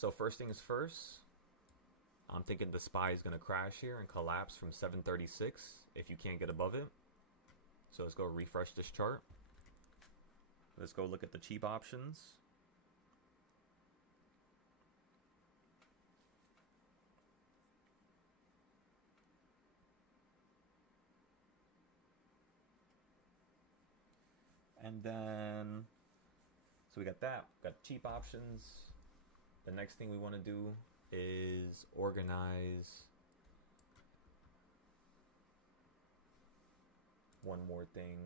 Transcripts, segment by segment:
So first things first, I'm thinking the SPY is going to crash here and collapse from 736 if you can't get above it. So let's go refresh this chart. Let's go look at the cheap options. And then, so we got that, got cheap options. The next thing we want to do is organize one more thing.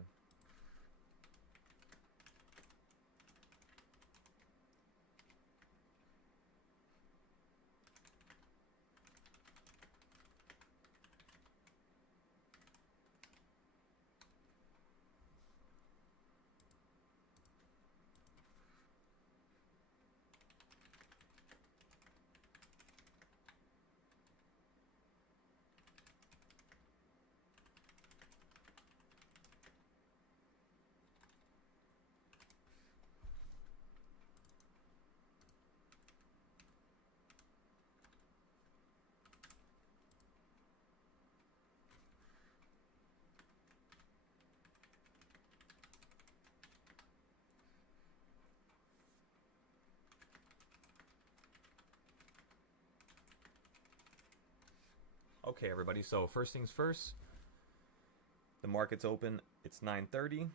Okay, everybody, so first things first, the market's open, it's 9:30.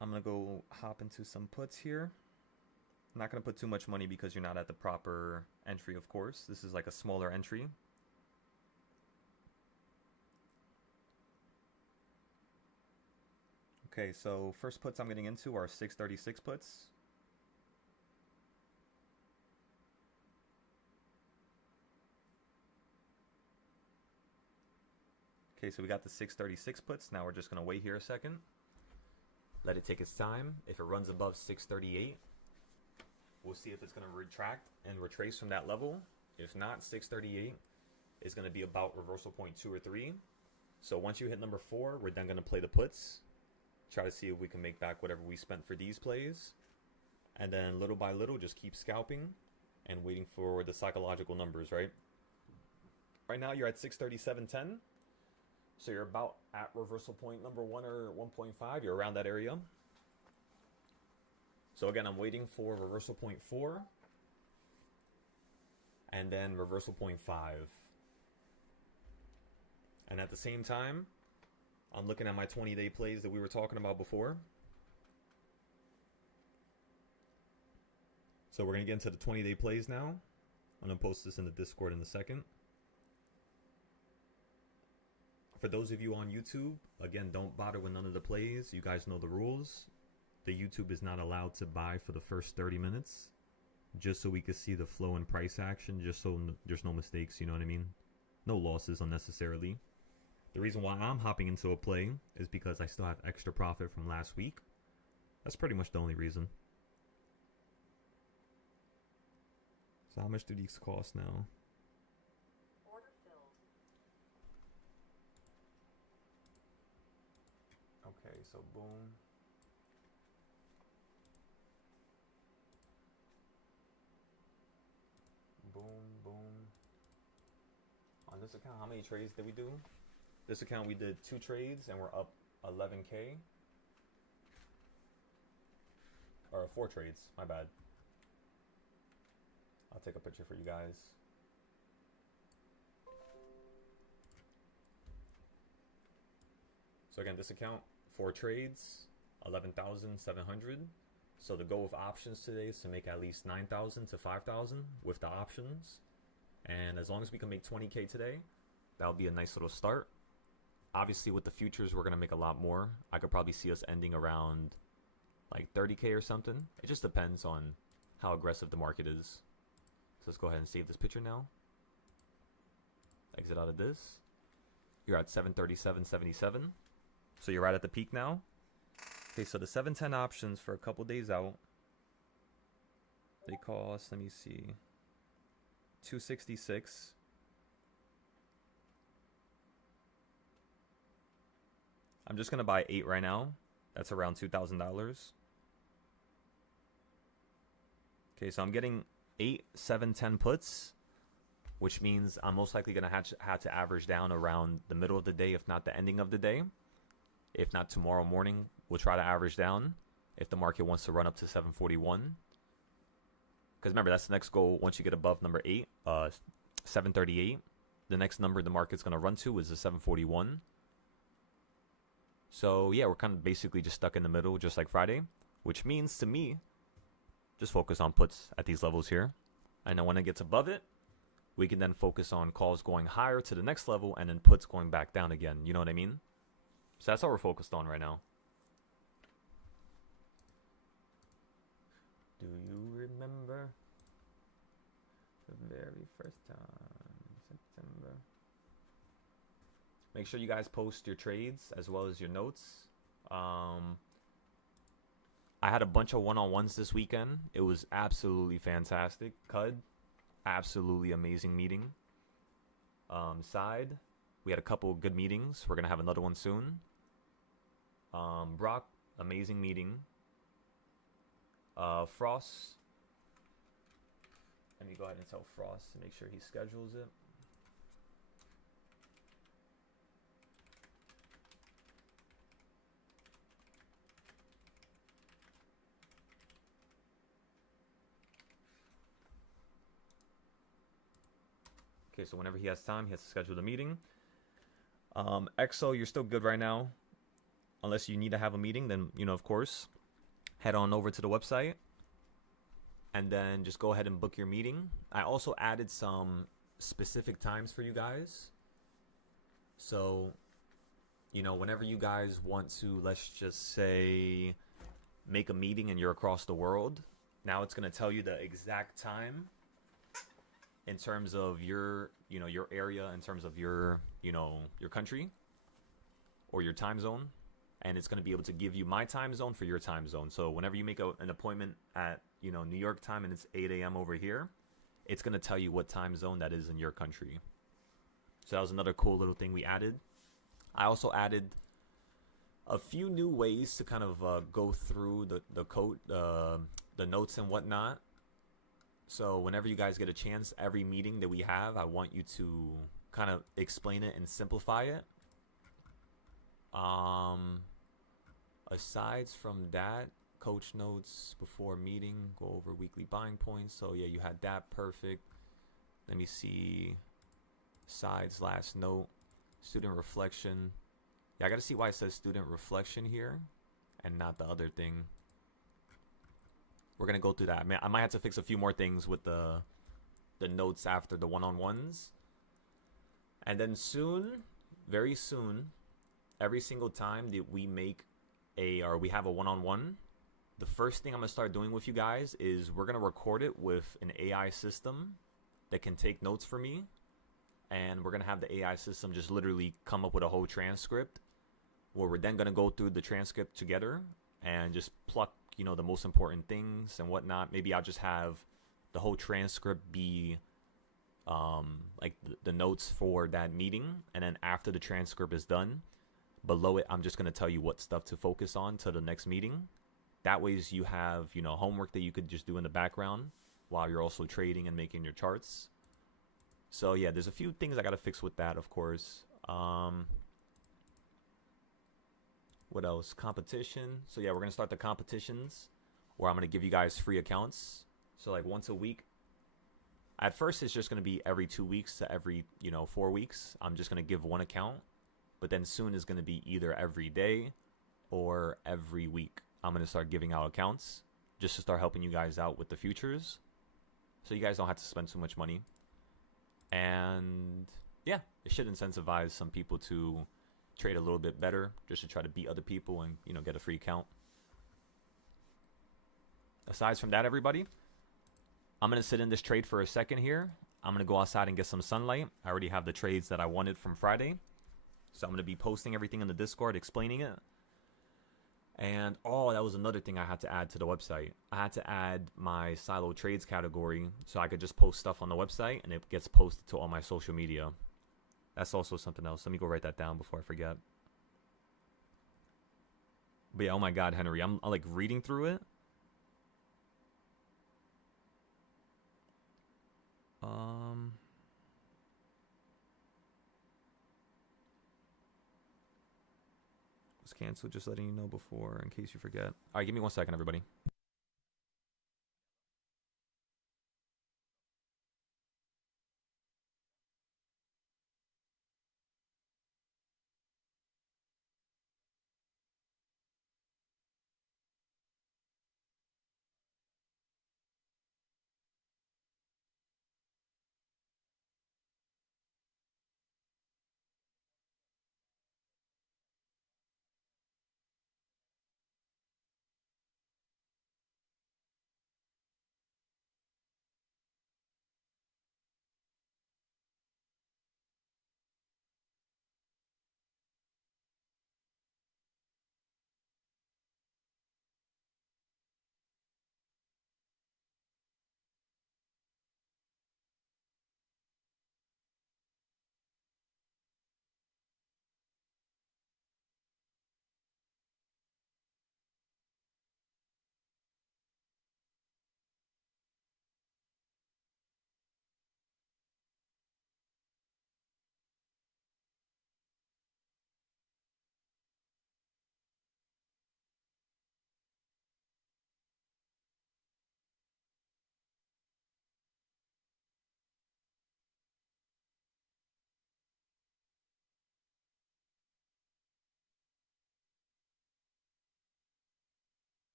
I'm gonna go hop into some puts here. I'm not gonna put too much money because you're not at the proper entry, of course. This is like a smaller entry. Okay, so first puts I'm getting into are 636 puts. Okay, so we got the 636 puts. Now we're just going to wait here a second. Let it take its time. If it runs above 638, we'll see if it's going to retract and retrace from that level. If not, 638 is going to be about reversal point 2 or 3. So once you hit number 4, we're then going to play the puts. Try to see if we can make back whatever we spent for these plays. And then little by little, just keep scalping and waiting for the psychological numbers, right? Right now, you're at 637.10. So you're about at reversal point number 1 or 1.5. You're around that area. So again, I'm waiting for reversal point 4. And then reversal point 5. And at the same time, I'm looking at my 20-day plays that we were talking about before. So we're going to get into the 20-day plays now. I'm going to post this in the Discord in a second. For those of you on YouTube, again, don't bother with none of the plays. You guys know the rules. The YouTube is not allowed to buy for the first 30 minutes. Just so we can see the flow and price action. Just so there's no mistakes, you know what I mean? No losses unnecessarily. The reason why I'm hopping into a play is because I still have extra profit from last week. That's pretty much the only reason. So how much do these cost now? Order filled. Okay, so boom. Boom, boom. On this account, how many trades did we do? This account we did 2 trades and we're up 11K. Or 4 trades, my bad. I'll take a picture for you guys. So again, this account, 4 trades, 11,700. So the goal with options today is to make at least 9,000 to 5,000 with the options. And as long as we can make 20K today, that'll be a nice little start. Obviously with the futures, we're going to make a lot more. I could probably see us ending around like 30K or something. It just depends on how aggressive the market is. So let's go ahead and save this picture now. Exit out of this. You're at 737.77. So you're right at the peak now. Okay, so the 710 options for a couple days out, they cost, let me see, 266. I'm just gonna buy 8 right now. That's around $2,000. Okay, so I'm getting 8, 7, 10 puts, which means I'm most likely going to have to average down around the middle of the day, if not the ending of the day. If not tomorrow morning, we'll try to average down if the market wants to run up to 741. Because remember, that's the next goal. Once you get above number 8, 738, the next number the market's going to run to is a 741. So yeah, we're kind of basically just stuck in the middle, just like Friday, which means to me, just focus on puts at these levels here. And then when it gets above it, we can then focus on calls going higher to the next level and then puts going back down again. You know what I mean? So that's all we're focused on right now. Do you remember the very first time in September? Make sure you guys post your trades as well as your notes. I had a bunch of one-on-ones this weekend. It was absolutely fantastic. Cud, absolutely amazing meeting. Side, we had a couple of good meetings. We're going to have another one soon. Brock, amazing meeting. Frost, let me go ahead and tell Frost to make sure he schedules it. Okay, so whenever he has time, he has to schedule the meeting. EXO, you're still good right now. Unless you need to have a meeting, then, you know, of course, head on over to the website and then just go ahead and book your meeting. I also added some specific times for you guys. So, you know, whenever you guys want to, let's just say, make a meeting and you're across the world, now it's going to tell you the exact time in terms of your, you know, your area, in terms of your, you know, your country or your time zone. And it's going to be able to give you my time zone for your time zone. So whenever you make an appointment at, you know, New York time and it's 8 a.m. over here, it's going to tell you what time zone that is in your country. So that was another cool little thing we added. I also added a few new ways to kind of go through the code, the notes and whatnot. So whenever you guys get a chance, every meeting that we have, I want you to kind of explain it and simplify it. Aside from that, coach notes before meeting, go over weekly buying points. So yeah, you had that perfect. Let me see. Sides, last note, student reflection. Yeah, I gotta see why it says student reflection here and not the other thing. We're gonna go through that. I might have to fix a few more things with the notes after the one-on-ones. And then soon, very soon, every single time that we make we have a one-on-one, the first thing I'm going to start doing with you guys is we're going to record it with an AI system that can take notes for me. And we're going to have the AI system just literally come up with a whole transcript where we're then going to go through the transcript together and just pluck, you know, the most important things and whatnot. Maybe I'll just have the whole transcript be like the notes for that meeting. And then after the transcript is done, below it, I'm just going to tell you what stuff to focus on to the next meeting. That way you have, you know, homework that you could just do in the background while you're also trading and making your charts. So yeah, there's a few things I got to fix with that, of course. What else? Competition. So yeah, we're going to start the competitions where I'm going to give you guys free accounts. So like once a week. At first, it's just going to be every 2 weeks to every, you know, 4 weeks. I'm just going to give one account. But then soon is going to be either every day or every week. I'm going to start giving out accounts just to start helping you guys out with the futures. So you guys don't have to spend too much money. And yeah, it should incentivize some people to trade a little bit better just to try to beat other people and, you know, get a free account. Aside from that, everybody, I'm going to sit in this trade for a second here. I'm going to go outside and get some sunlight. I already have the trades that I wanted from Friday. So I'm going to be posting everything in the Discord, explaining it. And, oh, that was another thing I had to add to the website. I had to add my silo trades category so I could just post stuff on the website and it gets posted to all my social media. That's also something else. Let me go write that down before I forget. But yeah, oh my God, Henry, I'm like reading through it. It's canceled, just letting you know before in case you forget. All right, give me 1 second, everybody.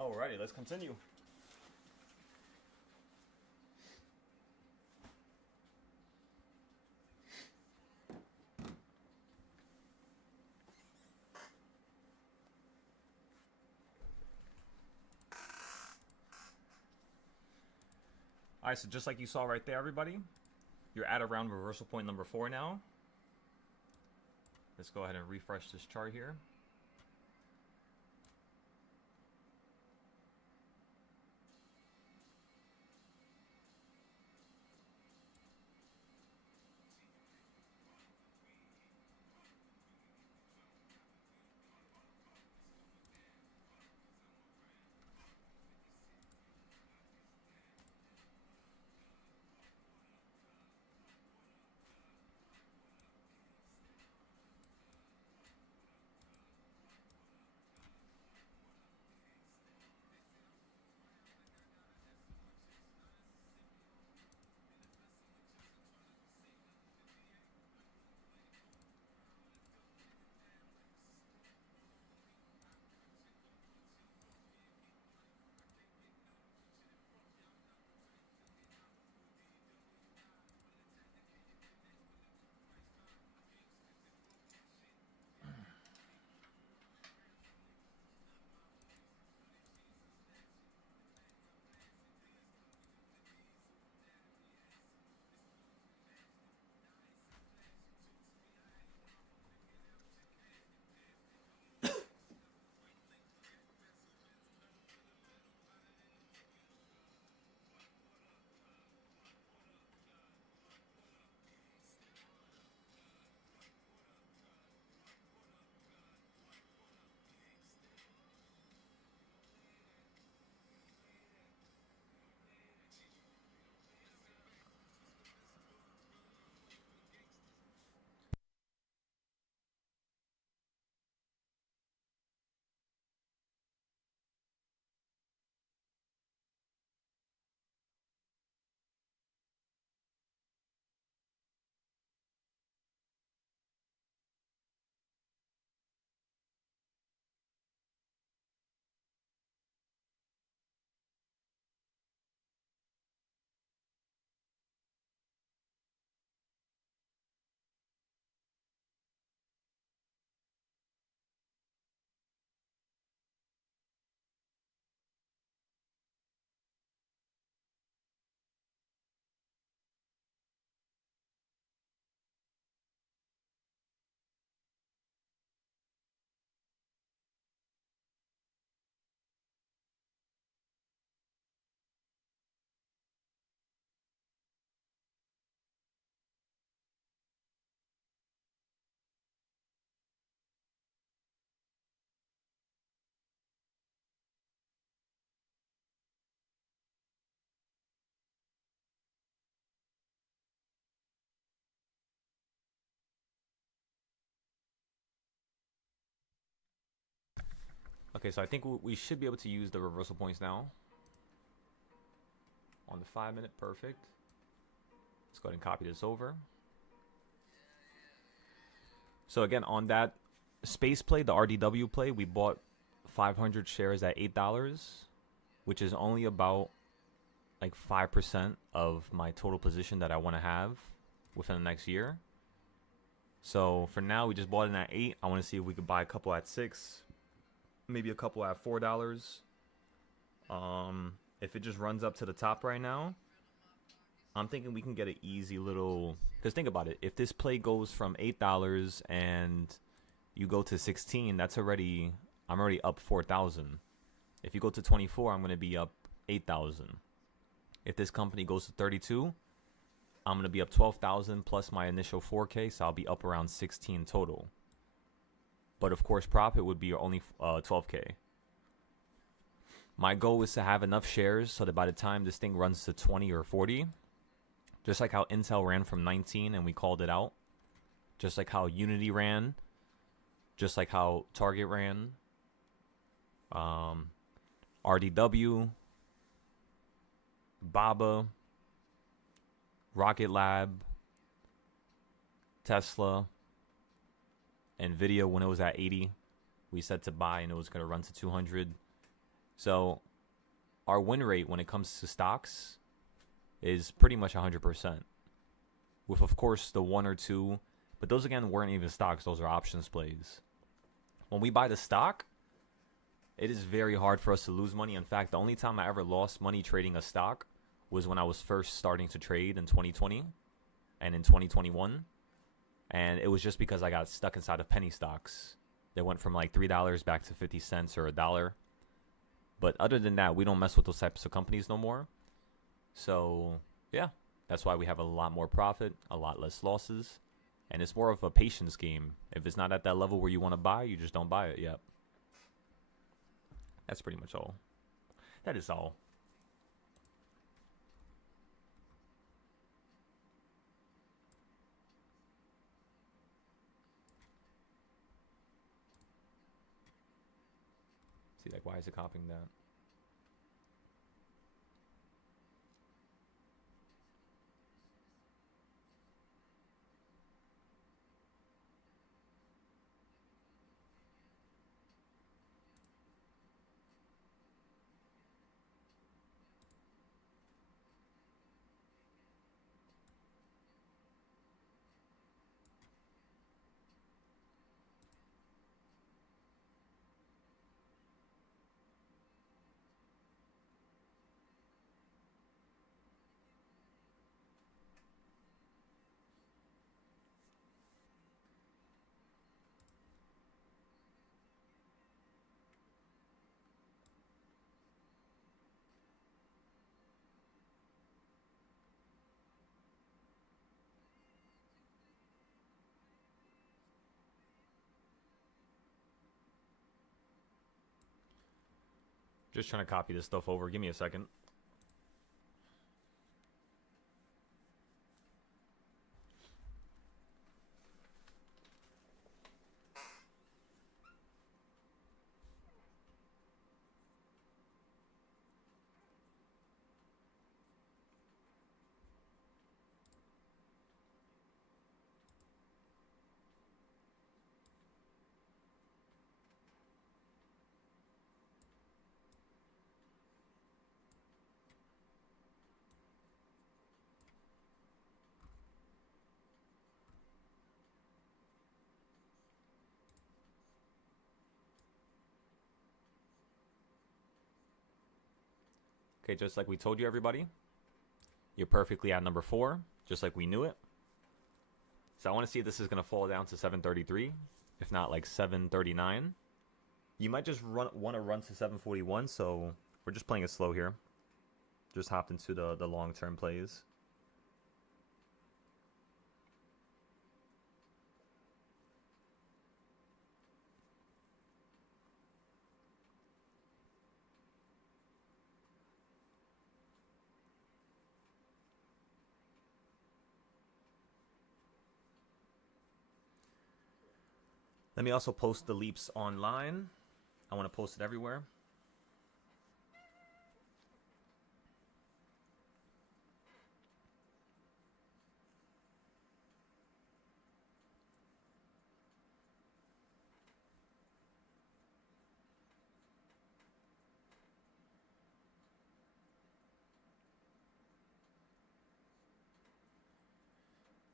Alrighty, let's continue. Alright, so just like you saw right there, everybody, you're at around reversal point number 4 now. Let's go ahead and refresh this chart here. Okay, so I think we should be able to use the reversal points now. On the 5 minute, perfect. Let's go ahead and copy this over. So again, on that space play, the RDW play, we bought 500 shares at $8, which is only about like 5% of my total position that I want to have within the next year. So for now, we just bought it at 8. I want to see if we could buy a couple at 6, maybe a couple at $4. If it just runs up to the top right now, I'm thinking we can get an easy little, because think about it, if this play goes from $8 and you go to 16, that's already, I'm already up 4,000. If you go to 24, I'm going to be up 8,000. If this company goes to 32, I'm going to be up 12,000 plus my initial 4K, so I'll be up around 16 total. But of course, profit would be only 12K. My goal is to have enough shares so that by the time this thing runs to 20 or 40, just like how Intel ran from 19 and we called it out, just like how Unity ran, just like how Target ran, RDW, Baba, Rocket Lab, Tesla, Nvidia when it was at 80, we said to buy and it was going to run to 200. So our win rate when it comes to stocks is pretty much 100%. With, of course, the one or two, but those again weren't even stocks, those are options plays. When we buy the stock, it is very hard for us to lose money. In fact, the only time I ever lost money trading a stock was when I was first starting to trade in 2020 and in 2021. And it was just because I got stuck inside of penny stocks. They went from like $3 back to 50 cents or $1. But other than that, we don't mess with those types of companies no more. So, yeah, that's why we have a lot more profit, a lot less losses. And it's more of a patience game. If it's not at that level where you want to buy, you just don't buy it yet. That's pretty much all. That is all. See, like, why is it copying that? Just trying to copy this stuff over. Give me a second. Okay, just like we told you, everybody, you're perfectly at number 4, just like we knew it. So I want to see if this is going to fall down to 733, if not like 739. You might just want to run to 741, so we're just playing it slow here. Just hopped into the long-term plays. Let me also post the leaps online. I want to post it everywhere.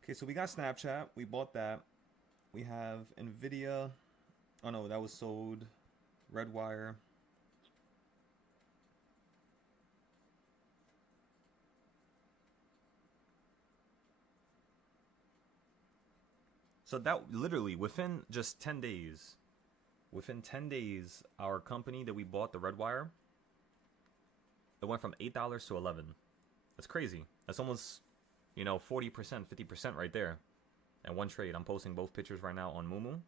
Okay, so we got Snapchat. We bought that. We have Nvidia. Oh no, that was sold. Redwire. So that literally within just 10 days, our company that we bought, the Redwire, it went from $8 to 11. That's crazy. That's almost, 40%, 50% right there. And one trade. I'm posting both pictures right now on Mumu.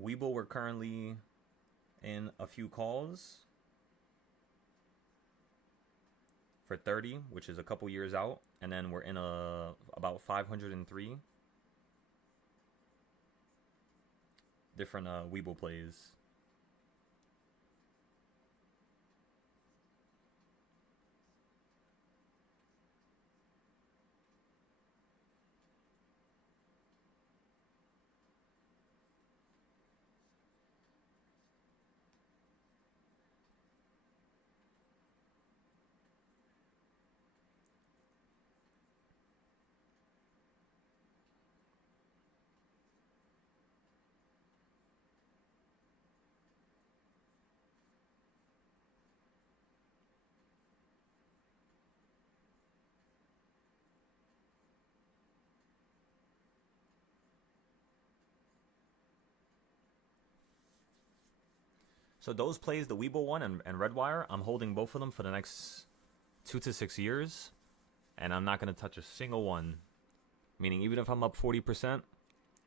Webull, we're currently in a few calls for 30, which is a couple years out, and then we're in about 503 different Webull plays. So those plays, the Weeble one and Redwire, I'm holding both of them for the next 2 to 6 years, and I'm not going to touch a single one. Meaning, even if I'm up 40%,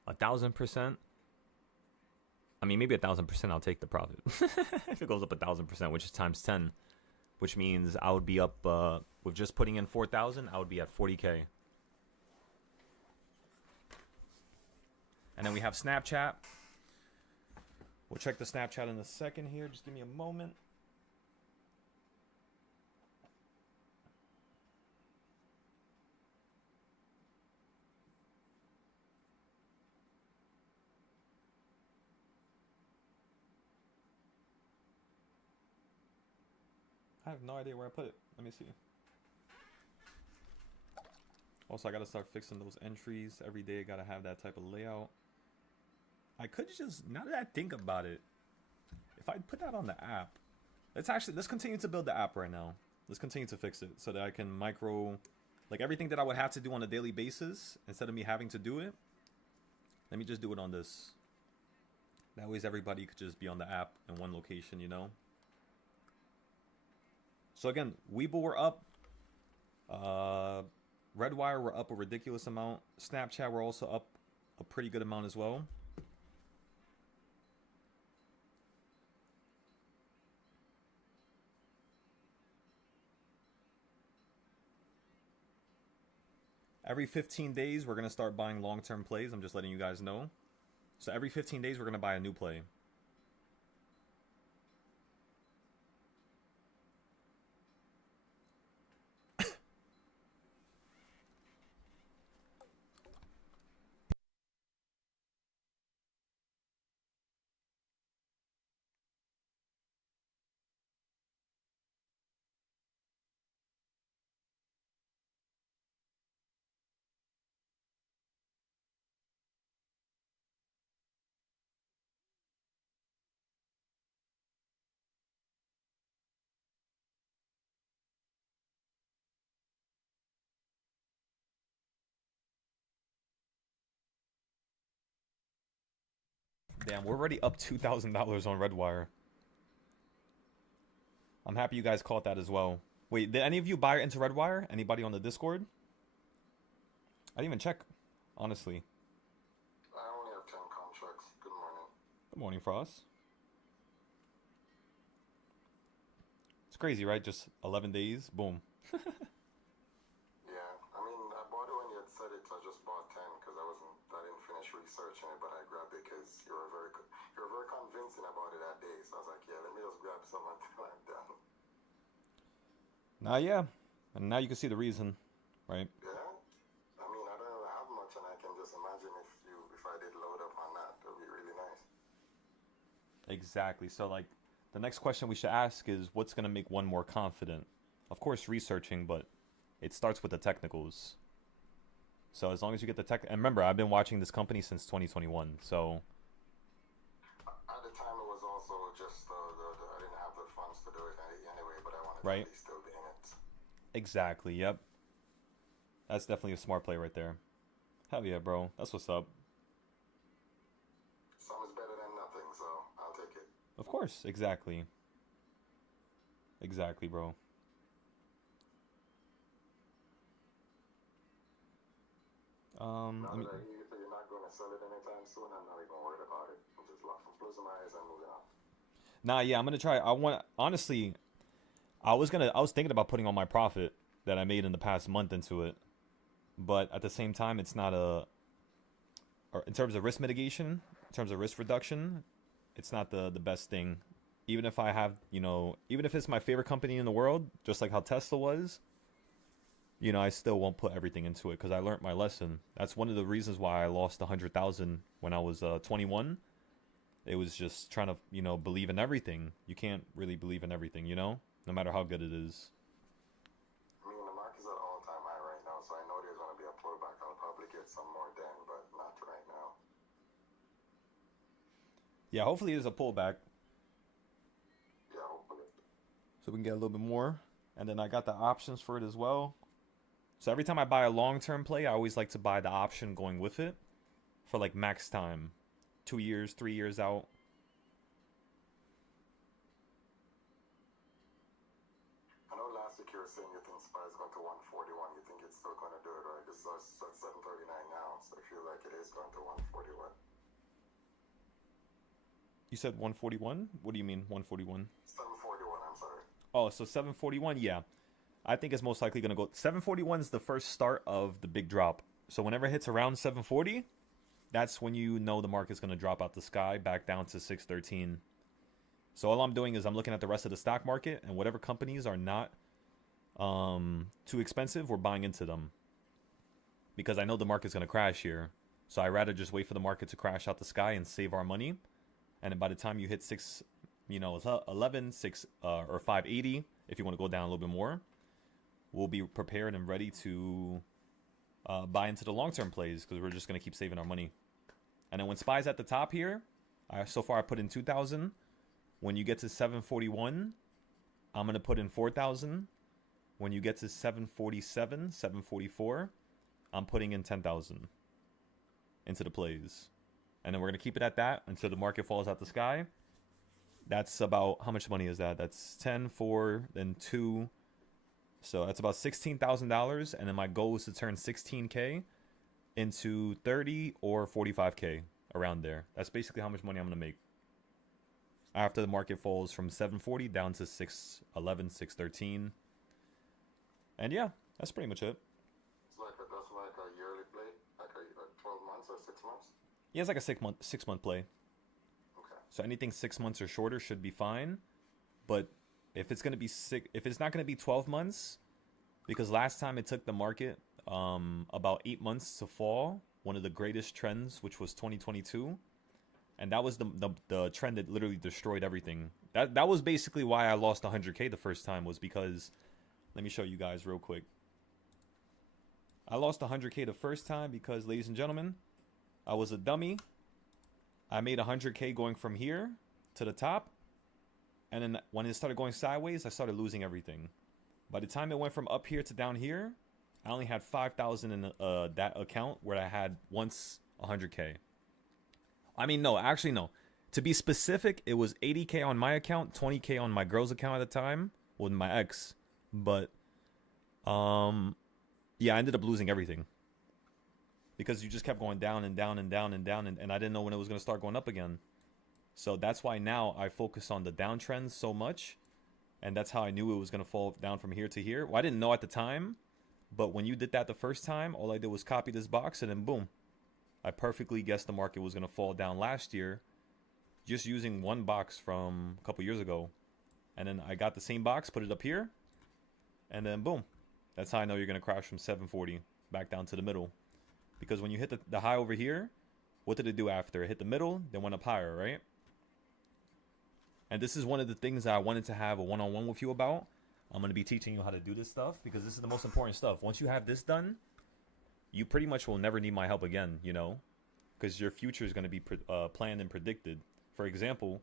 1,000%, I mean, maybe 1,000%, I'll take the profit. If it goes up 1,000%, which is times 10, which means I would be up, with just putting in 4,000, I would be at 40K. And then we have Snapchat. We'll check the Snapchat in a second here. Just give me a moment. I have no idea where I put it. Let me see. Also, I gotta start fixing those entries every day. Gotta have that type of layout. I could just, now that I think about it, if I put that on the app, let's continue to build the app right now. Let's continue to fix it so that I can like everything that I would have to do on a daily basis, instead of me having to do it, let me just do it on this. That way everybody could just be on the app in one location, you know? So again, Weeble we're up. Redwire we're up a ridiculous amount. Snapchat we're also up a pretty good amount as well. Every 15 days, we're going to start buying long-term plays. I'm just letting you guys know. So every 15 days, we're going to buy a new play. Damn, we're already up $2,000 on Redwire. I'm happy you guys caught that as well. Wait, did any of you buy into Redwire? Anybody on the Discord? I didn't even check, honestly. I only have 10 contracts. Good morning. Good morning, Frost. It's crazy, right? Just 11 days, boom. Yeah, I mean, I bought it when you had said it. I just bought 10 because I didn't finish researching it, but I grabbed it because you were very convincing about it that day. So I was like, yeah, let me just grab some until I'm done. Nah, yeah. And now you can see the reason, right? Yeah. I mean, I don't really have much, and I can just imagine if I did load up on that, it would be really nice. Exactly. So, like, the next question we should ask is, what's going to make one more confident? Of course, researching, but it starts with the technicals. So as long as you get the tech, and remember, I've been watching this company since 2021. So at the time, it was also just I didn't have the funds to do it anyway, but I wanted right, to be still be in it. Exactly. Yep. That's definitely a smart play right there. Hell yeah, bro. That's what's up. Some is better than nothing, so I'll take it. Of course. Exactly. Exactly, bro. Now that you're not going to sell it anytime soon, I'm not even worried about it. I'm just closing my eyes and moving on. Nah, yeah, I'm gonna try. Honestly, I was thinking about putting all my profit that I made in the past month into it, but at the same time, it's not or in terms of risk mitigation, in terms of risk reduction, it's not the best thing. Even if I have, even if it's my favorite company in the world, just like how Tesla was, I still won't put everything into it because I learned my lesson. That's one of the reasons why I lost 100,000 when I was 21. It was just trying to, believe in everything. You can't really believe in everything, no matter how good it is. I mean, the market's at all-time high right now, so I know there's going to be a pullback. I'll probably get some more then, but not right now. Yeah, hopefully there's a pullback. Yeah, hopefully. So we can get a little bit more. And then I got the options for it as well. So every time I buy a long-term play, I always like to buy the option going with it for like max time. 2 years, 3 years out. saying you think SPY is going to 141. You think it's still going to do it, right? Because it's at 739 now, so I feel like it is going to 141. You said 141? What do you mean 141? 741, I'm sorry. Oh, so 741, yeah. I think it's most likely going to go. 741 is the first start of the big drop. So whenever it hits around 740, that's when you know the market's going to drop out the sky back down to 613. So all I'm doing is I'm looking at the rest of the stock market, and whatever companies are not too expensive, we're buying into them. Because I know the market's going to crash here. So I'd rather just wait for the market to crash out the sky and save our money. And then by the time you hit 11, 6, or 580, if you want to go down a little bit more, we'll be prepared and ready to buy into the long-term plays because we're just going to keep saving our money. And then when SPY's at the top here, so far I put in 2,000. When you get to 741, I'm going to put in 4,000. When you get to 747, 744, I'm putting in 10,000 into the plays. And then we're going to keep it at that until the market falls out the sky. That's about, how much money is that? That's 10, 4, then 2. So that's about $16,000. And then my goal is to turn 16K into 30 or 45K around there. That's basically how much money I'm going to make after the market falls from 740 down to 611, 613. And yeah, that's pretty much it. That's like a yearly play? Like a 12 months or 6 months? Yeah, it's like a 6-month play. Okay. So anything 6 months or shorter should be fine. But if it's not going to be 12 months, because last time it took the market about 8 months to fall, one of the greatest trends, which was 2022. And that was the trend that literally destroyed everything. That was basically why I lost 100K the first time, was because, let me show you guys real quick. I lost 100K the first time because, ladies and gentlemen, I was a dummy. I made 100K going from here to the top. And then when it started going sideways, I started losing everything. By the time it went from up here to down here, I only had 5,000 in that account where I had once 100K. I mean, no, actually, no. To be specific, it was 80K on my account, 20K on my girl's account at the time with my ex. But, yeah, I ended up losing everything. Because you just kept going down and down and down and down. And I didn't know when it was going to start going up again. So that's why now I focus on the downtrends so much. And that's how I knew it was going to fall down from here to here. Well, I didn't know at the time. But when you did that the first time, all I did was copy this box and then boom. I perfectly guessed the market was going to fall down last year. Just using one box from a couple years ago. And then I got the same box, put it up here. And then boom. That's how I know you're going to crash from 740 back down to the middle. Because when you hit the high over here, what did it do after? It hit the middle, then went up higher, right? And this is one of the things that I wanted to have a one-on-one with you about. I'm going to be teaching you how to do this stuff because this is the most important stuff. Once you have this done, you pretty much will never need my help again, you know? Because your future is going to be planned and predicted. For example,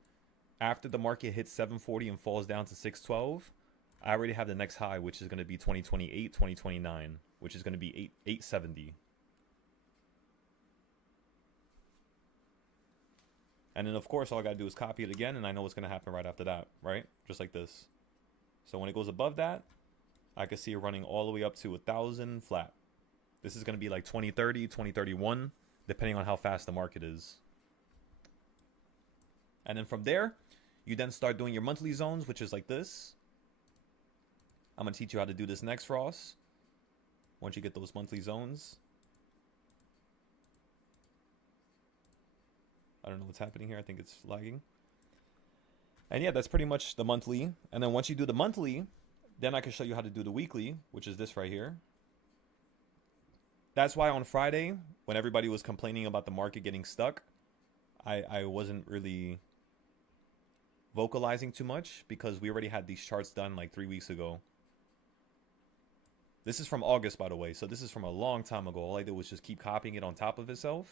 after the market hits 740 and falls down to 612, I already have the next high, which is going to be 2028, 2029, which is going to be 870. And then, of course, all I got to do is copy it again, and I know what's going to happen right after that, right? Just like this. So when it goes above that, I can see it running all the way up to 1,000 flat. This is going to be like 2030, 2031, depending on how fast the market is. And then from there, you then start doing your monthly zones, which is like this. I'm going to teach you how to do this next, Ross. Once you get those monthly zones. I don't know what's happening here. I think it's lagging. And yeah, that's pretty much the monthly. And then once you do the monthly, then I can show you how to do the weekly, which is this right here. That's why on Friday, when everybody was complaining about the market getting stuck, I wasn't really vocalizing too much because we already had these charts done like 3 weeks ago. This is from August, by the way. So this is from a long time ago. All I did was just keep copying it on top of itself.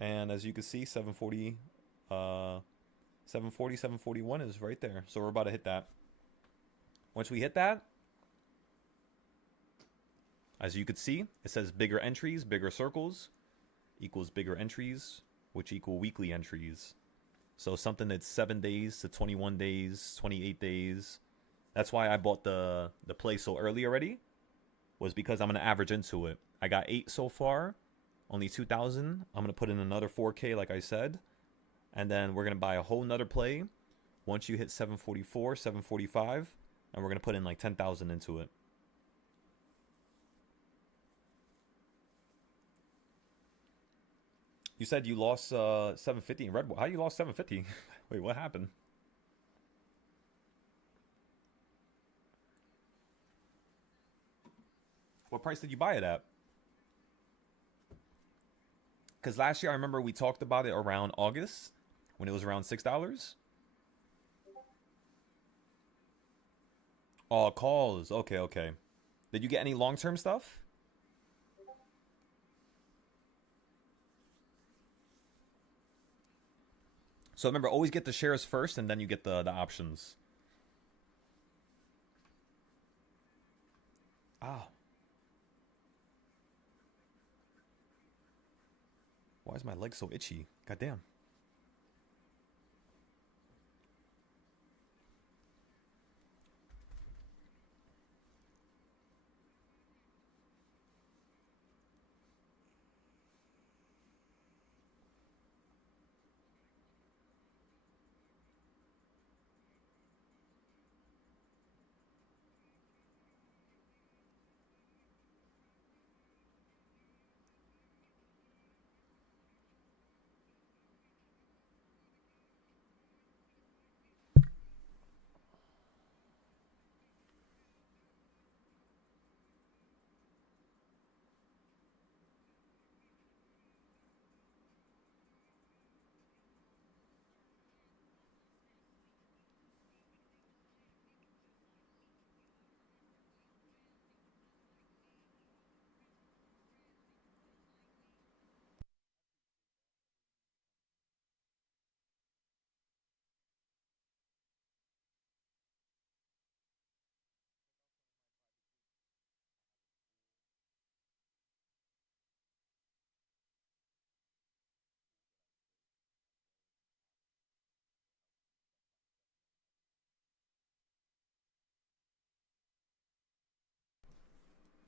And as you can see, 740, 741 is right there. So we're about to hit that. Once we hit that, as you can see, it says bigger entries, bigger circles equals bigger entries, which equal weekly entries. So something that's 7 days to 21 days, 28 days, That's why I bought the play so early already. Was because I'm gonna average into it. I got 8 so far, only 2,000. I'm gonna put in another 4K, like I said, and then we're gonna buy a whole nother play once you hit 744, 745, and we're gonna put in like 10,000 into it. You said you lost 750 in Red Bull. How you lost 750? Wait, what happened? What price did you buy it at? Because last year I remember we talked about it around August when it was around $6. Oh, calls. Okay, okay. Did you get any long-term stuff? So remember, always get the shares first, and then you get the options. Ah, why is my leg so itchy? God damn.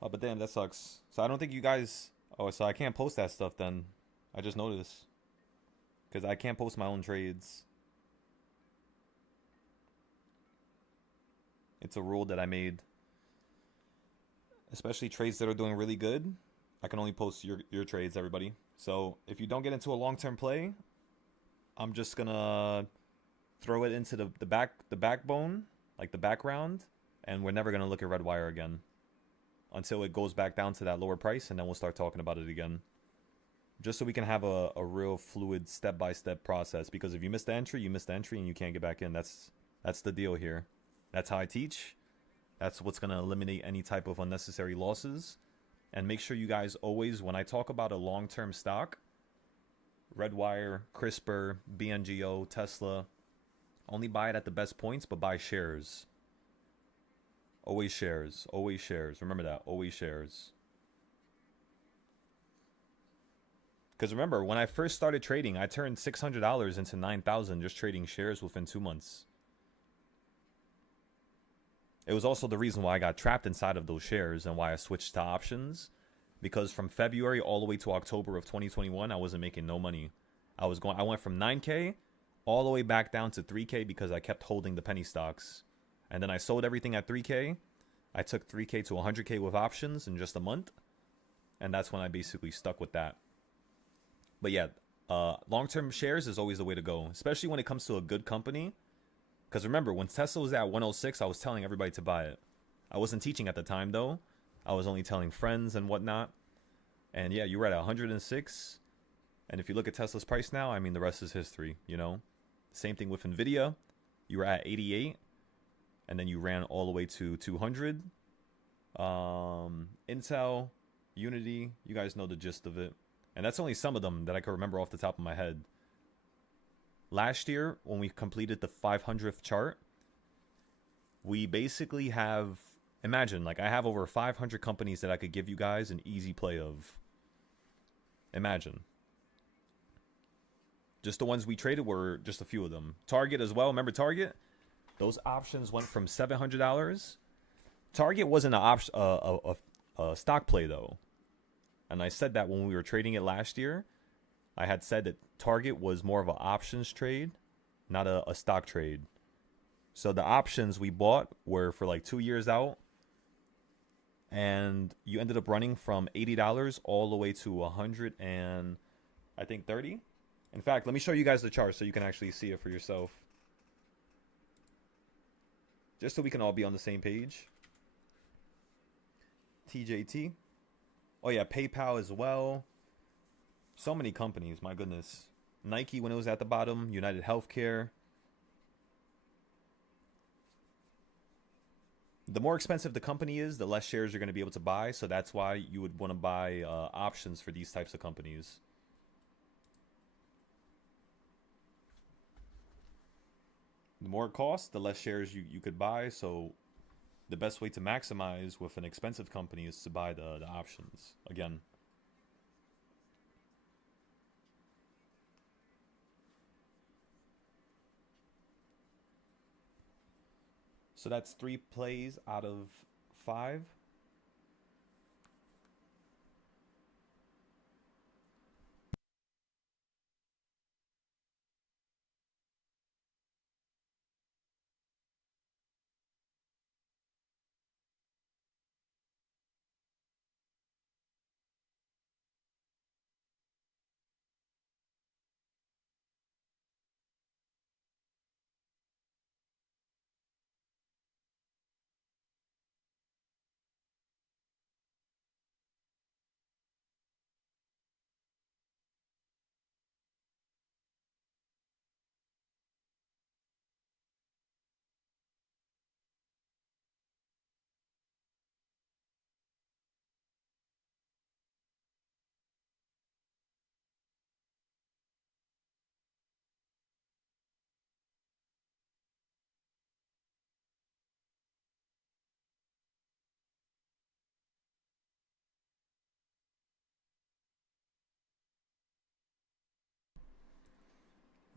Oh, but damn, that sucks. So I don't think you guys. Oh, so I can't post that stuff then. I just noticed because I can't post my own trades. It's a rule that I made. Especially trades that are doing really good. I can only post your trades, everybody. So if you don't get into a long-term play, I'm just gonna throw it into the backbone, like the background, and we're never gonna look at red wire again until it goes back down to that lower price, and then we'll start talking about it again. Just so we can have a real fluid step-by-step process. Because if you miss the entry, you miss the entry, and you can't get back in. That's the deal here. That's how I teach. That's what's gonna eliminate any type of unnecessary losses. And make sure you guys always, when I talk about a long-term stock, Redwire, CRISPR, BNGO, Tesla, only buy it at the best points, but buy shares. Always shares. Always shares. Remember that. Always shares. Because remember, when I first started trading, I turned $600 into $9,000 just trading shares within 2 months. It was also the reason why I got trapped inside of those shares and why I switched to options. Because from February all the way to October of 2021, I wasn't making no money. I went from 9K all the way back down to 3K because I kept holding the penny stocks. And then I sold everything at 3K. I took 3K to 100K with options in just a month. And that's when I basically stuck with that. But yeah, long-term shares is always the way to go, especially when it comes to a good company. Because remember, when Tesla was at 106, I was telling everybody to buy it. I wasn't teaching at the time, though. I was only telling friends and whatnot. And yeah, you were at 106. And if you look at Tesla's price now, I mean, the rest is history, you know? Same thing with NVIDIA. You were at 88. And then you ran all the way to 200. Intel, Unity, you guys know the gist of it. And that's only some of them that I can remember off the top of my head. Last year, when we completed the 500th chart, we basically have... Imagine, like, I have over 500 companies that I could give you guys an easy play of. Imagine. Just the ones we traded were just a few of them. Target as well. Remember Target? those options went from $700. Target wasn't an option, a stock play though, and I said that when we were trading it last year. I had said that Target was more of an options trade, not a stock trade. So the options we bought were for like 2 years out, and you ended up running from $80 all the way to 100 and I think 30. In fact, let me show you guys the chart so you can actually see it for yourself, just so we can all be on the same page. TJT. Oh yeah, PayPal as well. So many companies, my goodness. Nike when it was at the bottom, United Healthcare. The more expensive the company is, the less shares you're going to be able to buy. So that's why you would want to buy options for these types of companies. The more it costs, the less shares you could buy. So the best way to maximize with an expensive company is to buy the options. Again. So that's 3 plays out of 5.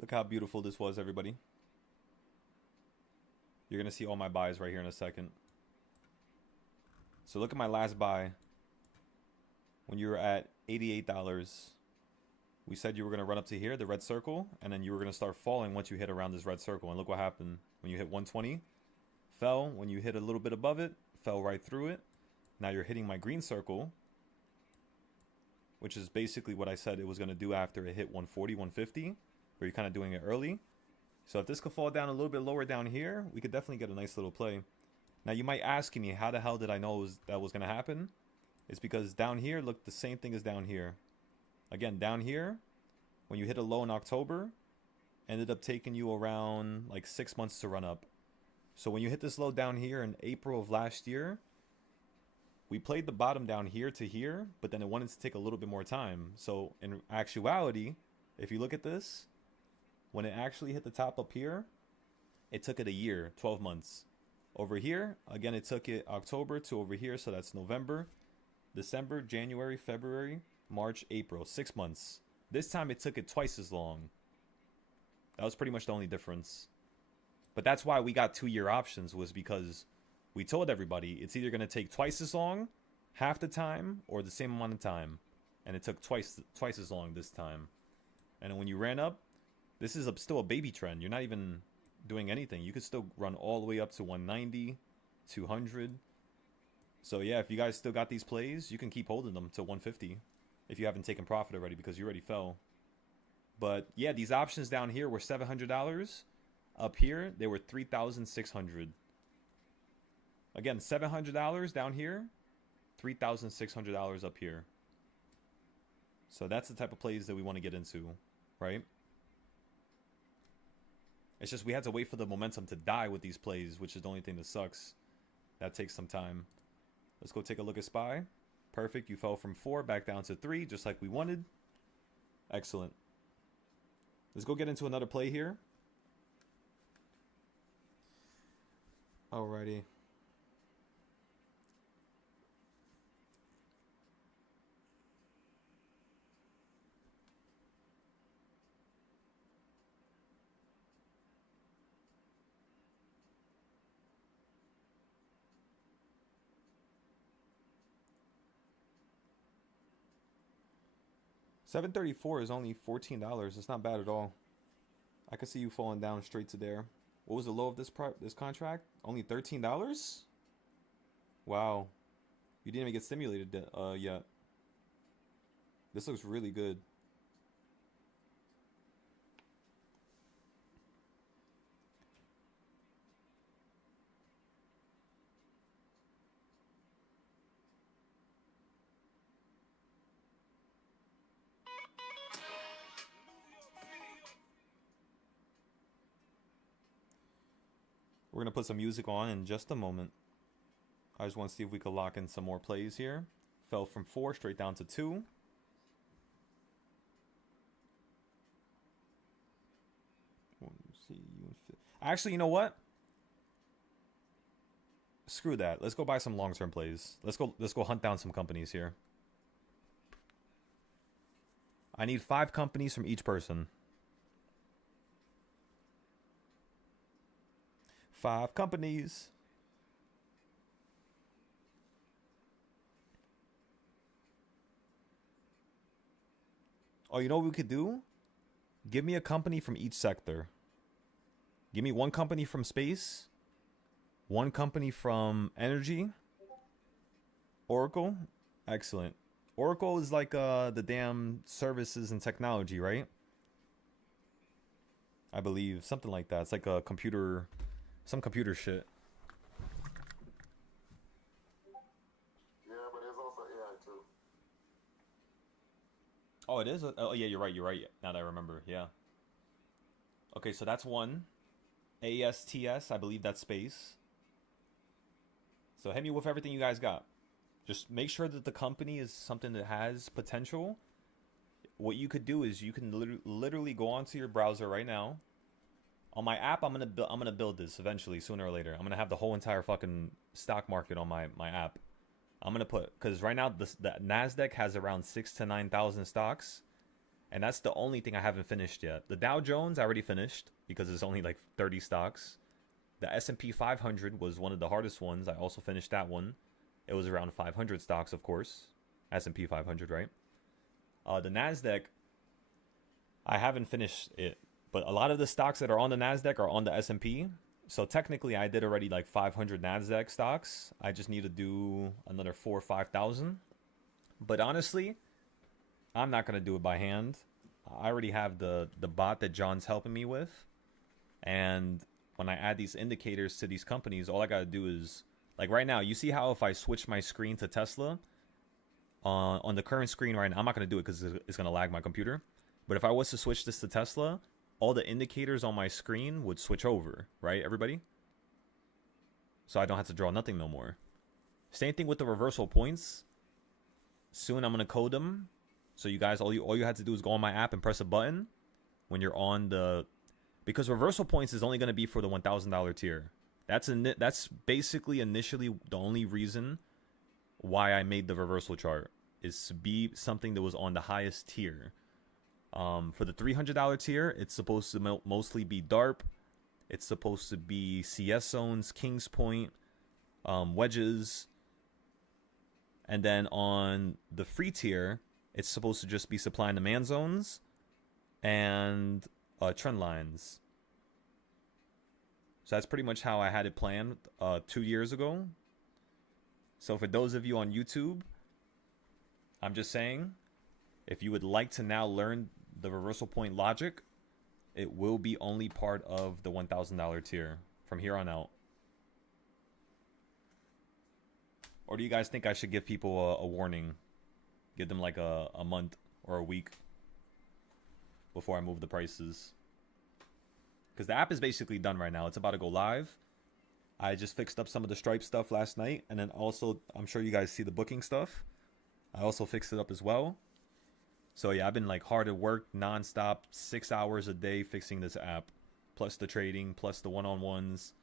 Look how beautiful this was, everybody. You're going to see all my buys right here in a second. So look at my last buy. When you were at $88, we said you were going to run up to here, the red circle, and then you were going to start falling once you hit around this red circle. And look what happened. When you hit 120, fell. When you hit a little bit above it, fell right through it. Now you're hitting my green circle, which is basically what I said it was going to do after it hit 140, 150. Where you're kind of doing it early. So if this could fall down a little bit lower down here, we could definitely get a nice little play. Now you might ask me, how the hell did I know that was going to happen? It's because down here, look, the same thing as down here. Again, down here, when you hit a low in October, ended up taking you around like 6 months to run up. So when you hit this low down here in April of last year, we played the bottom down here to here, but then it wanted to take a little bit more time. So in actuality, if you look at this, when it actually hit the top up here, it took it a year, 12 months. Over here, again, it took it October to over here, so that's November, December, January, February, March, April, 6 months. This time it took it twice as long. That was pretty much the only difference. But that's why we got 2-year options, was because we told everybody it's either going to take twice as long, half the time, or the same amount of time. And it took twice as long this time. And then when you ran up, this is still a baby trend. You're not even doing anything. You could still run all the way up to 190, 200. So yeah, if you guys still got these plays, you can keep holding them to 150 if you haven't taken profit already, because you already fell. But yeah, these options down here were $700. Up here, they were $3,600. Again, $700 down here, $3,600 up here. So that's the type of plays that we want to get into, right? It's just we had to wait for the momentum to die with these plays, which is the only thing that sucks. That takes some time. Let's go take a look at SPY. Perfect. You fell from 4 back down to 3, just like we wanted. Excellent. Let's go get into another play here. Alrighty. 734 is only $14. It's not bad at all. I could see you falling down straight to there. What was the low of this contract? Only $13? Wow. You didn't even get stimulated yet. This looks really good. We're going to put some music on in just a moment. I just want to see if we could lock in some more plays here. Fell from 4 straight down to 2. Actually, you know what? Screw that. Let's go buy some long-term plays. Let's go hunt down some companies here. I need 5 companies from each person. 5 companies. Oh, you know what we could do? Give me a company from each sector. Give me 1 company from space, 1 company from energy. Oracle. Excellent. Oracle is like the damn services and technology, right? I believe something like that. It's like a computer, some computer shit. Yeah, but there's also AI too. Oh, it is? Oh, yeah, you're right. You're right. Now that I remember. Yeah. Okay, so that's 1. ASTS, I believe that's space. So hit me with everything you guys got. Just make sure that the company is something that has potential. What you could do is you can literally go onto your browser right now. On my app, I'm gonna build this eventually, sooner or later. I'm gonna have the whole entire fucking stock market on my app. I'm gonna put, because right now the Nasdaq has around 6,000 to 9,000 stocks, and that's the only thing I haven't finished yet. The Dow Jones I already finished because it's only like 30 stocks. The S&P 500 was one of the hardest ones. I also finished that one. It was around 500 stocks, of course. S&P 500, right? The Nasdaq, I haven't finished it, but a lot of the stocks that are on the Nasdaq are on the S&P. So technically, I did already like 500 Nasdaq stocks. I just need to do another 4,000 or 5,000. But honestly, I'm not gonna do it by hand. I already have the bot that John's helping me with, and when I add these indicators to these companies, all I gotta do is, like right now, you see how if I switch my screen to Tesla, on the current screen right now, I'm not gonna do it because it's gonna lag my computer. But if I was to switch this to Tesla, all the indicators on my screen would switch over, right, everybody? So I don't have to draw nothing no more. Same thing with the reversal points. Soon I'm gonna code them. So you guys, all you have to do is go on my app and press a button when you're on the, because reversal points is only going to be for the $1,000 tier. That's basically initially the only reason why I made the reversal chart, is to be something that was on the highest tier. For the $300 tier, it's supposed to mostly be DARP. It's supposed to be CS zones, Kings Point, wedges. And then on the free tier, it's supposed to just be supply and demand zones and trend lines. So that's pretty much how I had it planned 2 years ago. So for those of you on YouTube, I'm just saying, if you would like to now learn the reversal point logic, it will be only part of the $1,000 tier from here on out. Or do you guys think I should give people a warning? Give them like a month or a week before I move the prices? Because the app is basically done right now. It's about to go live. I just fixed up some of the Stripe stuff last night. And then also, I'm sure you guys see the booking stuff. I also fixed it up as well. So yeah, I've been like hard at work, nonstop, 6 hours a day fixing this app. Plus the trading, plus the one-on-ones.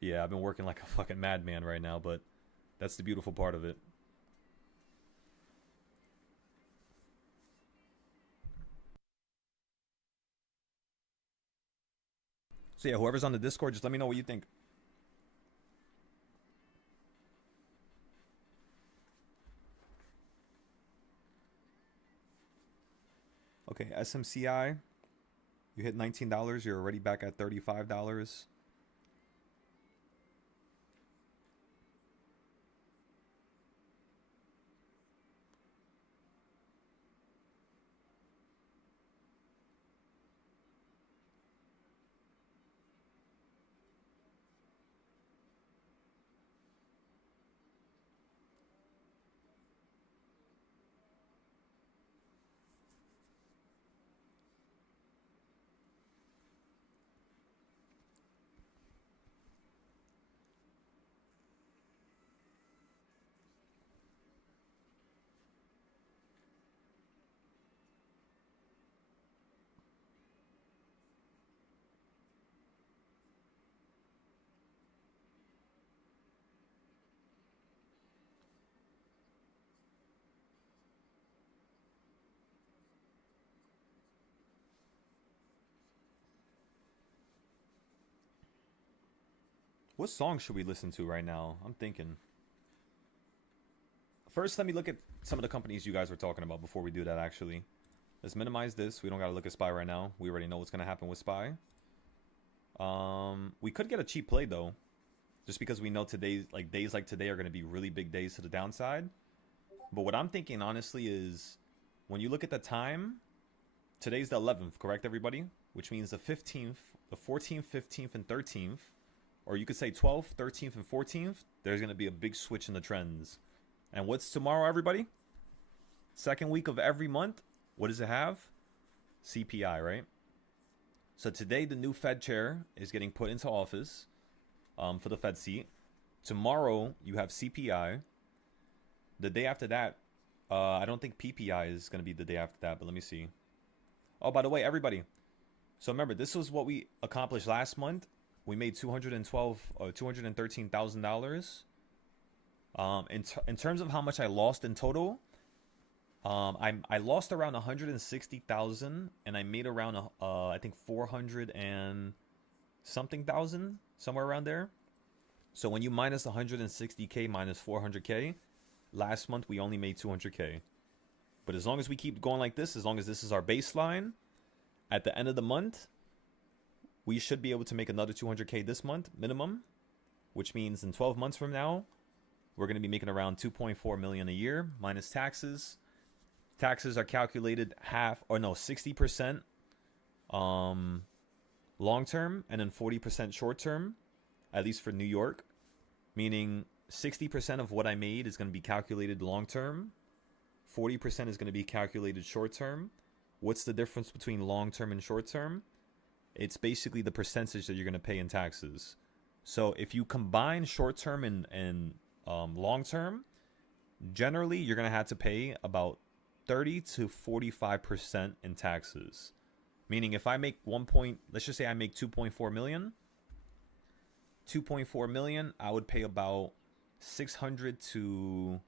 Yeah, I've been working like a fucking madman right now, but that's the beautiful part of it. So yeah, whoever's on the Discord, just let me know what you think. Okay, SMCI, you hit $19. You're already back at $35. What song should we listen to right now? I'm thinking. First, let me look at some of the companies you guys were talking about before we do that, actually. Let's minimize this. We don't got to look at SPY right now. We already know what's going to happen with SPY. We could get a cheap play, though. Just because we know days like today are going to be really big days to the downside. But what I'm thinking, honestly, is when you look at the time, today's the 11th, correct, everybody? Which means the 15th, the 14th, 15th, and 13th, or you could say 12th, 13th, and 14th, there's going to be a big switch in the trends. And what's tomorrow, everybody? Second week of every month. What does it have? CPI, right? So today, the new Fed chair is getting put into office for the Fed seat. Tomorrow, you have CPI. The day after that, I don't think PPI is going to be the day after that, but let me see. Oh, by the way, everybody. So remember, this was what we accomplished last month. We made $213,000. In terms of how much I lost in total, I lost around 160,000, and I made around I think 400 and something thousand, somewhere around there. So when you minus 160k minus 400k, last month we only made 200k. But as long as we keep going like this, as long as this is our baseline, at the end of the month, we should be able to make another 200k this month minimum, which means in 12 months from now, we're going to be making around 2.4 million a year minus taxes. Taxes are calculated 60% long term and then 40% short term, at least for New York, meaning 60% of what I made is going to be calculated long term, 40% is going to be calculated short term. What's the difference between long term and short term? It's basically the percentage that you're going to pay in taxes. So if you combine short term and long term, generally you're going to have to pay about 30 to 45% in taxes. Meaning if I make let's just say I make 2.4 million, I would pay about 600 to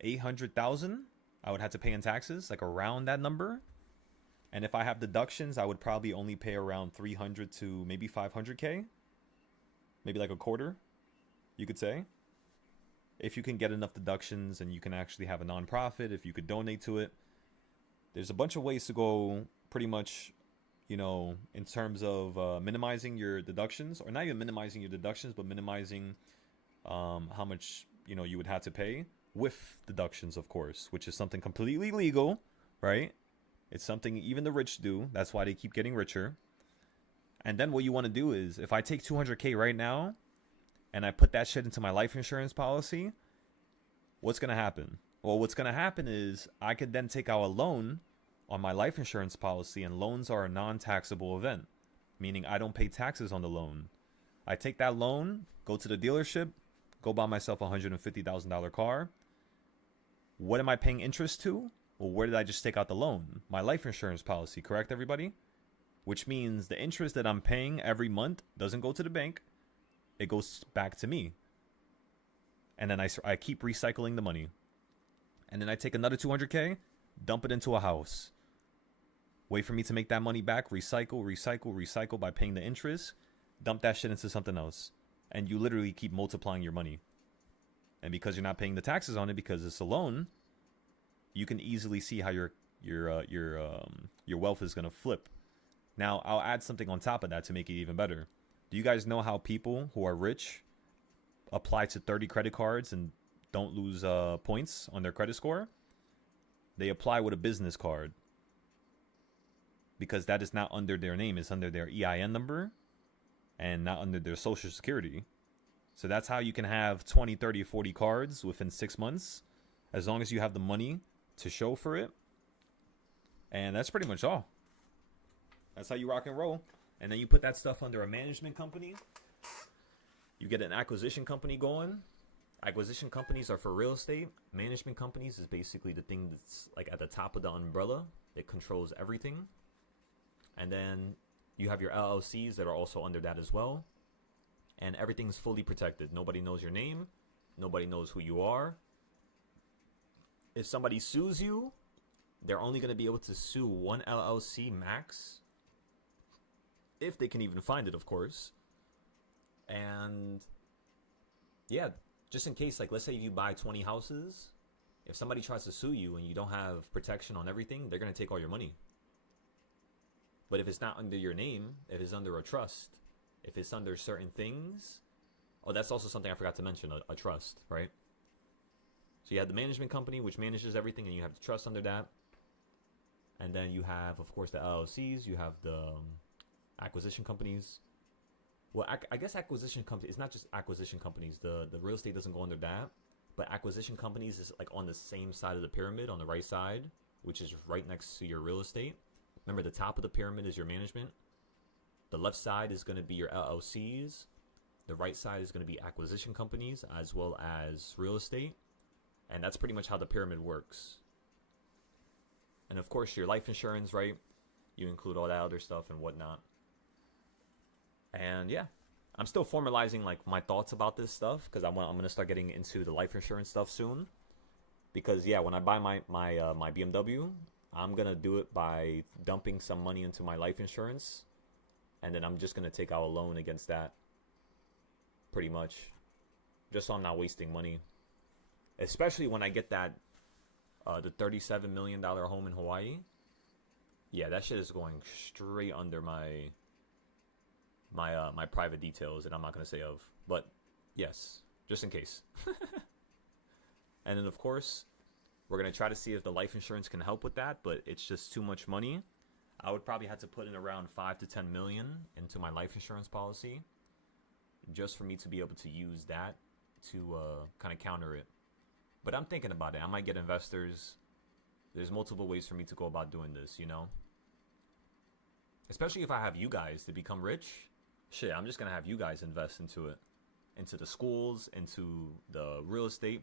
800,000. I would have to pay in taxes, like around that number. And if I have deductions, I would probably only pay around 300 to maybe 500k, maybe like a quarter, you could say. If you can get enough deductions and you can actually have a nonprofit, if you could donate to it, there's a bunch of ways to go pretty much, in terms of minimizing your deductions, or not even minimizing your deductions, but minimizing how much, you would have to pay with deductions, of course, which is something completely legal, right? It's something even the rich do. That's why they keep getting richer. And then what you want to do is, if I take 200k right now and I put that shit into my life insurance policy, what's going to happen? Well, what's going to happen is I could then take out a loan on my life insurance policy, and loans are a non-taxable event, meaning I don't pay taxes on the loan. I take that loan, go to the dealership, go buy myself a $150,000 car. What am I paying interest to? Well, where did I just take out the loan? My life insurance policy, correct, everybody? Which means the interest that I'm paying every month doesn't go to the bank. It goes back to me. And then I keep recycling the money. And then I take another 200k, dump it into a house. Wait for me to make that money back, recycle by paying the interest, dump that shit into something else. And you literally keep multiplying your money. And because you're not paying the taxes on it because it's a loan, you can easily see how your your wealth is gonna flip. Now, I'll add something on top of that to make it even better. Do you guys know how people who are rich apply to 30 credit cards and don't lose points on their credit score? They apply with a business card because that is not under their name. It's under their EIN number and not under their social security. So that's how you can have 20, 30, 40 cards within 6 months as long as you have the money to show for it. And that's pretty much all. That's how you rock and roll. And then you put that stuff under a management company. You get an acquisition company going. Acquisition companies are for real estate. Management companies is basically the thing that's like at the top of the umbrella. It controls everything. And then you have your LLCs that are also under that as well. And everything's fully protected. Nobody knows your name. Nobody knows who you are. If somebody sues you, they're only going to be able to sue one LLC max. If they can even find it, of course. And yeah, just in case, like let's say you buy 20 houses. If somebody tries to sue you and you don't have protection on everything, they're going to take all your money. But if it's not under your name, if it's under a trust, if it's under certain things, oh, that's also something I forgot to mention, a trust, right? So you have the management company, which manages everything, and you have the trust under that. And then you have, of course, the LLCs. You have the acquisition companies. Well, I guess acquisition companies, it's not just acquisition companies. The real estate doesn't go under that. But acquisition companies is like on the same side of the pyramid, on the right side, which is right next to your real estate. Remember, the top of the pyramid is your management. The left side is going to be your LLCs. The right side is going to be acquisition companies as well as real estate. And that's pretty much how the pyramid works. And of course, your life insurance, right? You include all that other stuff and whatnot. And yeah, I'm still formalizing like my thoughts about this stuff because I'm going to start getting into the life insurance stuff soon. Because yeah, when I buy my BMW, I'm going to do it by dumping some money into my life insurance. And then I'm just going to take out a loan against that. Pretty much. Just so I'm not wasting money. Especially when I get that, the $37 million home in Hawaii. Yeah, that shit is going straight under my private details that I'm not going to say of. But yes, just in case. And then of course, we're going to try to see if the life insurance can help with that, but it's just too much money. I would probably have to put in around 5 to 10 million into my life insurance policy just for me to be able to use that to kind of counter it. But I'm thinking about it. I might get investors. There's multiple ways for me to go about doing this, you know? Especially if I have you guys to become rich. Shit, I'm just going to have you guys invest into it. Into the schools, into the real estate.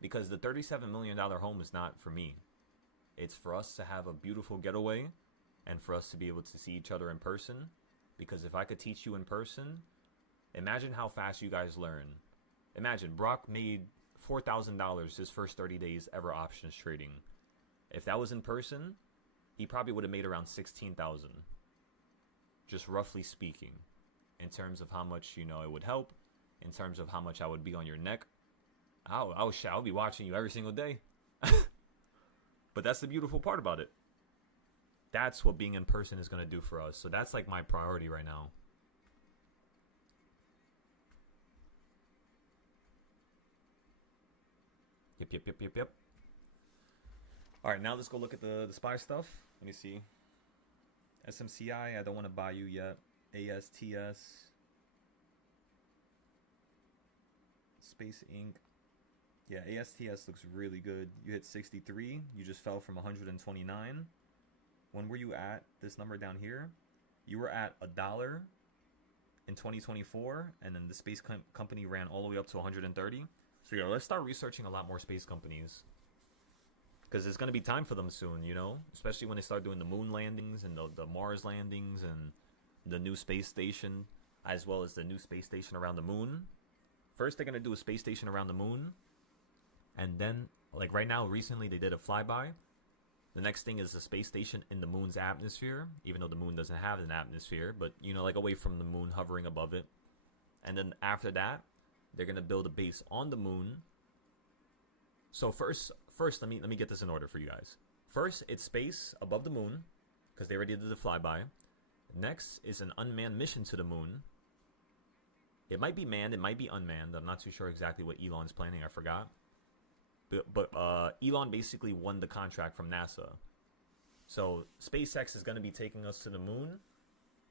Because the $37 million home is not for me. It's for us to have a beautiful getaway. And for us to be able to see each other in person. Because if I could teach you in person, imagine how fast you guys learn. Imagine, Brock made $4,000 his first 30 days ever options trading. If that was in person, he probably would have made around 16,000. Just roughly speaking. In terms of how much, you know, it would help. In terms of how much I would be on your neck. I'll be watching you every single day. But that's the beautiful part about it. That's what being in person is going to do for us. So that's like my priority right now. Yep. All right, now let's go look at the SPY stuff. Let me see. SMCI, I don't want to buy you yet. ASTS. Space Inc. Yeah, ASTS looks really good. You hit 63. You just fell from 129. When were you at this number down here? You were at $1 in 2024, and then the space company ran all the way up to 130. So yeah, let's start researching a lot more space companies. Because it's going to be time for them soon, you know? Especially when they start doing the moon landings and the Mars landings and the new space station, as well as the new space station around the moon. First, they're going to do a space station around the moon. And then, like right now, recently they did a flyby. The next thing is the space station in the moon's atmosphere, even though the moon doesn't have an atmosphere, but, you know, like away from the moon, hovering above it. And then after that, they're going to build a base on the moon. So first, let me get this in order for you guys. First, it's space above the moon, because they already did the flyby. Next is an unmanned mission to the moon. It might be manned, it might be unmanned. I'm not too sure exactly what Elon's planning, I forgot. But Elon basically won the contract from NASA. So SpaceX is going to be taking us to the moon.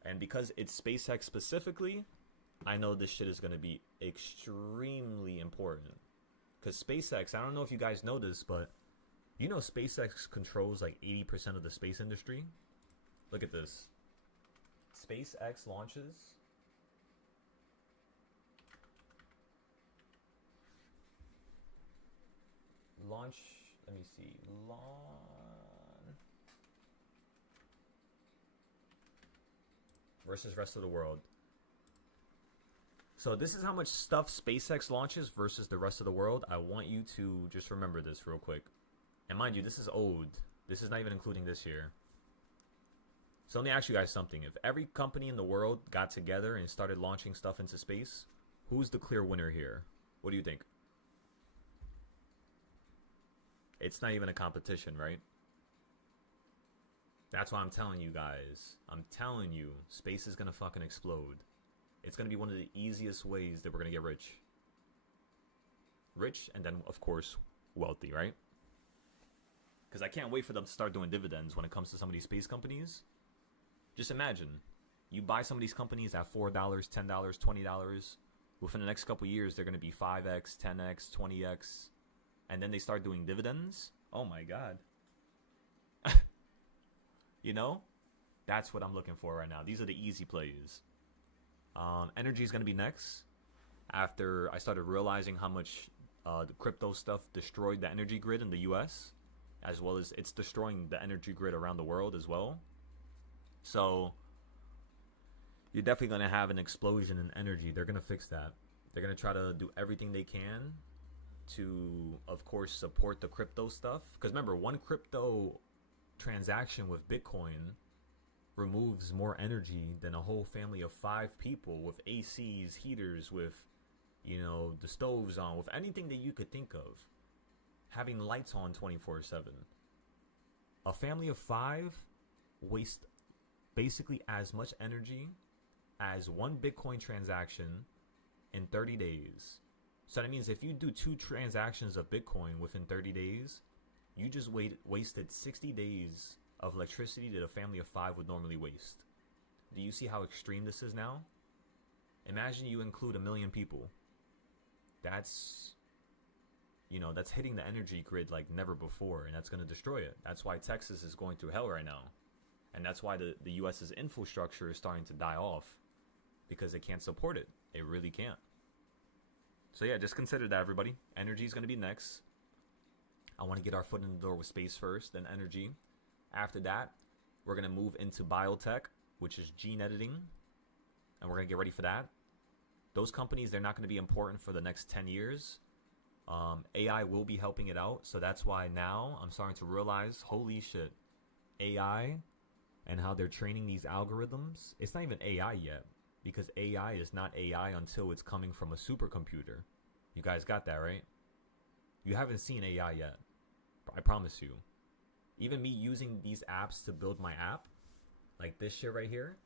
And because it's SpaceX specifically, I know this shit is going to be extremely important. Because SpaceX, I don't know if you guys know this, but you know SpaceX controls like 80% of the space industry? Look at this. SpaceX launches. Let me see. Versus rest of the world. So this is how much stuff SpaceX launches versus the rest of the world. I want you to just remember this real quick. And mind you, this is old. This is not even including this year. So let me ask you guys something. If every company in the world got together and started launching stuff into space, who's the clear winner here? What do you think? It's not even a competition, right? That's why I'm telling you guys. I'm telling you, space is gonna fucking explode. It's gonna be one of the easiest ways that we're gonna get rich. Rich, and then, of course, wealthy, right? Because I can't wait for them to start doing dividends when it comes to some of these space companies. Just imagine, you buy some of these companies at $4, $10, $20. Within the next couple years, they're gonna be 5x, 10x, 20x. And then they start doing dividends. Oh my god. You know? That's what I'm looking for right now. These are the easy plays. Energy is going to be next. After I started realizing how much the crypto stuff destroyed the energy grid in the US. As well as it's destroying the energy grid around the world as well. So, you're definitely going to have an explosion in energy. They're going to fix that. They're going to try to do everything they can to, of course, support the crypto stuff. Because remember, one crypto transaction with Bitcoin removes more energy than a whole family of 5 people with ACs, heaters, with, you know, the stoves on, with anything that you could think of. Having lights on 24/7. A family of 5 waste basically as much energy as one Bitcoin transaction in 30 days. So that means if you do 2 transactions of Bitcoin within 30 days, you just wasted 60 days of electricity that a family of 5 would normally waste. Do you see how extreme this is now? Imagine you include 1 million people. That's, you know, that's hitting the energy grid like never before, and that's going to destroy it. That's why Texas is going through hell right now. And that's why the US's infrastructure is starting to die off, because it can't support it. It really can't. So yeah, just consider that, everybody. Energy is going to be next. I want to get our foot in the door with space first, then energy. After that, we're going to move into biotech, which is gene editing. And we're going to get ready for that. Those companies, they're not going to be important for the next 10 years. AI will be helping it out. So that's why now I'm starting to realize, holy shit, AI and how they're training these algorithms. It's not even AI yet, because AI is not AI until it's coming from a supercomputer. You guys got that, right? You haven't seen AI yet. I promise you. Even me using these apps to build my app, like this shit right here,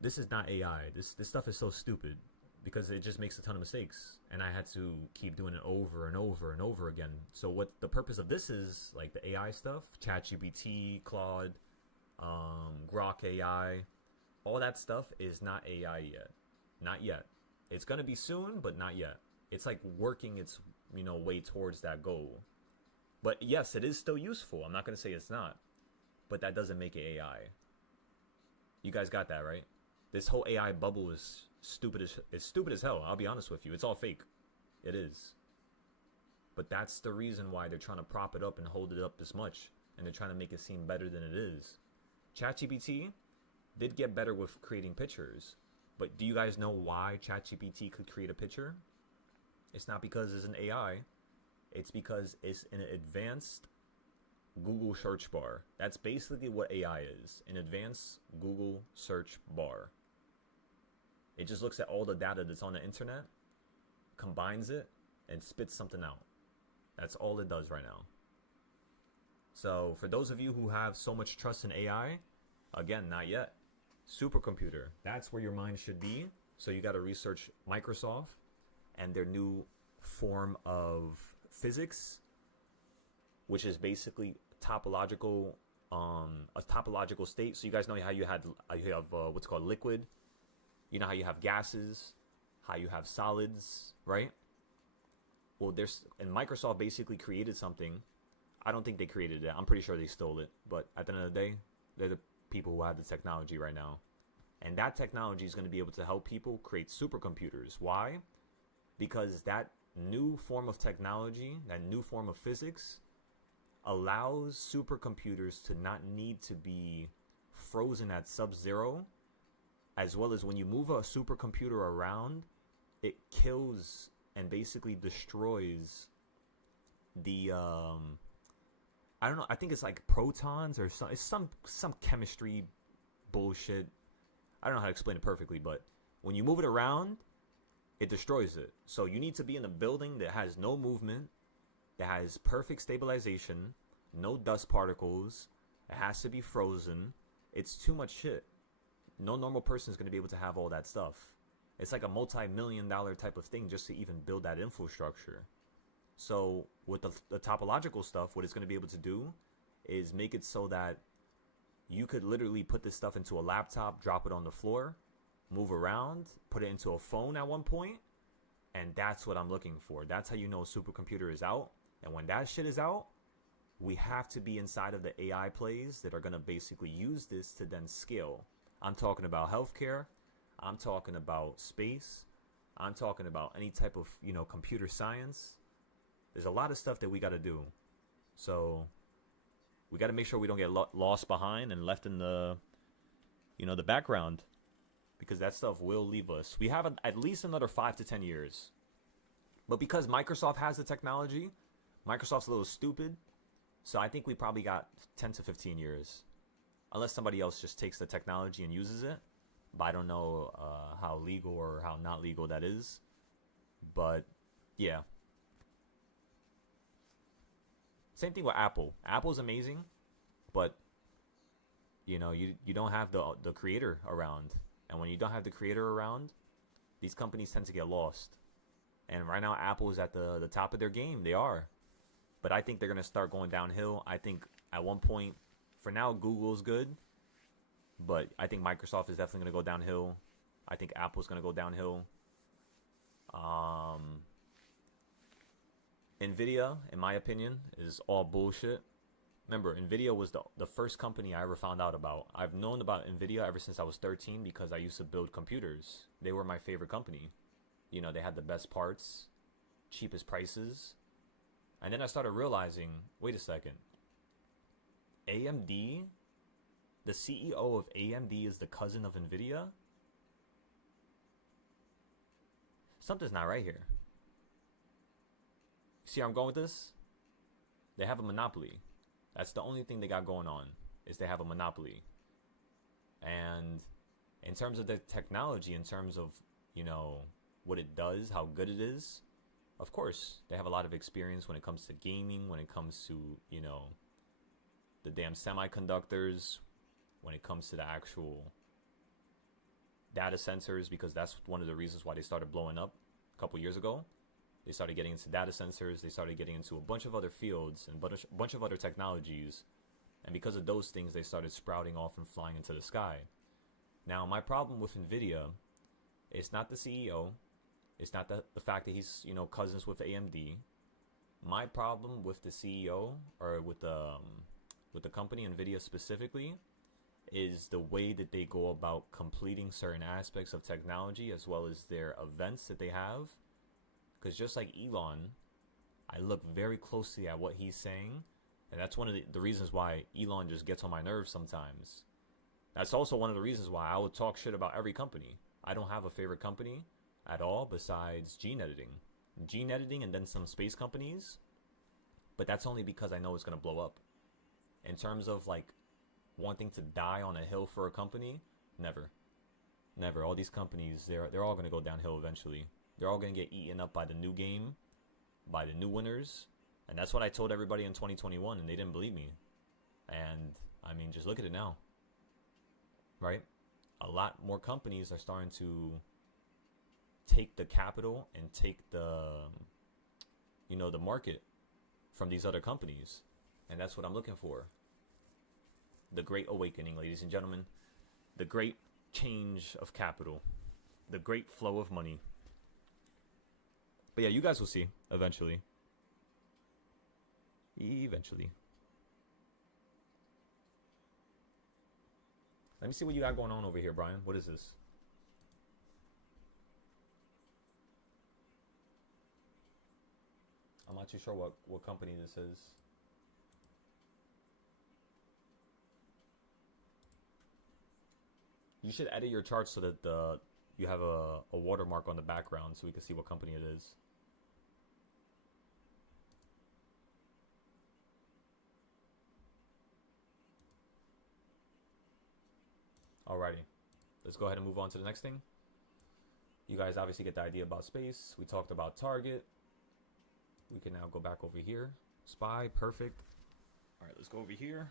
this is not AI. This stuff is so stupid because it just makes a ton of mistakes, and I had to keep doing it over and over and over again. So what the purpose of this is, like the AI stuff, ChatGPT, Claude, Grok AI, all that stuff is not AI yet. Not yet. It's gonna be soon, but not yet. It's like working its, you know, way towards that goal. But yes, it is still useful. I'm not gonna say it's not, but that doesn't make it AI. You guys got that, right? This whole AI bubble is stupid as hell. I'll be honest with you. It's all fake. It is. But that's the reason why they're trying to prop it up and hold it up this much, and they're trying to make it seem better than it is. ChatGPT did get better with creating pictures, but do you guys know why ChatGPT could create a picture? It's not because it's an AI. It's because it's an advanced Google search bar. That's basically what AI is, an advanced Google search bar. It just looks at all the data that's on the internet, combines it, and spits something out. That's all it does right now. So for those of you who have so much trust in AI, again, not yet. Supercomputer, that's where your mind should be. So you got to research Microsoft and their new form of physics, which is basically topological, a topological state. So you guys know how you have what's called liquid. You know how you have gases, how you have solids, right? Well, and Microsoft basically created something. I don't think they created it. I'm pretty sure they stole it. But at the end of the day, they're the people who have the technology right now. And that technology is going to be able to help people create supercomputers. Why? Because that new form of technology, that new form of physics, allows supercomputers to not need to be frozen at sub-zero, as well as when you move a supercomputer around, it kills and basically destroys the I don't know, I think it's like protons or some, it's some chemistry bullshit. I don't know how to explain it perfectly, but when you move it around, it destroys it. So you need to be in a building that has no movement, that has perfect stabilization, no dust particles, it has to be frozen. It's too much shit. No normal person is going to be able to have all that stuff. It's like a multi-million-dollar type of thing just to even build that infrastructure. So with the topological stuff, what it's going to be able to do is make it so that you could literally put this stuff into a laptop, drop it on the floor, move around, put it into a phone at one point, and that's what I'm looking for. That's how you know a supercomputer is out. And when that shit is out, we have to be inside of the AI plays that are going to basically use this to then scale. I'm talking about healthcare. I'm talking about space. I'm talking about any type of, computer science. There's a lot of stuff that we got to do. So we got to make sure we don't get lost behind and left in the background, because that stuff will leave us. We have at least another 5 to 10 years. But because Microsoft has the technology, Microsoft's a little stupid. So I think we probably got 10 to 15 years. Unless somebody else just takes the technology and uses it. But I don't know how legal or how not legal that is. But yeah. Same thing with Apple. Apple's amazing, but you don't have the creator around. And when you don't have the creator around, these companies tend to get lost. And right now Apple is at the top of their game. They are. But I think they're going to start going downhill. I think at one point, for now, Google's good. But I think Microsoft is definitely going to go downhill. I think Apple's going to go downhill. Nvidia, in my opinion, is all bullshit. Remember, Nvidia was the first company I ever found out about. I've known about Nvidia ever since I was 13 because I used to build computers. They were my favorite company. They had the best parts, cheapest prices. And then I started realizing, wait a second. AMD, the CEO of AMD is the cousin of Nvidia? Something's not right here. See where I'm going with this? They have a monopoly. That's the only thing they got going on, is they have a monopoly. And in terms of the technology, in terms of, what it does, how good it is, of course, they have a lot of experience when it comes to gaming, when it comes to, the damn semiconductors, when it comes to the actual data centers, because that's one of the reasons why they started blowing up a couple years ago. They started getting into data sensors. They started getting into a bunch of other fields and a bunch of other technologies. And because of those things, they started sprouting off and flying into the sky. Now, my problem with NVIDIA, it's not the CEO. It's not the fact that he's, cousins with AMD. My problem with the CEO, or with the company, NVIDIA specifically, is the way that they go about completing certain aspects of technology, as well as their events that they have. Because just like Elon, I look very closely at what he's saying. And that's one of the reasons why Elon just gets on my nerves sometimes. That's also one of the reasons why I would talk shit about every company. I don't have a favorite company at all besides gene editing. Gene editing and then some space companies. But that's only because I know it's going to blow up. In terms of wanting to die on a hill for a company, never. Never. All these companies, they're all going to go downhill eventually. They're all going to get eaten up by the new game, by the new winners. And that's what I told everybody in 2021, and they didn't believe me. And I mean, just look at it now, right? A lot more companies are starting to take the capital and take the market from these other companies. And that's what I'm looking for. The great awakening, ladies and gentlemen. The great change of capital. The great flow of money. But yeah, you guys will see eventually. Eventually. Let me see what you got going on over here, Brian. What is this? I'm not too sure what company this is. You should edit your chart so that you have a watermark on the background so we can see what company it is. Alrighty. Let's go ahead and move on to the next thing. You guys obviously get the idea about space. We talked about target. We can now go back over here. SPY, perfect. Alright, let's go over here.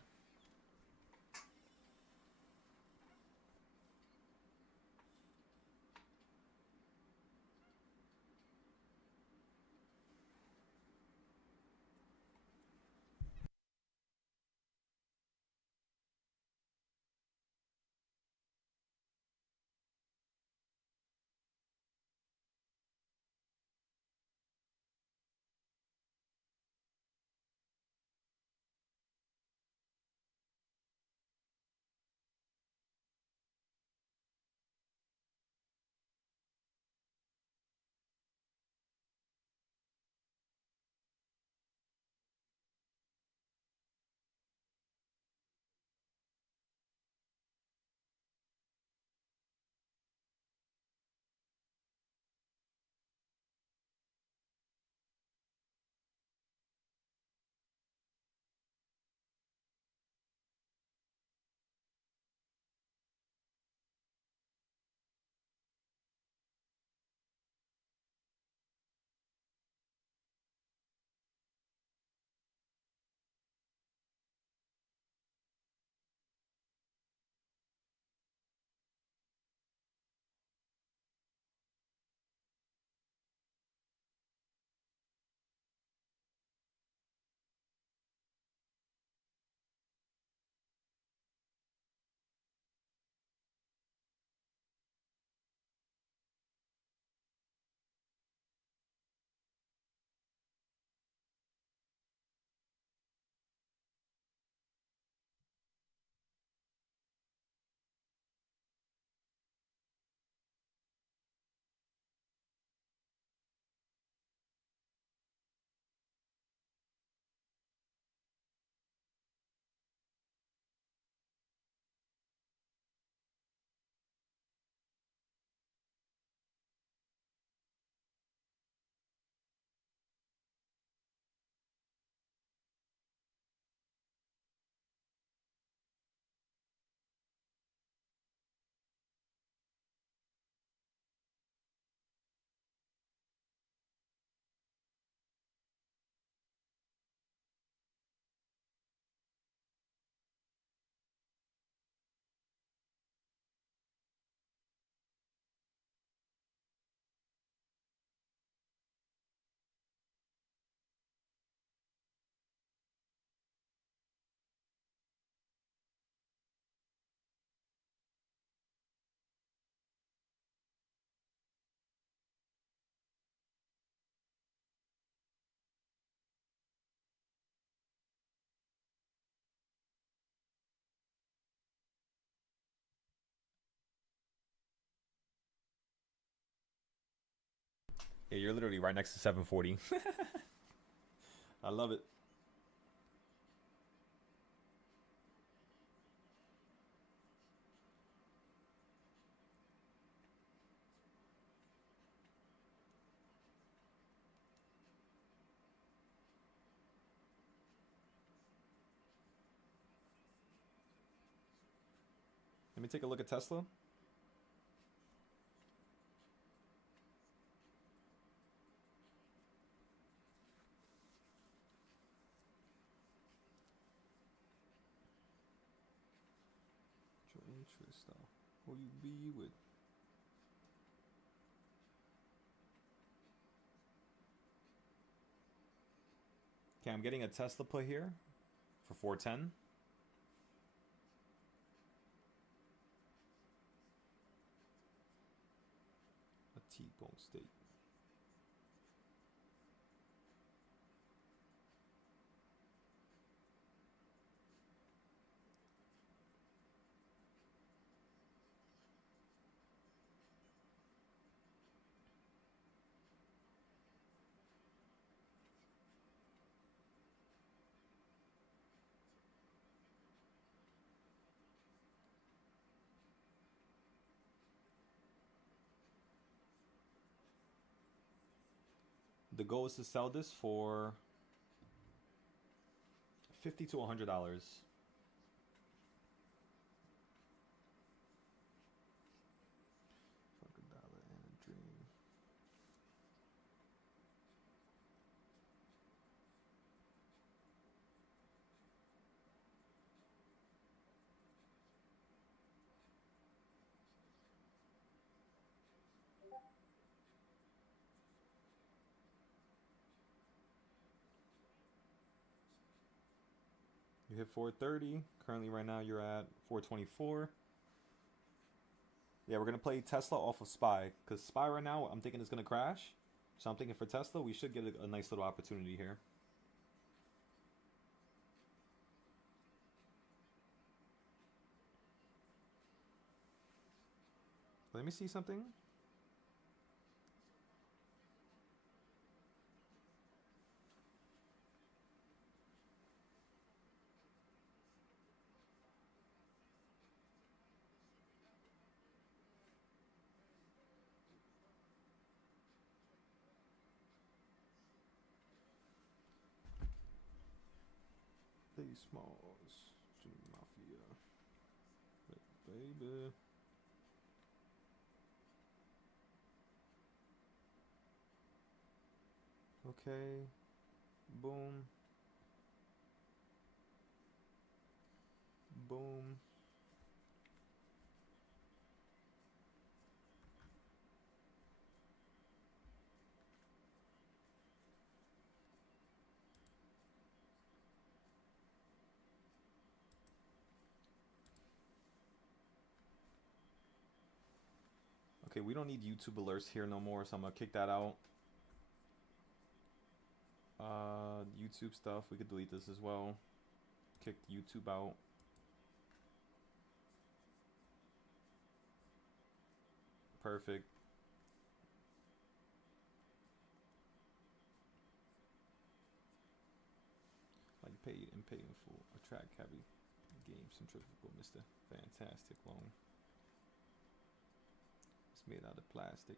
Yeah, you're literally right next to 740. I love it. Let me take a look at Tesla. Trista. Who you be with? Okay, I'm getting a Tesla put here for 410. A T-bone steak. The goal is to sell this for $50 to $100. Fuck $1 and a dream. You hit 430. Currently, right now, you're at 424. Yeah, we're gonna play Tesla off of SPY because SPY right now, I'm thinking it's gonna crash. So I'm thinking for Tesla, we should get a nice little opportunity here. Let me see something. Biggie Smalls, Jimmy Mafia, baby. Okay, boom, boom. Okay, we don't need YouTube alerts here no more, so I'm gonna kick that out. YouTube stuff, we could delete this as well. Kick YouTube out. Perfect. Like paid and paid in full. Attract heavy. Game centrifugal, Mr. Fantastic loan. It's made out of plastic.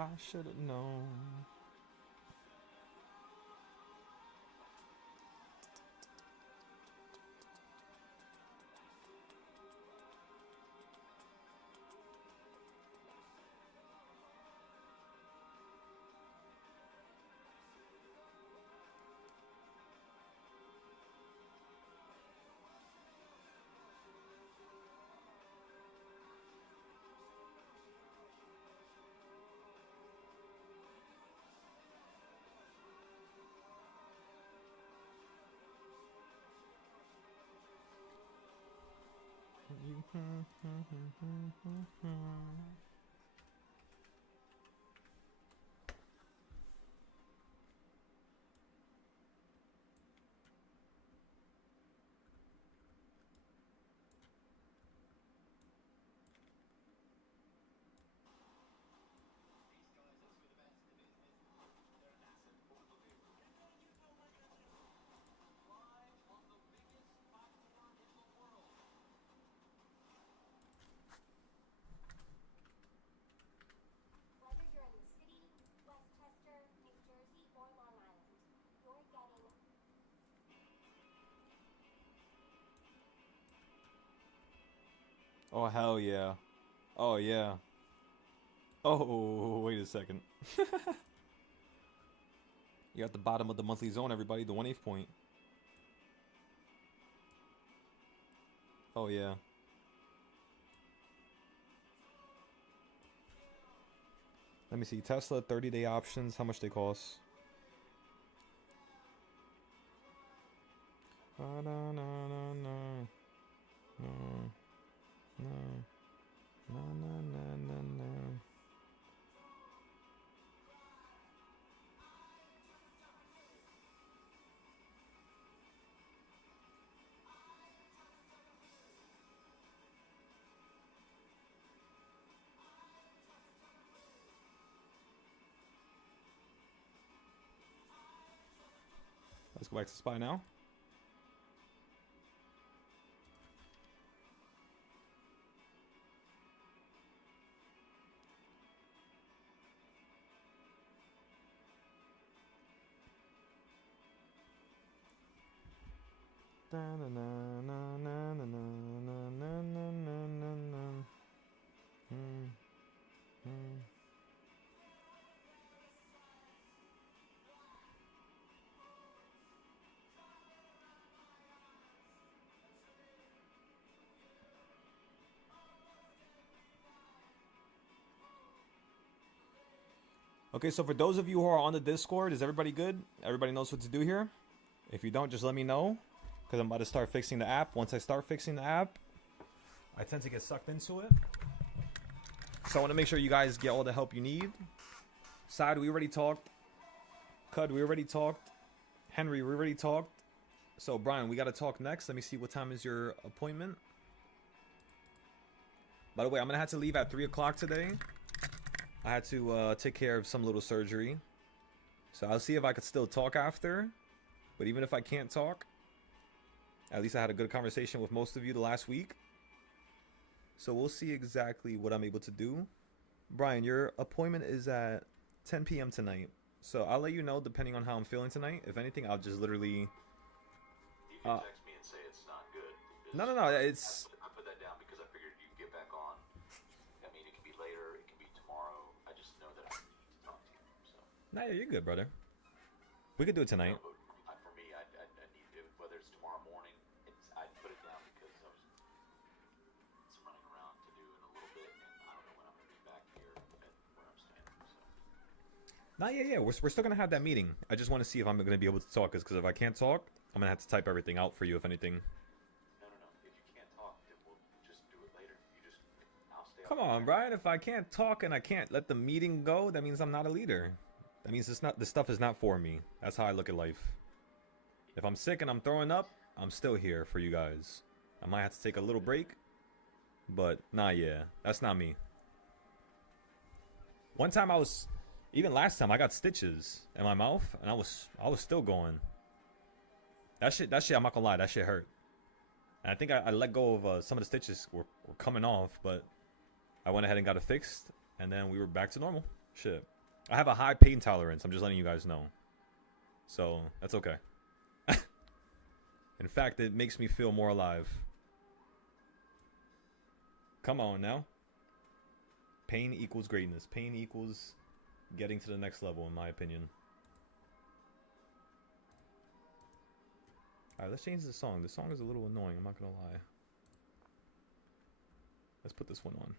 I should have known. Whether you're in the city, Westchester, New Jersey, or Long Island, you're getting Oh, hell yeah. Oh, yeah. Oh, wait a second. You're at the bottom of the monthly zone, everybody. The 1/8 point. Oh, yeah. Let me see. Tesla 30-day options. How much they cost? No, no, no, no, no. No. No. No, no, no, no, no. Let's go back to SPY now. Okay, so for those of you who are on the Discord, is everybody good? Everybody knows what to do here? If you don't, just let me know, because I'm about to start fixing the app. Once I start fixing the app, I tend to get sucked into it. So I want to make sure you guys get all the help you need. Sad, we already talked. Cud, we already talked. Henry, we already talked. So Brian, we got to talk next. Let me see, what time is your appointment? By the way, I'm going to have to leave at 3 o'clock today. I had to take care of some little surgery. So I'll see if I could still talk after. But even if I can't talk, at least I had a good conversation with most of you the last week. So we'll see exactly what I'm able to do. Brian, your appointment is at 10 p.m. tonight. So I'll let you know depending on how I'm feeling tonight. If anything, I'll just literally... You can text me and say it's not good. No, it's... I put that down because I figured you'd get back on. I mean, it can be later, it can be tomorrow. I just know that I need to talk to you. So. Nah, you're good, brother. We could do it tonight. No, but for me, I need to, whether it's tomorrow morning, I put it down because I was some running around to do in a little bit, and I don't know when I'm going to be back here at where I'm standing. So. Nah, yeah. We're still going to have that meeting. I just want to see if I'm going to be able to talk. Because if I can't talk, I'm going to have to type everything out for you, if anything. No. If you can't talk, then we'll just do it later. I'll stay. Come on, Brian. If I can't talk and I can't let the meeting go, that means I'm not a leader. That means this stuff is not for me. That's how I look at life. If I'm sick and I'm throwing up, I'm still here for you guys. I might have to take a little break, but nah, yeah, that's not me. One time even last time I got stitches in my mouth and I was still going. That shit, I'm not gonna lie, that shit hurt. And I think I let go of some of the stitches were coming off, but I went ahead and got it fixed, and then we were back to normal. Shit. I have a high pain tolerance. I'm just letting you guys know. So, that's okay. In fact, it makes me feel more alive. Come on now. Pain equals greatness. Pain equals getting to the next level, in my opinion. Alright, let's change the song. The song is a little annoying, I'm not gonna lie. Let's put this one on.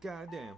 Goddamn.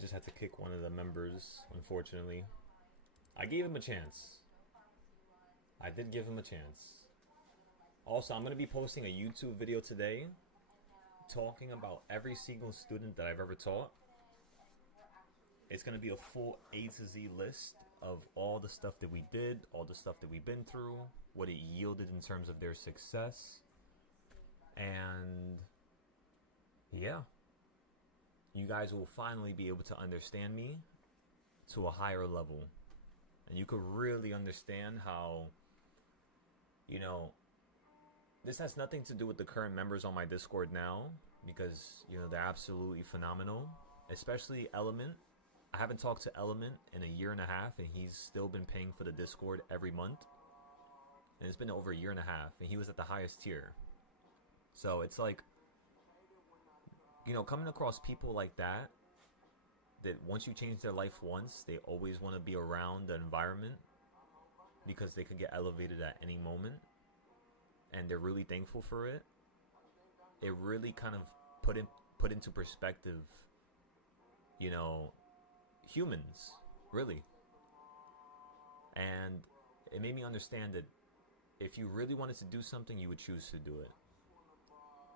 just had to kick one of the members, unfortunately. I gave him a chance. I did give him a chance. Also, I'm going to be posting a YouTube video today talking about every single student that I've ever taught. It's going to be a full A to Z list of all the stuff that we did, all the stuff that we've been through, what it yielded in terms of their success. And yeah, you guys will finally be able to understand me to a higher level. And you could really understand how, you know, this has nothing to do with the current members on my Discord now, because, you know, they're absolutely phenomenal, especially Element. I haven't talked to Element in a year and a half, and he's still been paying for the Discord every month. And it's been over a year and a half, and he was at the highest tier. So it's like, you know, coming across people like that, that once you change their life once, they always want to be around the environment because they could get elevated at any moment, and they're really thankful for it. It really kind of put into perspective, you know, humans, really. And it made me understand that if you really wanted to do something, you would choose to do it.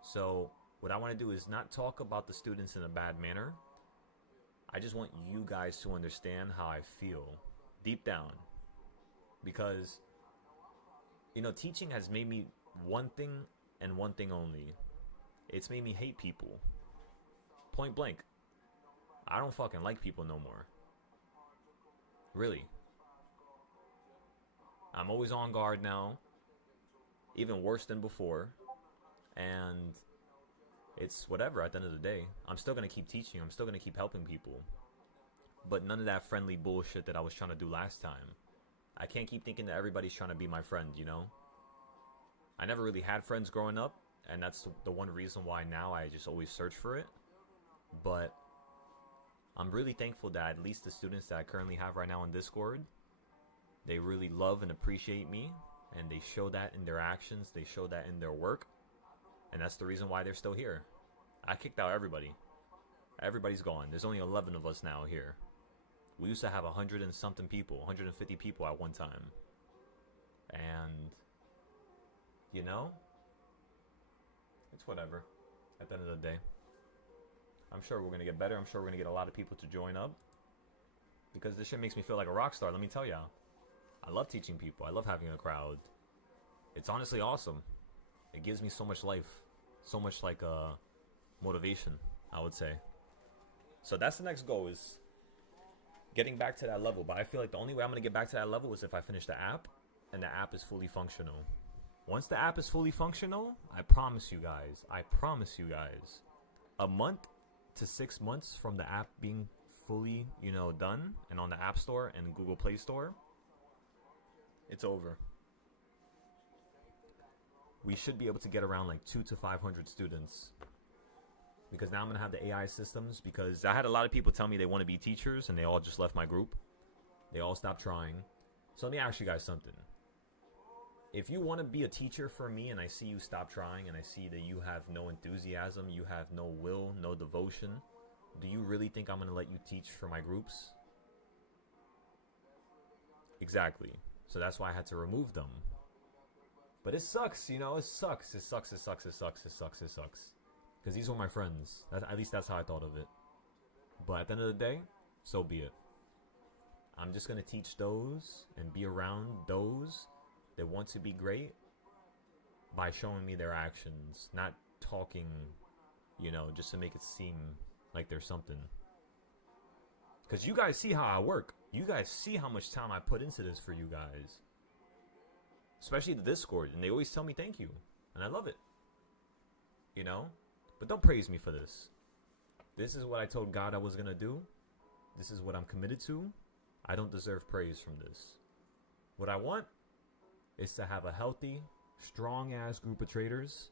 So what I want to do is not talk about the students in a bad manner. I just want you guys to understand how I feel deep down. Because, you know, teaching has made me one thing and one thing only. It's made me hate people. Point blank. I don't fucking like people no more. Really. I'm always on guard now. Even worse than before. And it's whatever at the end of the day. I'm still going to keep teaching. I'm still going to keep helping people. But none of that friendly bullshit that I was trying to do last time. I can't keep thinking that everybody's trying to be my friend, you know? I never really had friends growing up. And that's the one reason why now I just always search for it. But I'm really thankful that at least the students that I currently have right now on Discord, they really love and appreciate me. And they show that in their actions. They show that in their work. And that's the reason why they're still here. I kicked out everybody. Everybody's gone. There's only 11 of us now here. We used to have 100 and something people, 150 people at one time. And, you know, it's whatever at the end of the day. I'm sure we're going to get better. I'm sure we're going to get a lot of people to join up. Because this shit makes me feel like a rock star, let me tell y'all. I love teaching people. I love having a crowd. It's honestly awesome. It gives me so much life. So much like motivation, I would say. So that's the next goal, is getting back to that level. But I feel like the only way I'm going to get back to that level is if I finish the app and the app is fully functional. Once the app is fully functional, I promise you guys, a month to 6 months from the app being fully, you know, done and on the App Store and Google Play Store, it's over. We should be able to get around like 200 to 500 students. Because now I'm going to have the AI systems. Because I had a lot of people tell me they want to be teachers, and they all just left my group. They all stopped trying. So let me ask you guys something. If you want to be a teacher for me, and I see you stop trying, and I see that you have no enthusiasm, you have no will, no devotion, do you really think I'm going to let you teach for my groups? Exactly. So that's why I had to remove them. But it sucks, you know, it sucks. Because these were my friends. At least that's how I thought of it. But at the end of the day, so be it. I'm just going to teach those and be around those that want to be great by showing me their actions. Not talking, you know, just to make it seem like there's something. Because you guys see how I work. You guys see how much time I put into this for you guys. Especially the Discord. And they always tell me thank you. And I love it. You know? But don't praise me for this. This is what I told God I was going to do. This is what I'm committed to. I don't deserve praise from this. What I want is to have a healthy, strong-ass group of traders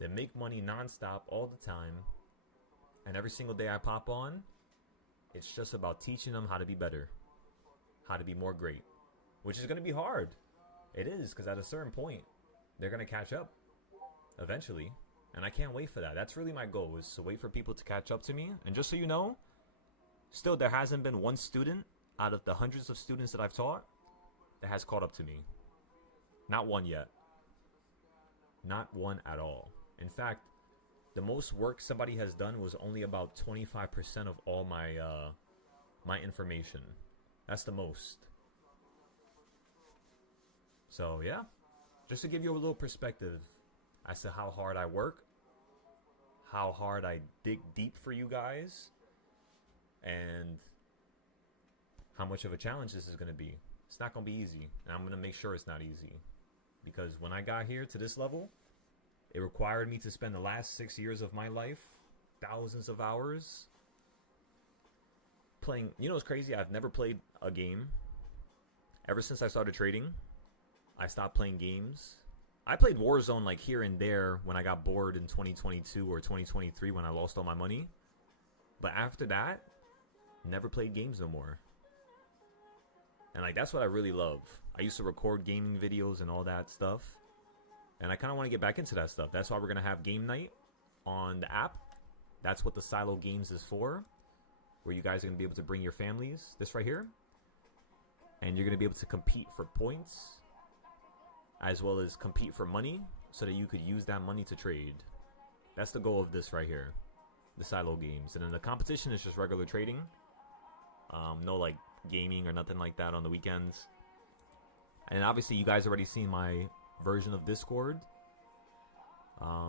that make money nonstop all the time. And every single day I pop on, it's just about teaching them how to be better. How to be more great. Which is going to be hard. It is, because at a certain point, they're going to catch up. Eventually. And I can't wait for that. That's really my goal, is to wait for people to catch up to me. And just so you know, Still, there hasn't been one student out of the hundreds of students that I've taught that has caught up to me. Not one yet. Not one at all. In fact, the most work somebody has done was only about 25% of all my my information. That's the most. So yeah, just to give you a little perspective as to how hard I work, how hard I dig deep for you guys, and how much of a challenge this is going to be. It's not going to be easy, and I'm going to make sure it's not easy. Because when I got here to this level, it required me to spend the last 6 years of my life, thousands of hours, playing. You know what's crazy? I've never played a game. Ever since I started trading, I stopped playing games. I played Warzone like here and there when I got bored in 2022 or 2023 when I lost all my money. But after that, never played games no more. And like that's what I really love. I used to record gaming videos and all that stuff. And I kind of want to get back into that stuff. That's why we're going to have game night on the app. That's what the Silo Games is for. Where you guys are going to be able to bring your families. This right here. And you're going to be able to compete for points. As well as compete for money. So that you could use that money to trade. That's the goal of this right here. The Silo Games. And then the competition is just regular trading. No like gaming or nothing like that on the weekends. And obviously you guys already seen my version of Discord.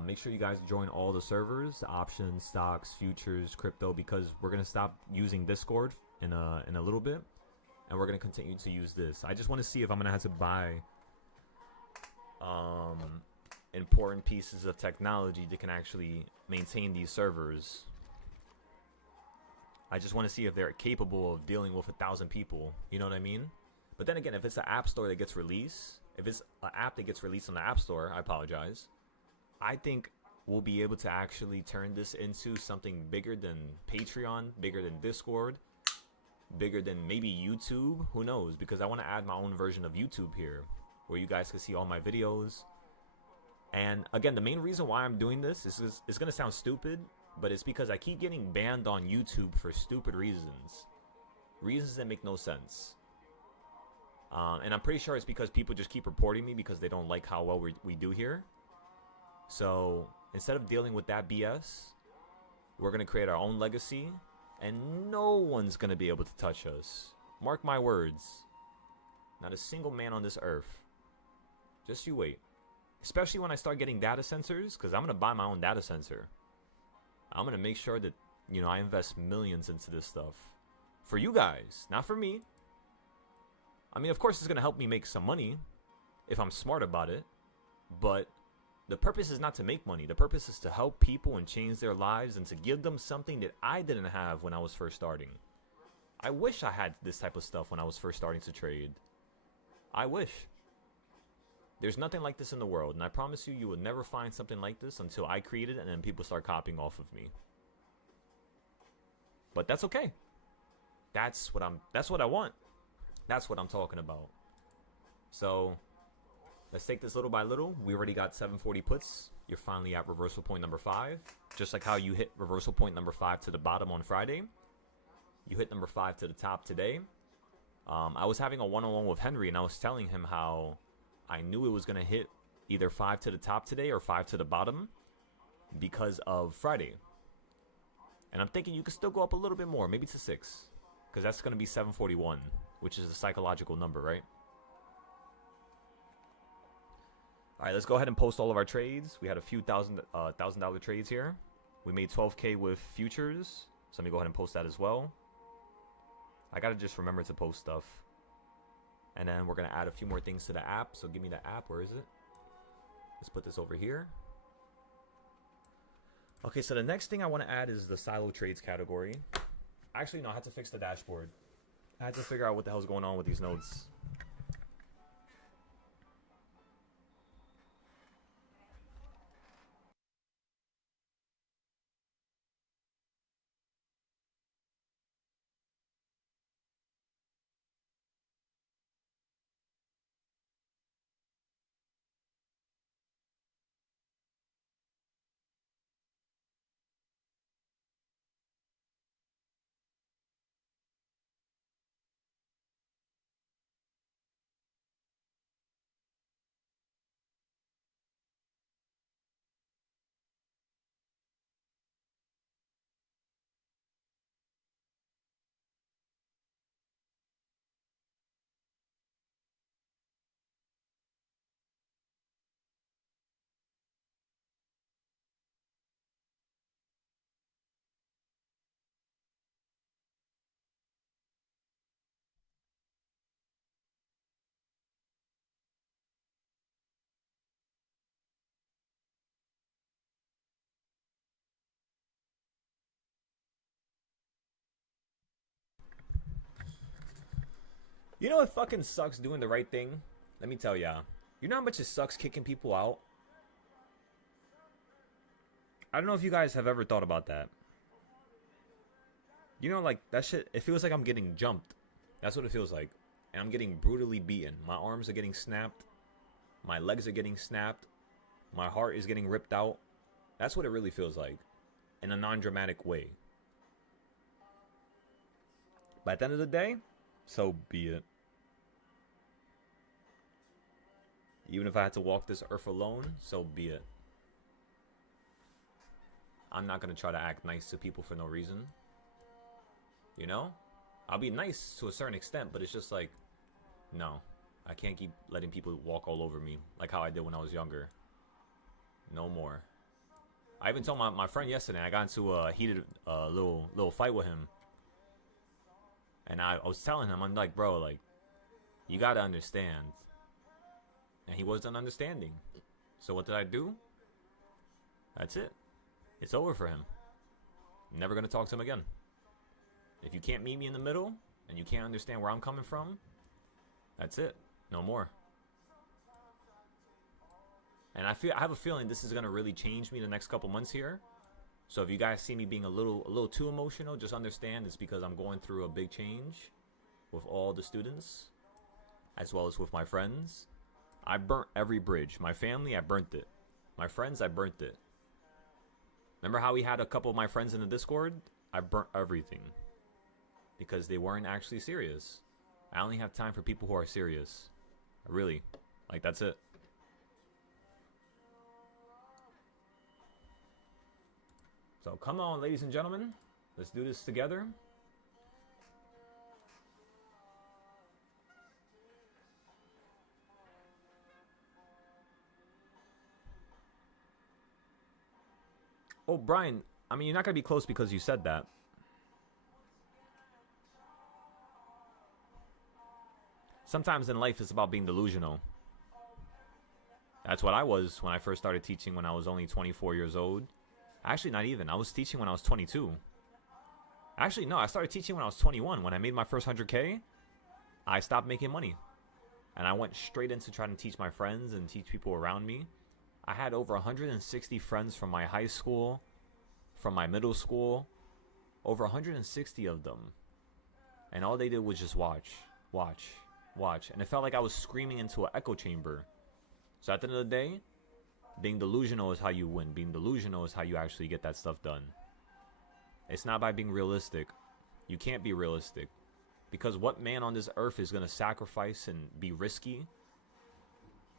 Make sure you guys join all the servers, options, stocks, futures, crypto, because we're gonna stop using Discord in a little bit, and we're gonna continue to use this. I just want to see if I'm gonna have to buy important pieces of technology that can actually maintain these servers. I just want to see if they're capable of dealing with 1,000 people. You know what I mean? But then again, if it's an app store that gets released, if it's an app that gets released on the app store, I apologize. I think we'll be able to actually turn this into something bigger than Patreon, bigger than Discord, bigger than maybe YouTube. Who knows? Because I want to add my own version of YouTube here, where you guys can see all my videos. And again, the main reason why I'm doing this is it's going to sound stupid, but it's because I keep getting banned on YouTube for stupid reasons. Reasons that make no sense. And I'm pretty sure it's because people just keep reporting me because they don't like how well we do here. So instead of dealing with that BS, we're going to create our own legacy. And no one's going to be able to touch us. Mark my words. Not a single man on this earth. Just you wait. Especially when I start getting data sensors, because I'm going to buy my own data sensor. I'm going to make sure that, you know, I invest millions into this stuff. For you guys, not for me. I mean, of course, it's going to help me make some money if I'm smart about it. But the purpose is not to make money. The purpose is to help people and change their lives and to give them something that I didn't have when I was first starting. I wish I had this type of stuff when I was first starting to trade. I wish. There's nothing like this in the world, and I promise you, you will never find something like this until I create it and then people start copying off of me. But that's okay. That's what I want. That's what I'm talking about. So let's take this little by little. We already got 740 puts. You're finally at reversal point number 5. Just like how you hit reversal point number 5 to the bottom on Friday. You hit number 5 to the top today. I was having a one-on-one with Henry, and I was telling him how I knew it was going to hit either 5 to the top today or 5 to the bottom because of Friday. And I'm thinking you could still go up a little bit more, maybe to 6. Because that's going to be 741, which is a psychological number, right? All right, let's go ahead and post all of our trades. We had a few $1,000 trades here. We made 12K with futures. So let me go ahead and post that as well. I got to just remember to post stuff. And then we're going to add a few more things to the app. So give me the app. Where is it? Let's put this over here. Okay, so the next thing I want to add is the silo trades category. Actually, no, I had to fix the dashboard. I had to figure out what the hell's going on with these nodes. You know what fucking sucks doing the right thing? Let me tell ya. You know how much it sucks kicking people out? I don't know if you guys have ever thought about that. You know, like, that shit, it feels like I'm getting jumped. That's what it feels like. And I'm getting brutally beaten. My arms are getting snapped. My legs are getting snapped. My heart is getting ripped out. That's what it really feels like. In a non-dramatic way. But at the end of the day, so be it. Even if I had to walk this earth alone, so be it. I'm not going to try to act nice to people for no reason. You know? I'll be nice to a certain extent, but it's just like, no. I can't keep letting people walk all over me like how I did when I was younger. No more. I even told my friend yesterday, I got into a heated little fight with him. And I was telling him, I'm like, bro, like, you got to understand. And he wasn't understanding. So what did I do? That's it. It's over for him. I'm never going to talk to him again. If you can't meet me in the middle, and you can't understand where I'm coming from, that's it. No more. And I have a feeling this is going to really change me the next couple months here. So if you guys see me being a little too emotional, just understand it's because I'm going through a big change with all the students, as well as with my friends. I burnt every bridge. My family, I burnt it. My friends, I burnt it. Remember how we had a couple of my friends in the Discord? I burnt everything. Because they weren't actually serious. I only have time for people who are serious. Really. Like, that's it. So come on, ladies and gentlemen. Let's do this together. Oh, Brian, I mean, you're not going to be close because you said that. Sometimes in life it's about being delusional. That's what I was when I first started teaching when I was only 24 years old. Actually, not even. I was teaching when I was 22. Actually, no, I started teaching when I was 21. When I made my first 100K, I stopped making money. And I went straight into trying to teach my friends and teach people around me. I had over 160 friends from my high school, from my middle school. Over 160 of them. And all they did was just watch. And it felt like I was screaming into an echo chamber. So at the end of the day, being delusional is how you win. Being delusional is how you actually get that stuff done. It's not by being realistic. You can't be realistic. Because what man on this earth is going to sacrifice and be risky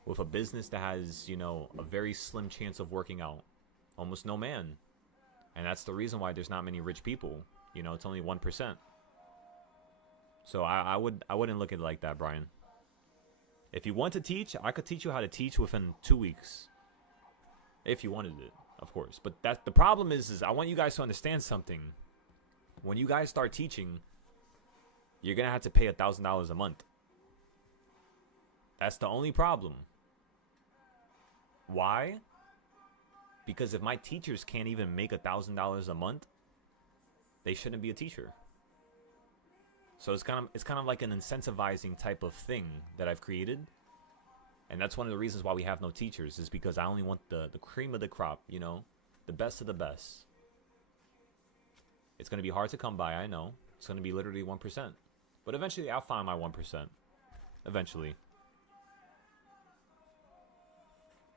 with a business that has, you know, a very slim chance of working out? Almost no man. And that's the reason why there's not many rich people. You know, it's only 1%. So I wouldn't look at it like that, Brian. If you want to teach, I could teach you how to teach within 2 weeks. If you wanted it, of course. But that's the problem is I want you guys to understand something. When you guys start teaching, you're going to have to pay $1,000 a month. That's the only problem. Why? Because if my teachers can't even make $1,000 a month, they shouldn't be a teacher. So it's kind of like an incentivizing type of thing that I've created. And that's one of the reasons why we have no teachers, is because I only want the cream of the crop, you know, the best of the best. It's going to be hard to come by, I know. It's going to be literally 1%. But eventually I'll find my 1%. Eventually.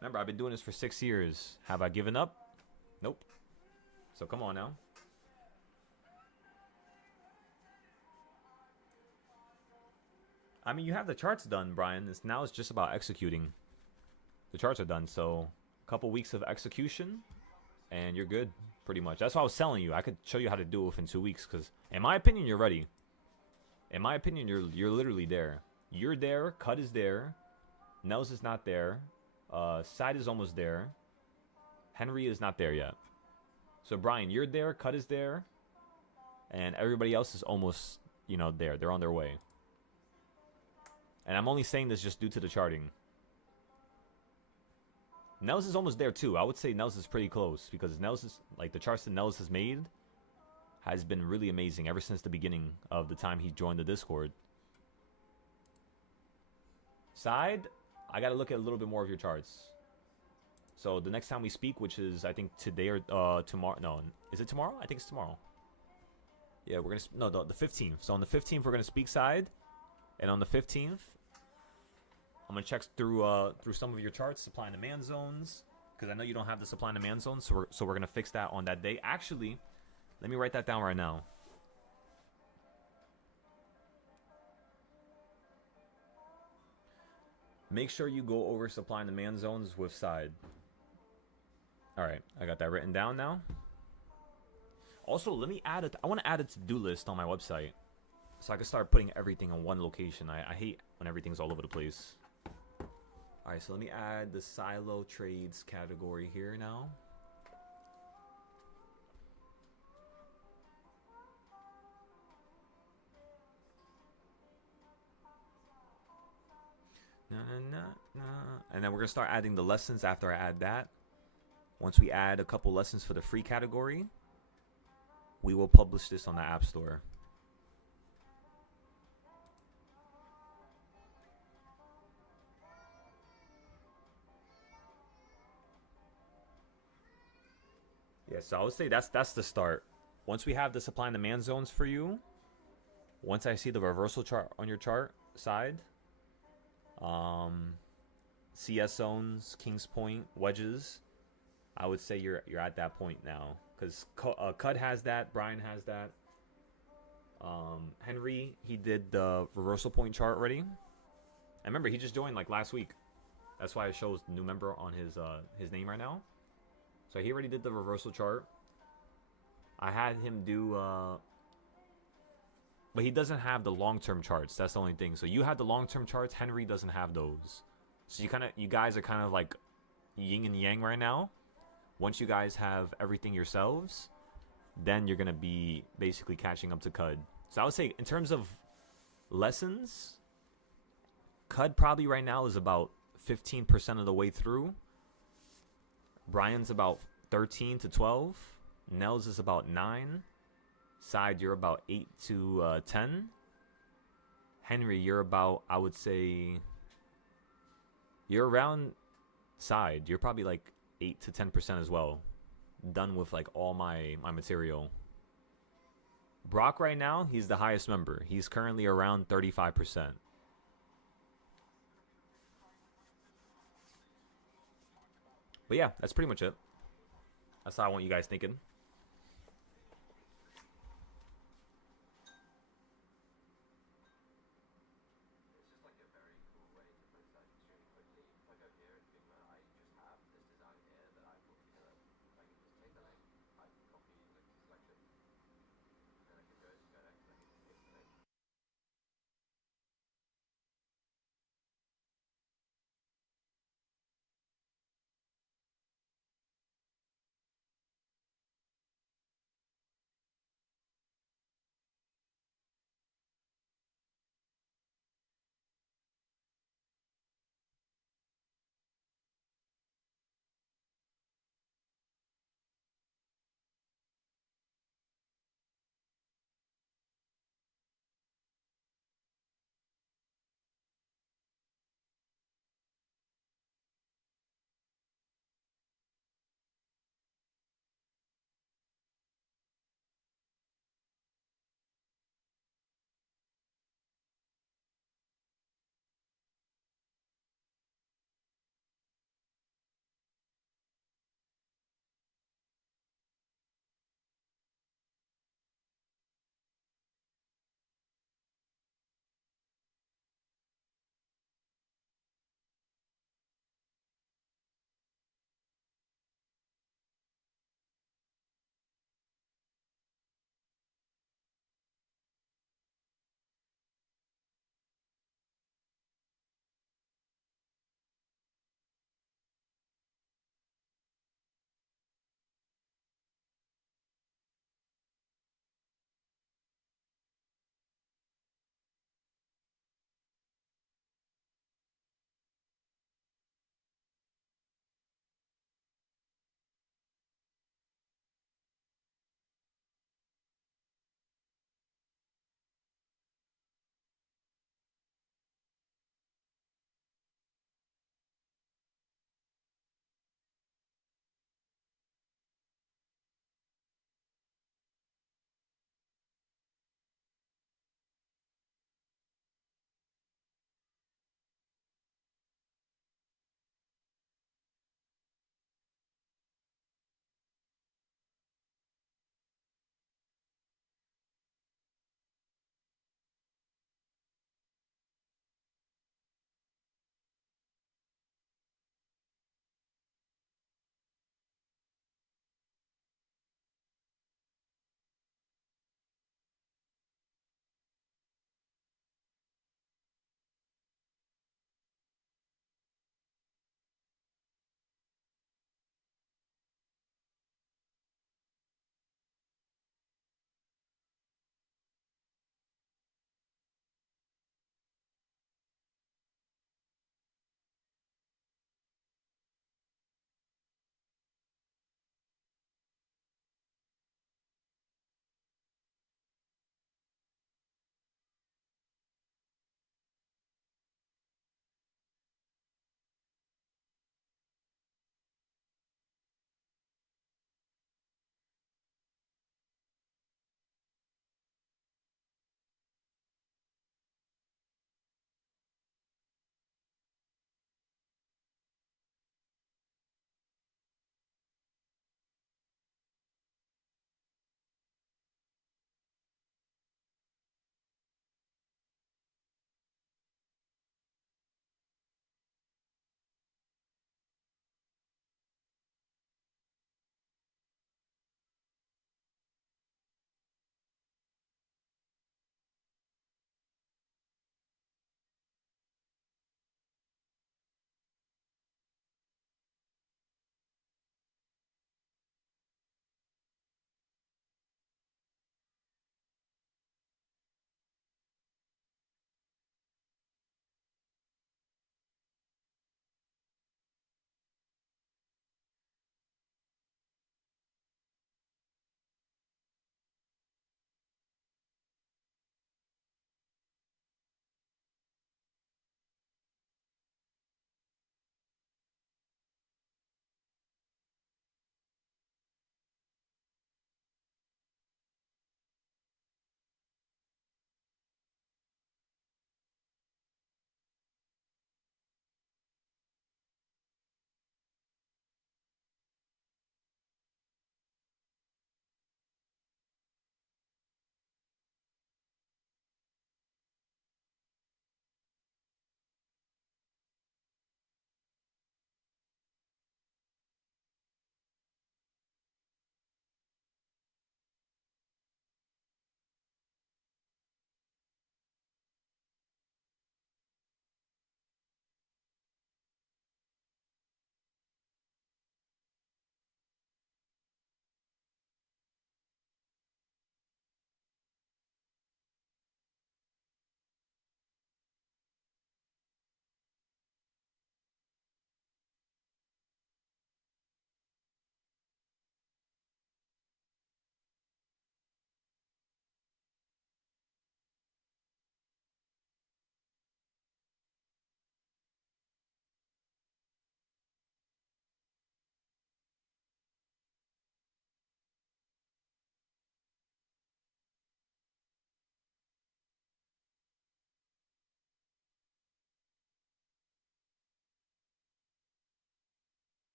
Remember, I've been doing this for 6 years. Have I given up? Nope. So come on now. I mean, you have the charts done, Brian. Now it's just about executing. The charts are done, so a couple weeks of execution, and you're good, pretty much. That's what I was telling you. I could show you how to do it within 2 weeks, because in my opinion, you're ready. In my opinion, you're literally there. You're there. Cut is there. Nels is not there. Side is almost there. Henry is not there yet. So, Brian, you're there. Cut is there. And everybody else is almost, you know, there. They're on their way. And I'm only saying this just due to the charting. Nels is almost there too. I would say Nels is pretty close, because Nels is, like, the charts that Nels has made has been really amazing ever since the beginning of the time he joined the Discord. Side, I got to look at a little bit more of your charts. So the next time we speak, which is I think today or tomorrow. No, is it tomorrow? I think it's tomorrow. Yeah, we're gonna the 15th. So on the 15th we're gonna speak side, and on the 15th I'm gonna check through some of your charts, supply and demand zones, because I know you don't have the supply and demand zones. So we're gonna fix that on that day. Actually, let me write that down right now. Make sure you go over supply and demand zones with side. All right, I got that written down now. Also, let me add I want to add a to-do list on my website, so I can start putting everything in one location. I hate when everything's all over the place. All right, so let me add the silo trades category here now. And then we're gonna start adding the lessons after I add that. Once we add a couple lessons for the free category, we will publish this on the App Store. Yeah, so I would say that's the start. Once we have the supply and demand zones for you, once I see the reversal chart on your chart side, CS zones, King's Point, wedges, I would say you're at that point now, because Cud has that, Brian has that, Henry, he did the reversal point chart already. I remember he just joined like last week. That's why it shows new member on his name right now. So he already did the reversal chart. I had him do but he doesn't have the long-term charts. That's the only thing. So you have the long-term charts. Henry doesn't have those. So you guys are kind of like yin and yang right now. Once you guys have everything yourselves, then you're gonna be basically catching up to Cud. So I would say in terms of lessons, Cud probably right now is about 15% of the way through. Brian's about 13 to 12. Nels is about 9. Side, you're about 8 to 10. Henry, you're about, I would say, you're around side. You're probably like 8 to 10% as well. Done with like all my material. Brock right now, he's the highest member. He's currently around 35%. But yeah, that's pretty much it. That's how I want you guys thinking.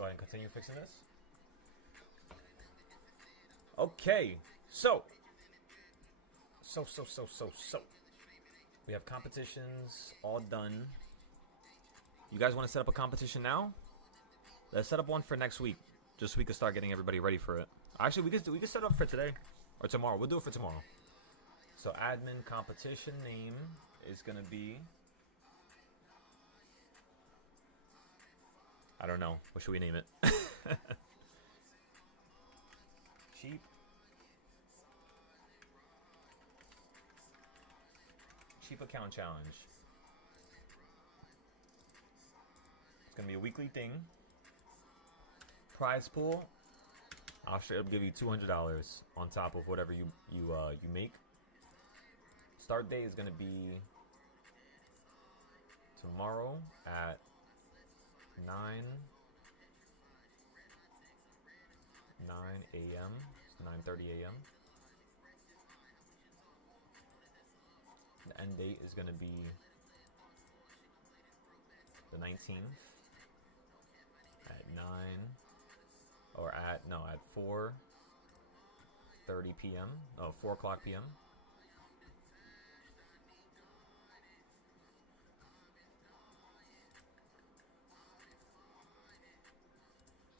go ahead and continue fixing this. Okay, so we have competitions all done. You guys want to set up a competition now? Let's set up one for next week, just so we can start getting everybody ready for it. Actually, we could set it up for today or tomorrow. We'll do it for tomorrow. So admin competition name is gonna be, I don't know. What should we name it? Cheap account challenge. It's gonna be a weekly thing. Prize pool. I'll straight up give you $200 on top of whatever you make. Start date is gonna be tomorrow at 9 a.m. 9:30 a.m. The end date is going to be the 19th at 4:30 p.m. Oh, 4 o'clock p.m.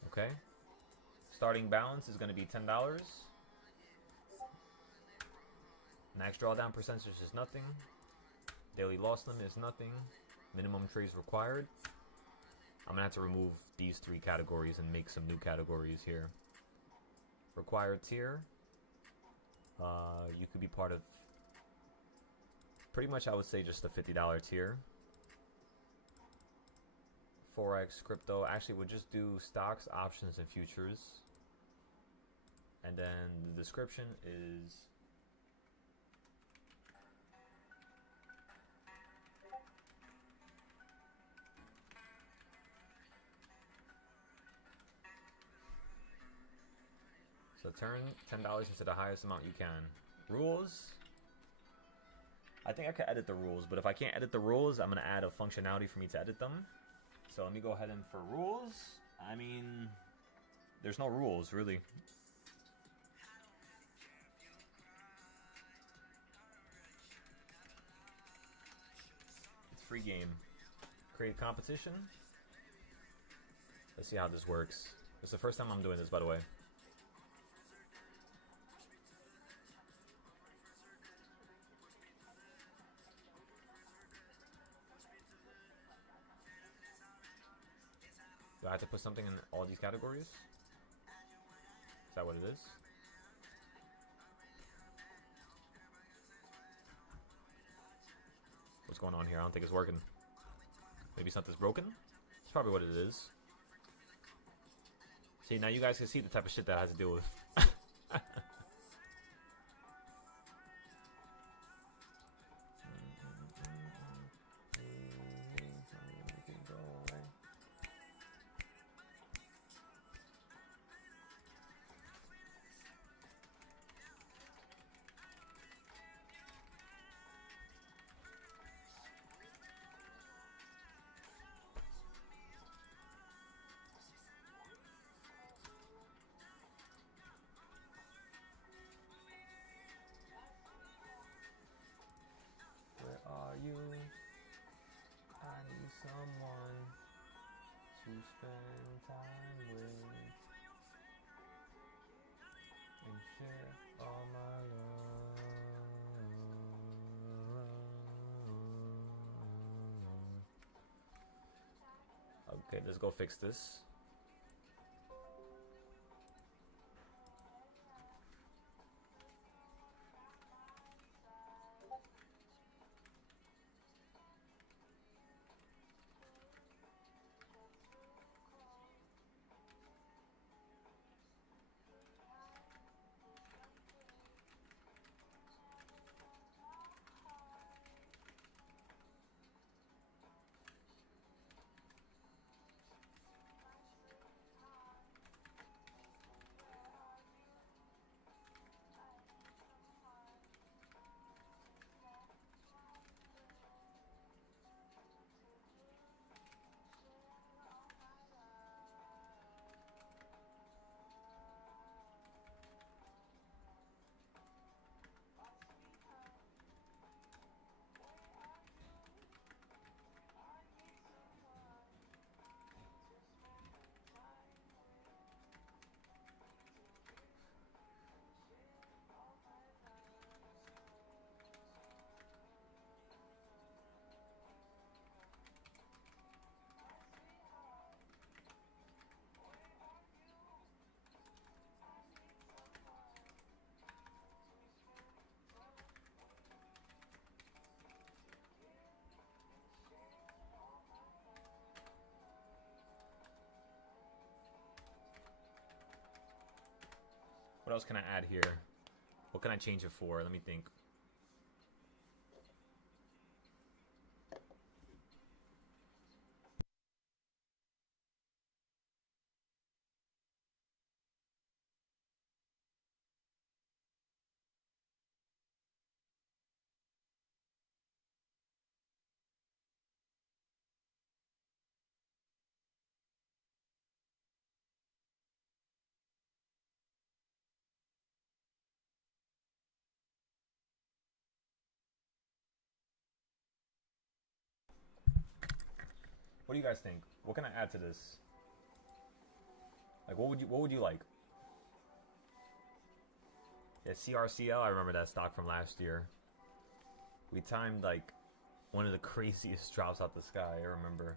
Okay. Starting balance is going to be $10. Max drawdown percentage is nothing. Daily loss limit is nothing. Minimum trades required. I'm gonna have to remove these 3 categories and make some new categories here. Required tier. You could be part of pretty much, I would say, just the $50 tier. Forex, crypto. Actually, we'll just do stocks, options, and futures. And then the description is so turn $10 into the highest amount you can. Rules. I think I could edit the rules, but if I can't edit the rules, I'm going to add a functionality for me to edit them. So let me go ahead and for rules, I mean, there's no rules, really. It's free game. Create competition. Let's see how this works. It's the first time I'm doing this, by the way. Do I have to put something in all these categories? Is that what it is? What's going on here? I don't think it's working. Maybe something's broken? It's probably what it is. See, now you guys can see the type of shit that I have to deal with. You, I need someone to spend time with and share all my love. Okay, let's go fix this. What else can I add here? What can I change it for? Let me think. What do you guys think? What can I add to this? Like, what would you like? Yeah, CRCL. I remember that stock from last year. We timed like one of the craziest drops out the sky. I remember.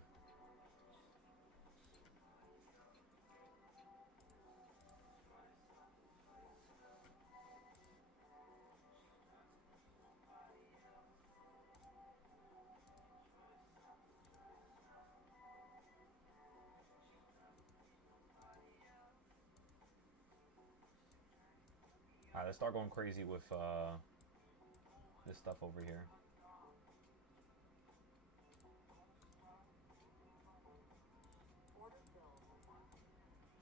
All right, let's start going crazy with this stuff over here.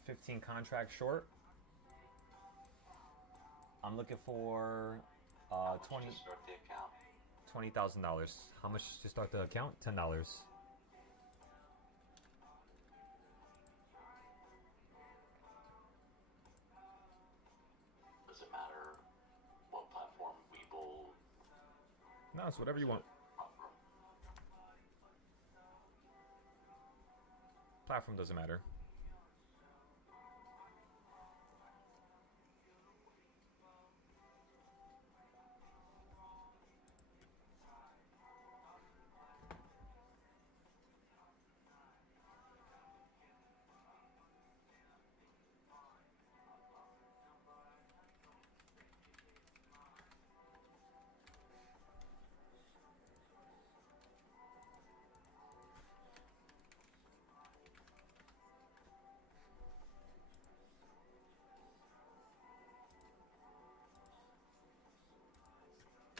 15 contract short. I'm looking for Twenty. Start the account. $20,000. How much to start the account? $10. Does it matter what platform? Webull. No, it's whatever you want. Platform doesn't matter.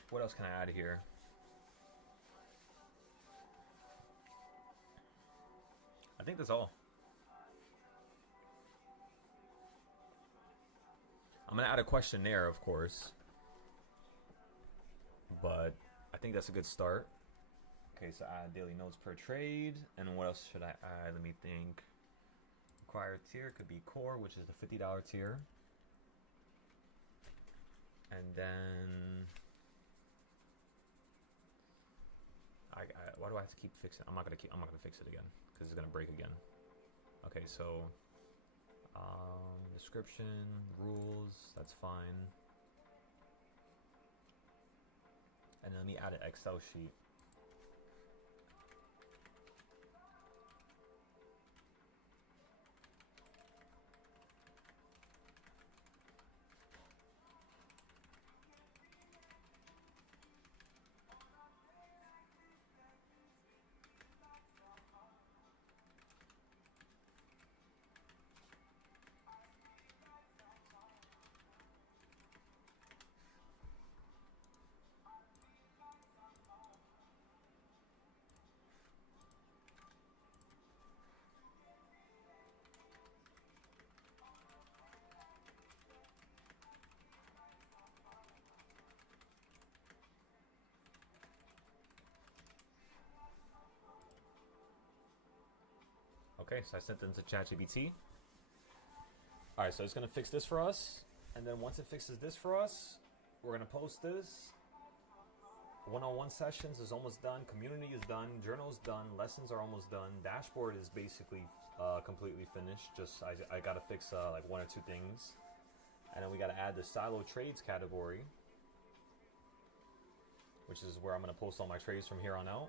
What else can I add here? I think that's all. I'm gonna add a questionnaire, of course, but I think that's a good start. Okay, so add daily notes per trade, and what else should I add? Let me think. Required tier could be core, which is the $50 tier, and then why do I have to keep fixing? I'm not gonna fix it again because it's gonna break again. Okay, so description, rules, that's fine. And then let me add an Excel sheet. Okay, so I sent them to ChatGPT. All right, so it's gonna fix this for us, and then once it fixes this for us, we're gonna post this. One-on-one sessions is almost done. Community is done. Journal is done. Lessons are almost done. Dashboard is basically completely finished. Just I gotta fix like one or two things, and then we gotta add the silo trades category, which is where I'm gonna post all my trades from here on out.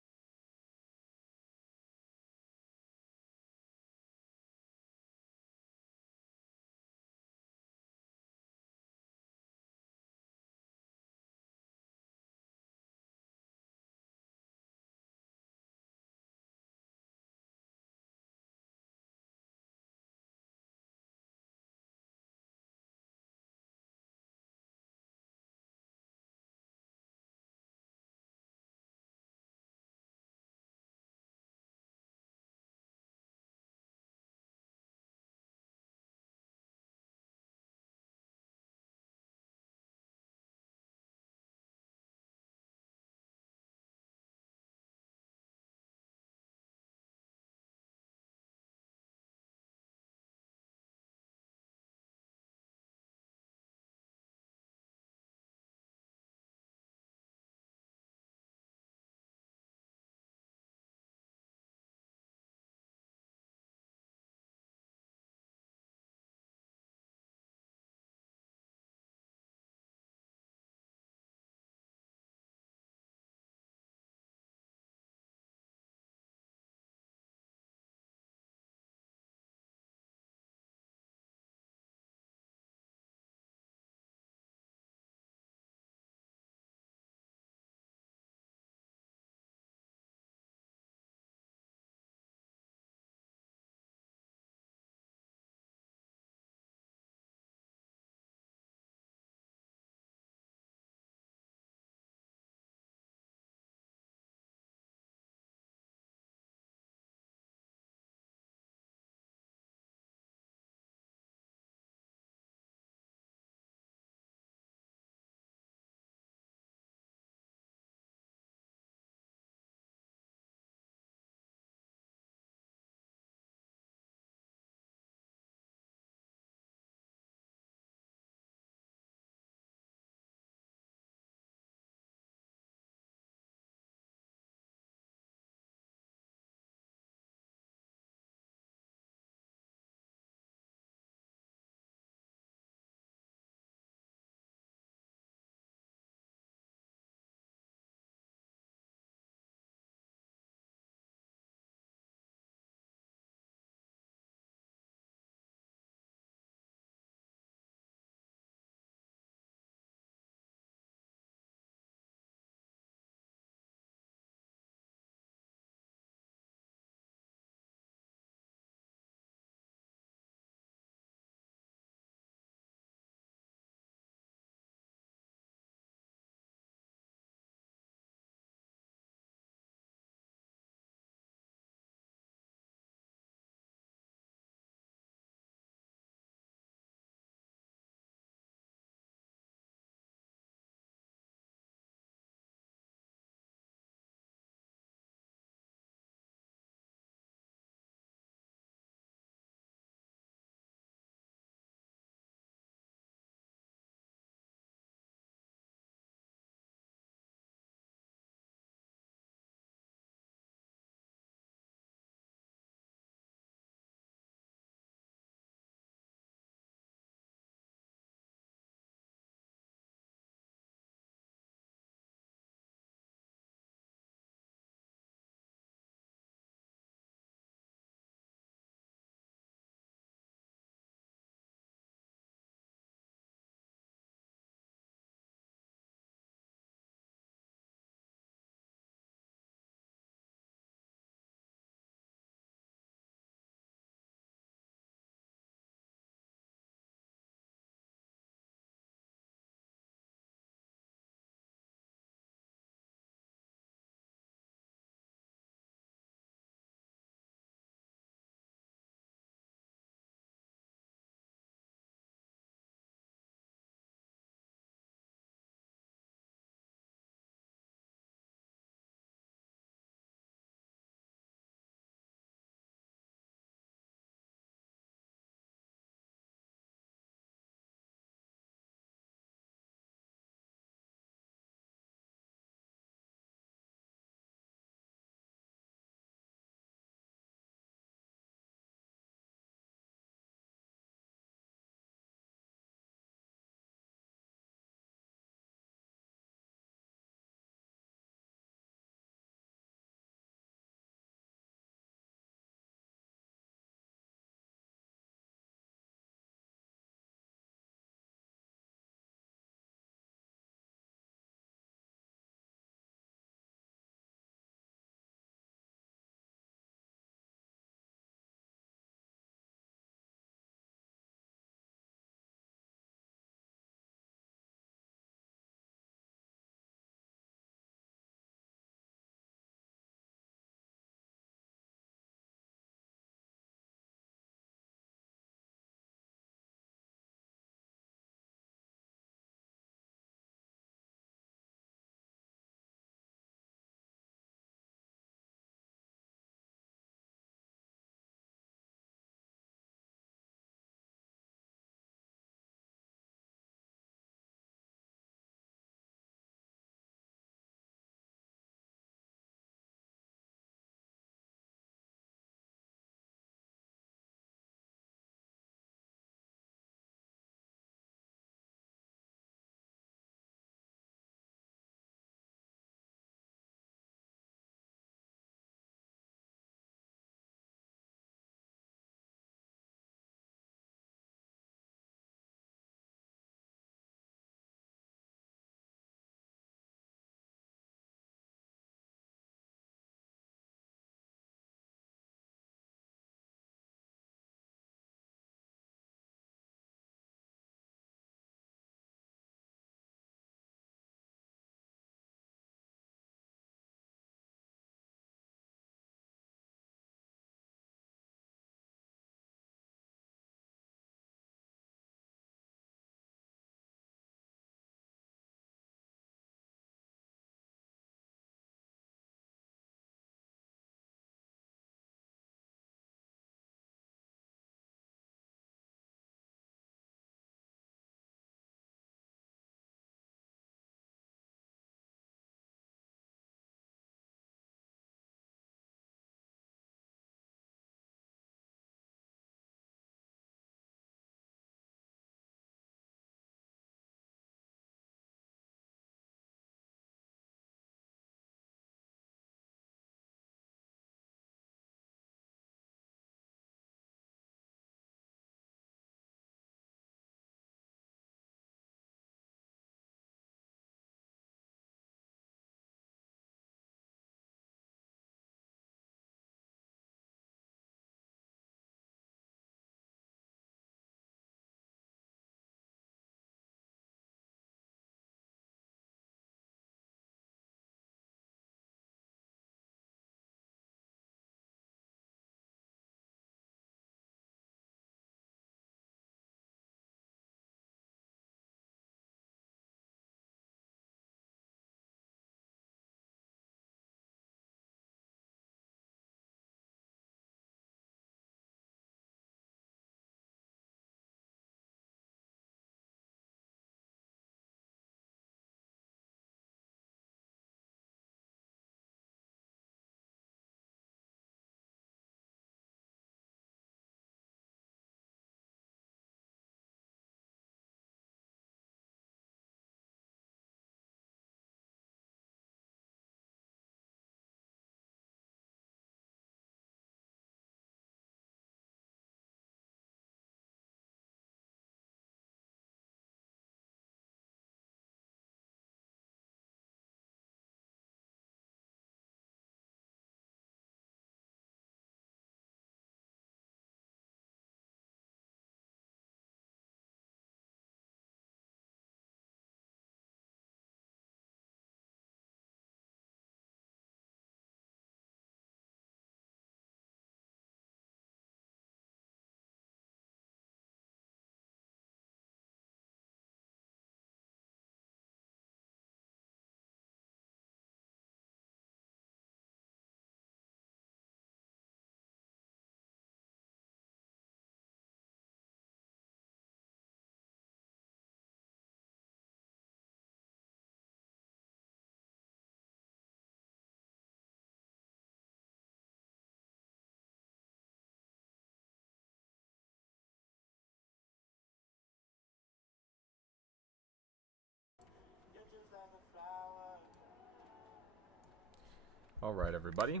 Alright, everybody.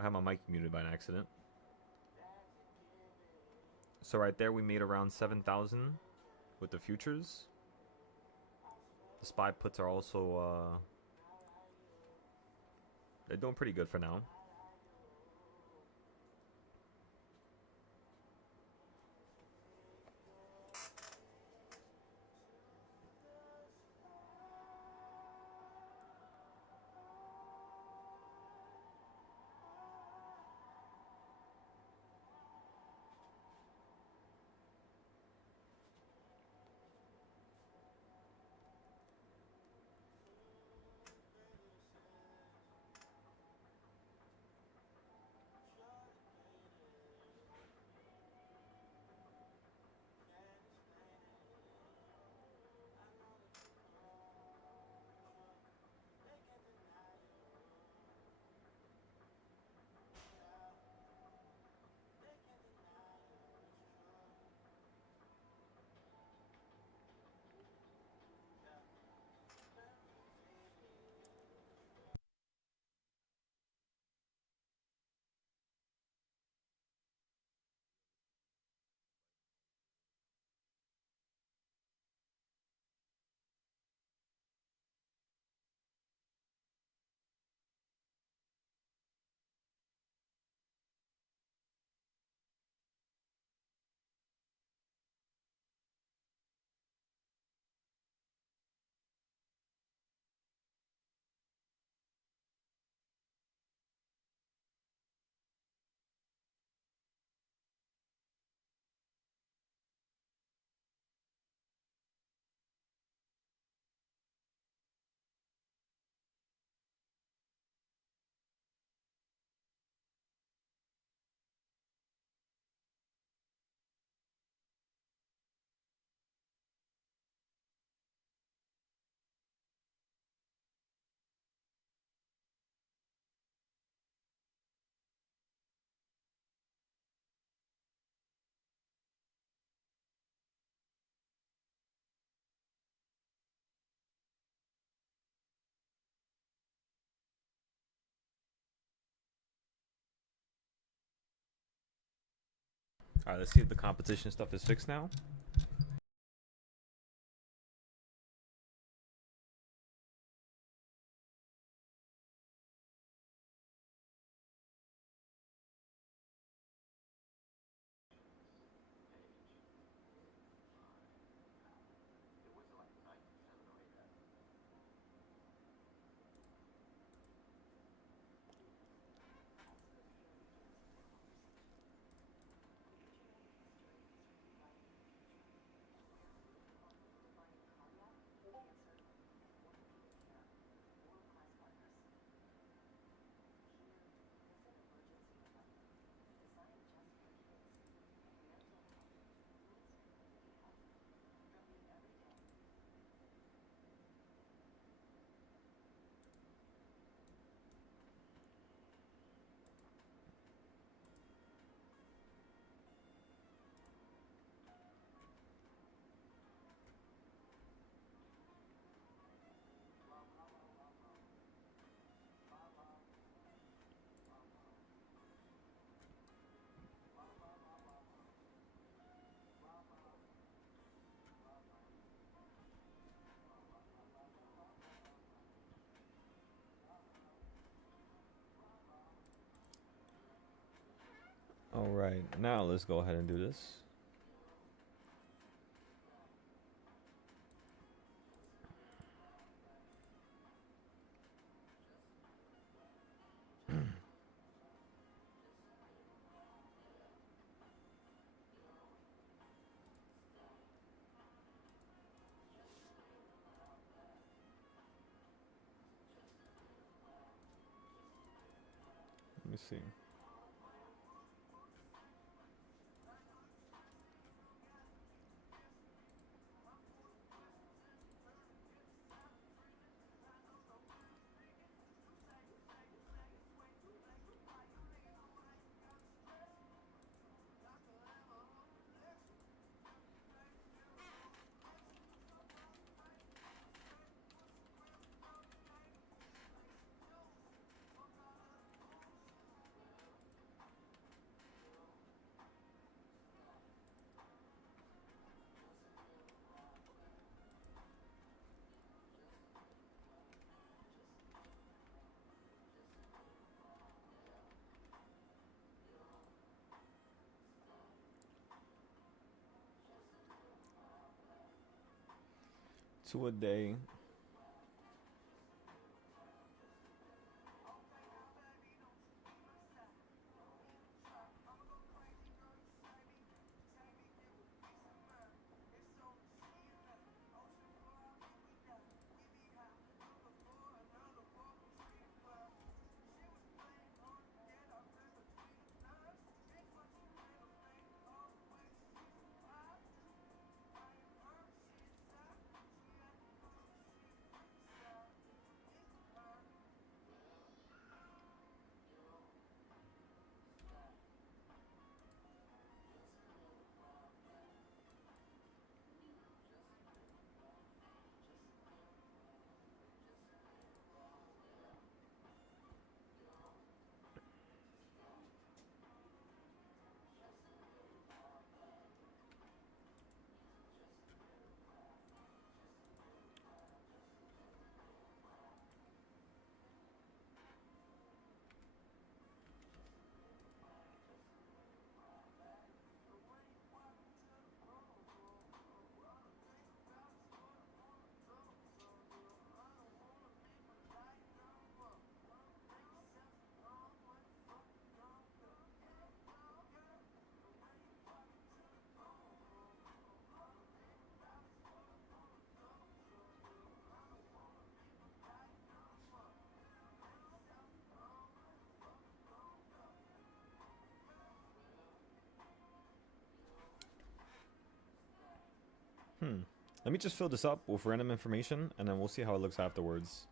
I have my mic muted by an accident. So right there we made around 7,000 with the futures. The SPY puts are also, they're doing pretty good for now. Alright, let's see if the competition stuff is fixed now. Alright, now let's go ahead and do this. Let me see. 2 a day. Let me just fill this up with random information, and then we'll see how it looks afterwards.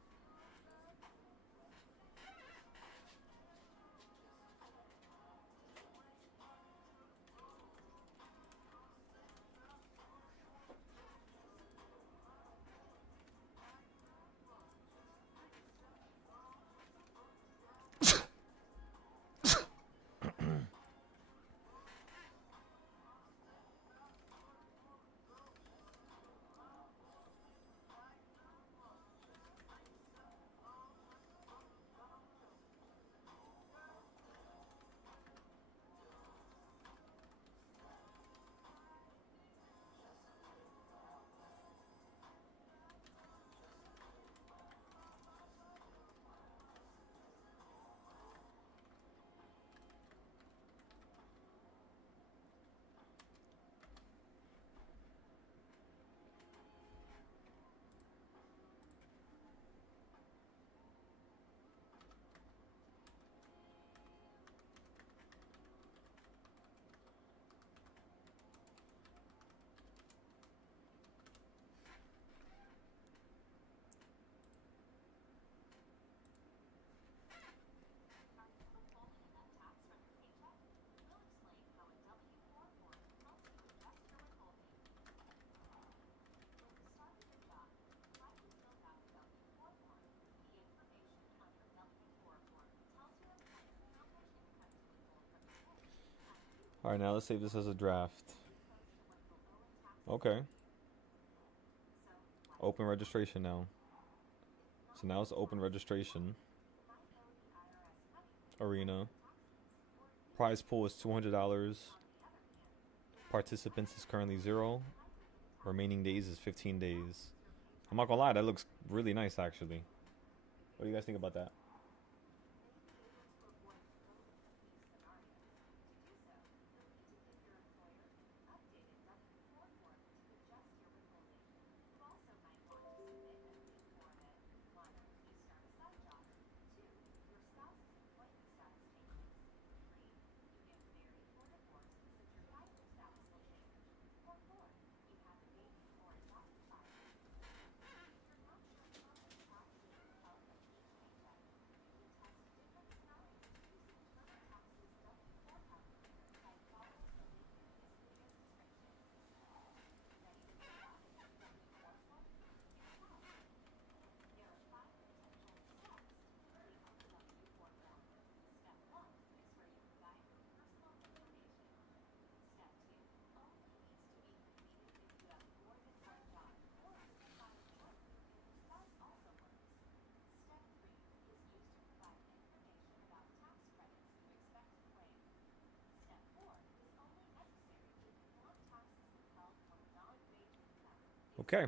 Alright, now let's save this as a draft. Okay. Open registration now. So now it's open registration. Arena. Prize pool is $200. Participants is currently 0. Remaining days is 15 days. I'm not gonna lie, that looks really nice actually. What do you guys think about that? Okay.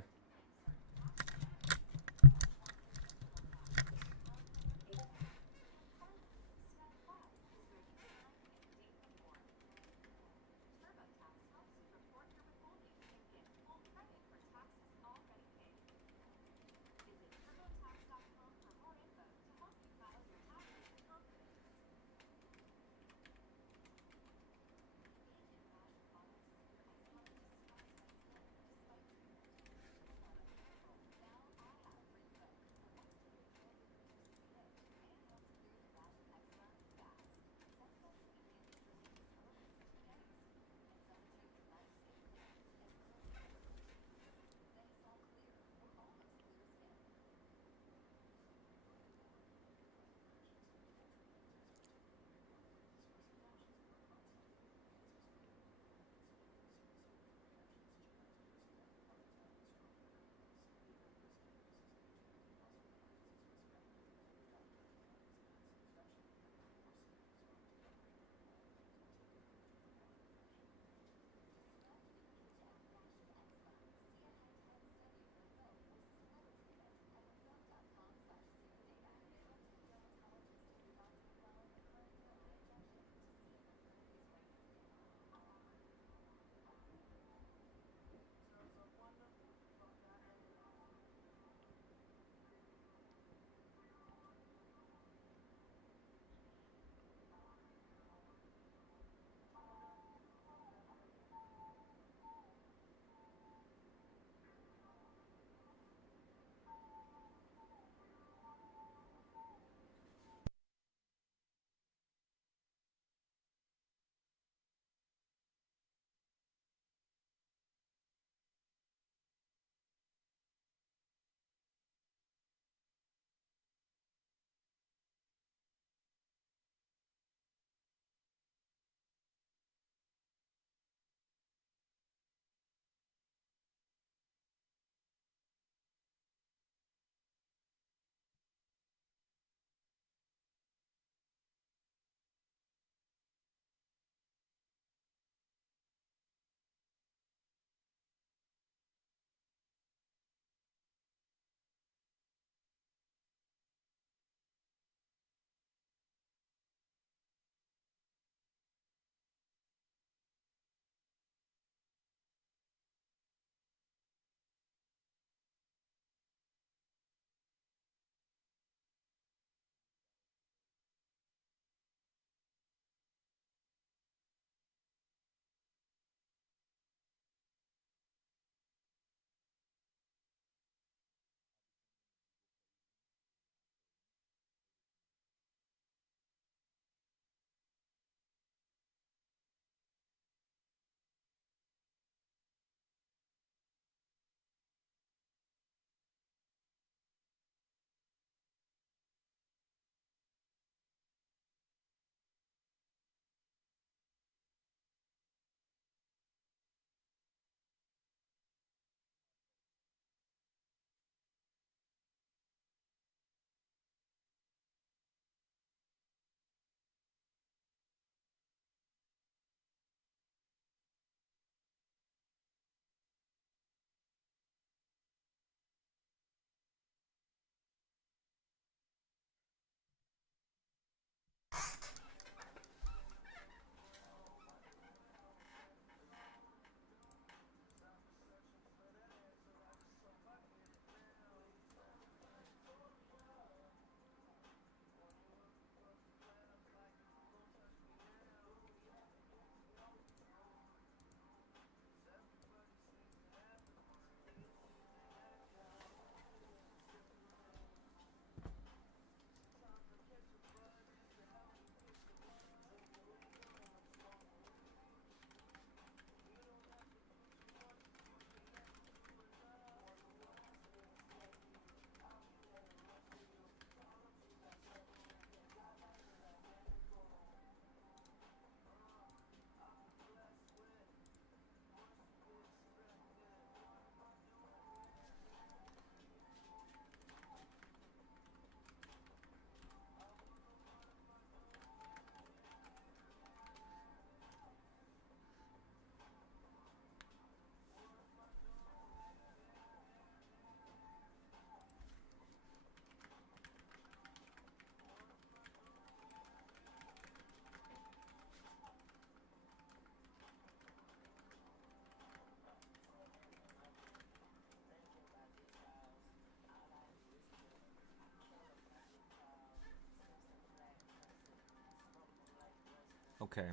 Okay.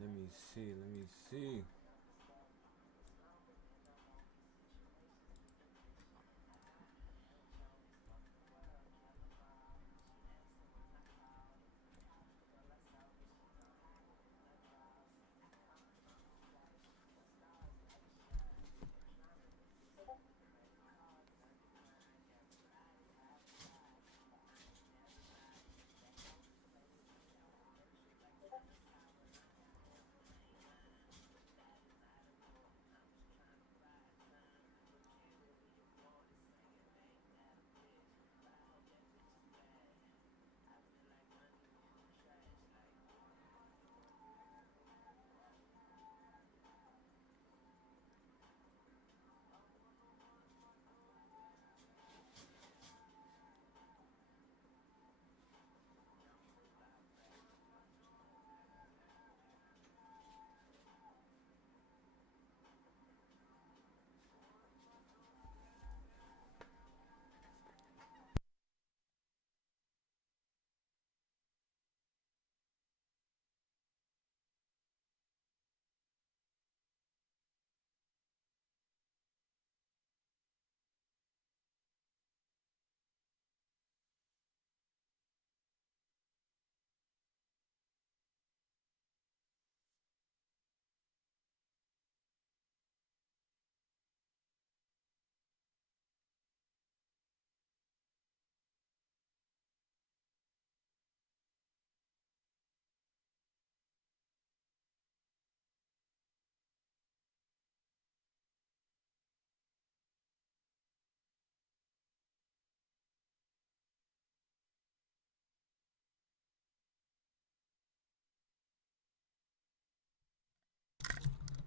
Let me see. Let me see.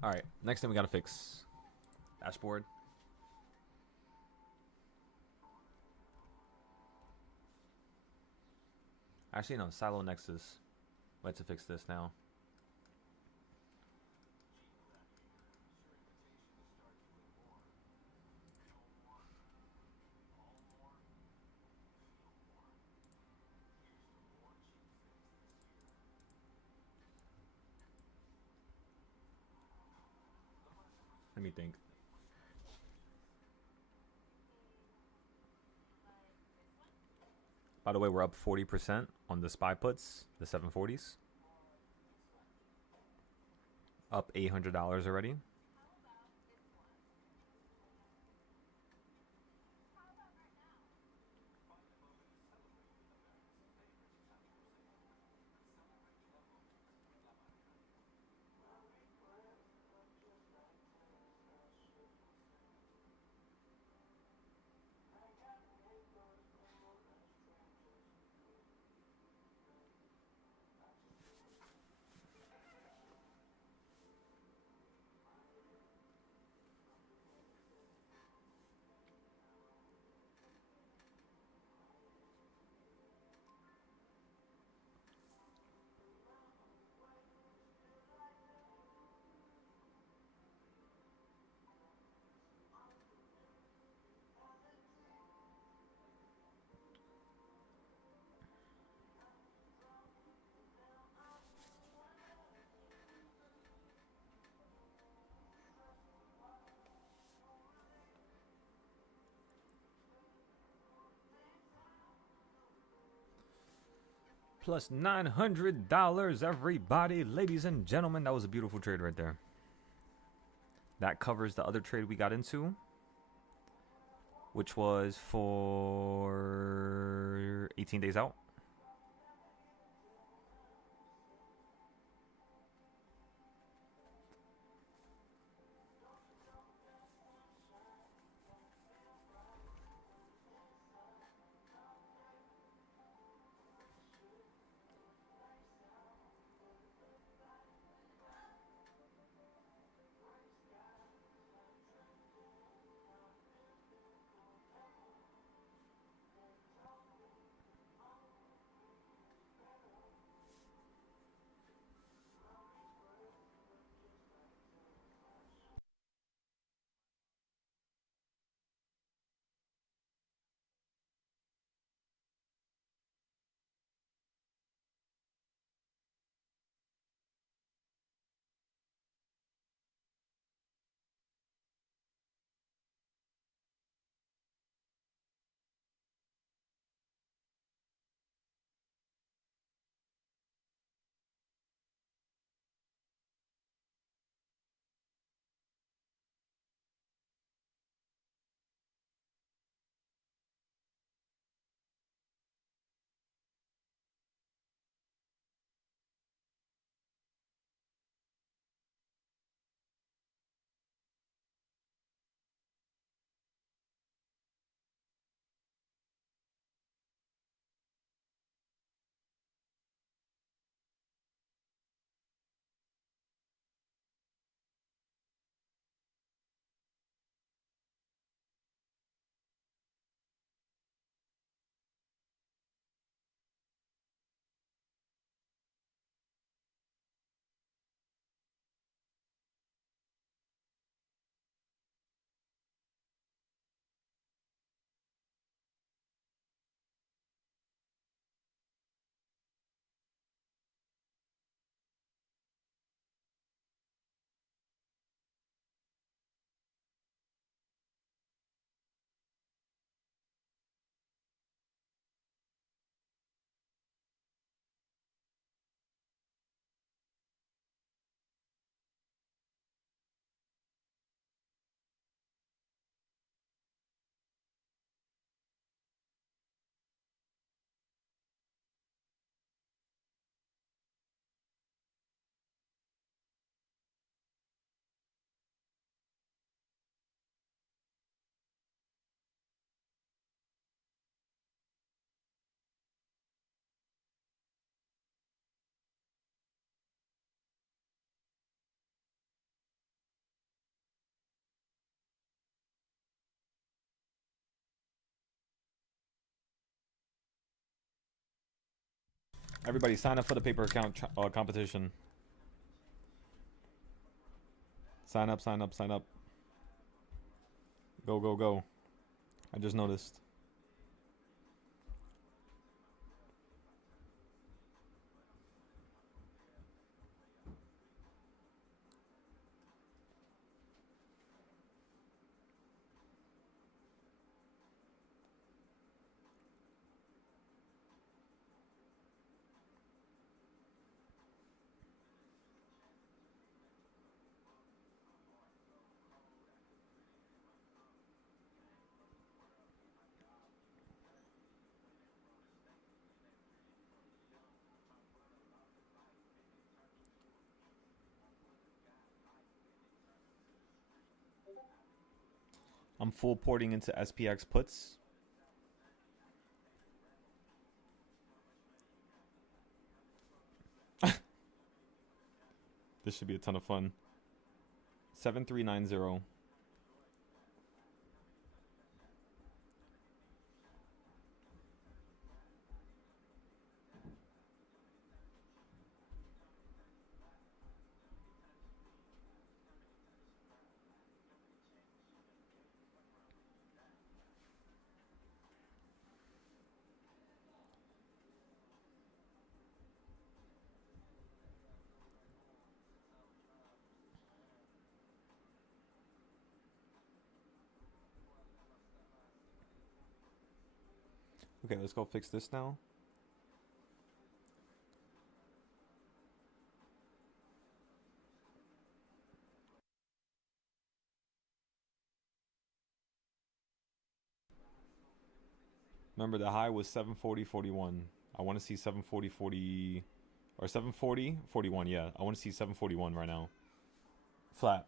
All right. Next thing we gotta fix. Dashboard. Actually, no. Silo Nexus. We have to fix this now. Let me think. By the way, we're up 40% on the SPY puts, the 740s. Up $800 already. Plus $900, everybody. Ladies and gentlemen, that was a beautiful trade right there. That covers the other trade we got into, which was for 18 days out. Everybody sign up for the paper account competition. Sign up, sign up, sign up. Go, go, go. I just noticed. I'm full porting into SPX puts. This should be a ton of fun. 7390. Okay, let's go fix this now. Remember, the high was 740.41. I want to see 740.40 or 740.41. Yeah, I want to see 741 right now. Flat.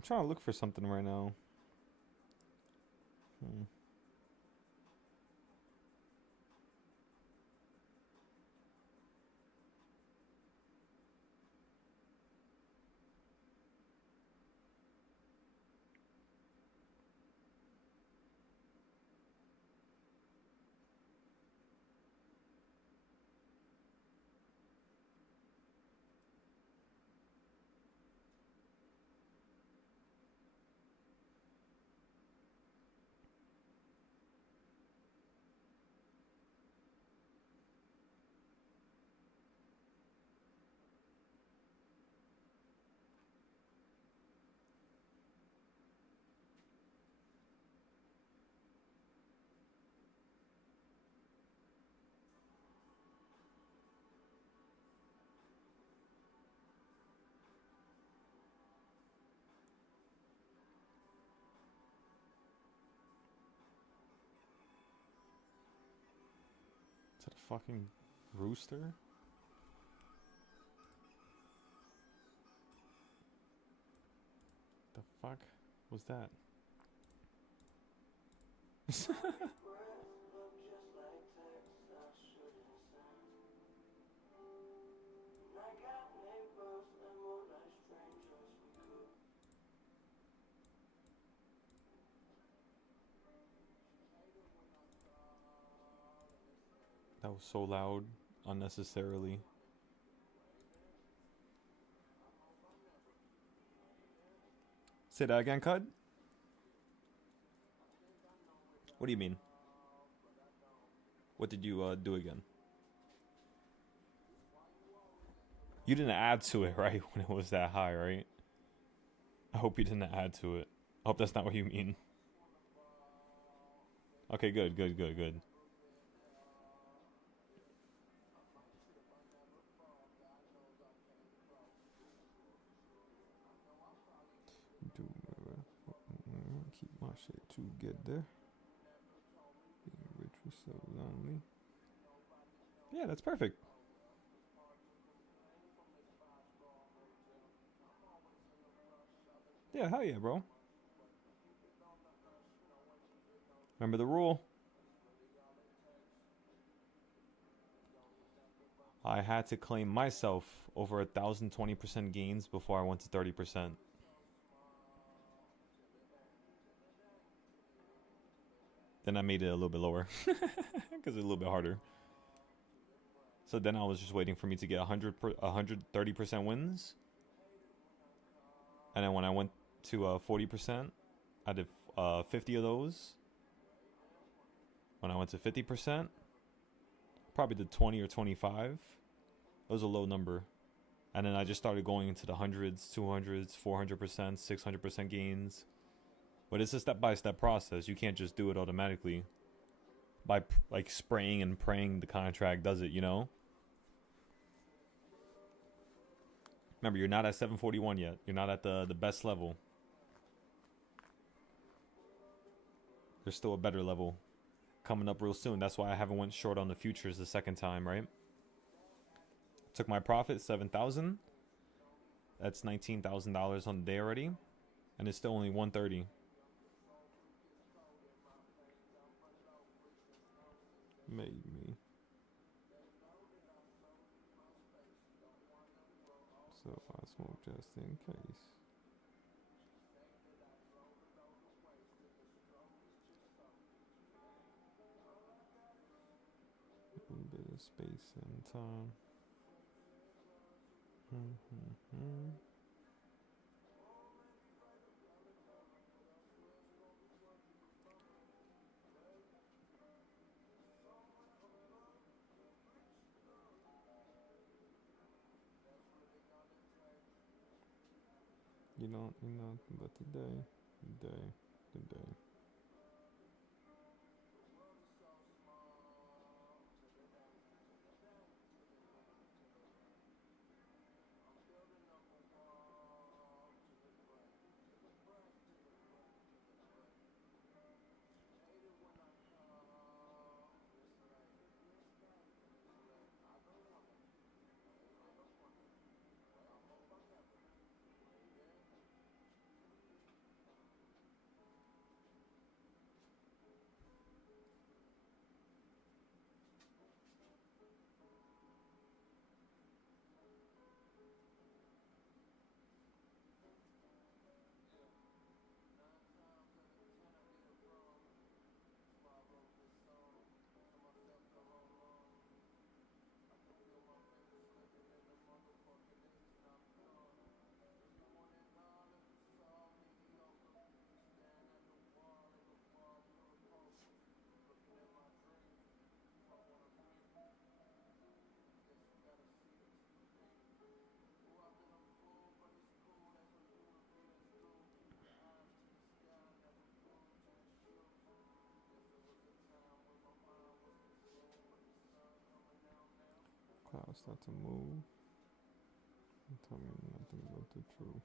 I'm trying to look for something right now. Is that a fucking rooster? The fuck was that? That was so loud, unnecessarily. Say that again, Cud? What do you mean? What did you do again? You didn't add to it, right? When it was that high, right? I hope you didn't add to it. I hope that's not what you mean. Okay, good. Keep my shit together. Being rich was so lonely. Yeah, that's perfect. Yeah, hell yeah, bro. Remember the rule. I had to claim myself over 1,020% gains before I went to 30%. Then I made it a little bit lower because it's a little bit harder. So then I was just waiting for me to get 130% wins. And then when I went to 40%, I did 50 of those. When I went to 50%, probably did 20 or 25. It was a low number. And then I just started going into the hundreds, 200s, 400%, 600% gains. But it's a step-by-step process. You can't just do it automatically by like spraying and praying the contract does it, you know? Remember, you're not at 741 yet. You're not at the best level. There's still a better level coming up real soon. That's why I haven't went short on the futures the second time, right? Took my profit, 7,000. That's $19,000 on the day already. And it's still only 130. Made me. So I smoke just in case. A bit of space and time. You know, but today. Cause that to move. Tell me nothing but the truth.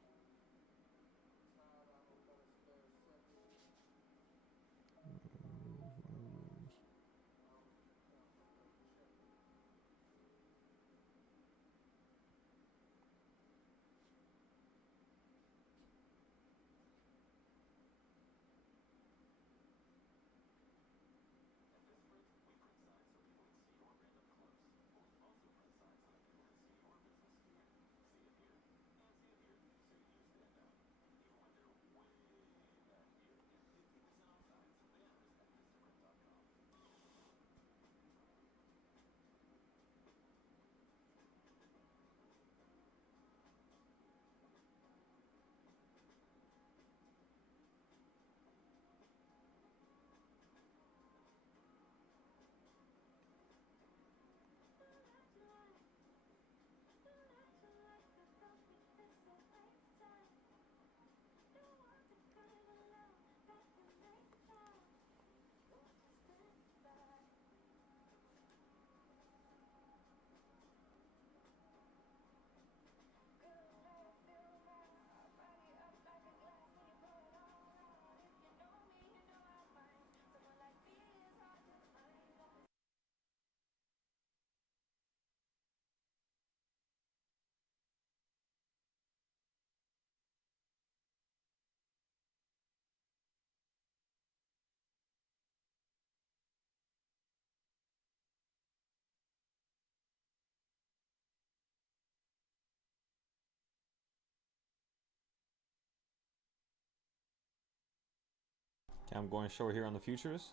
Okay, I'm going short here on the futures.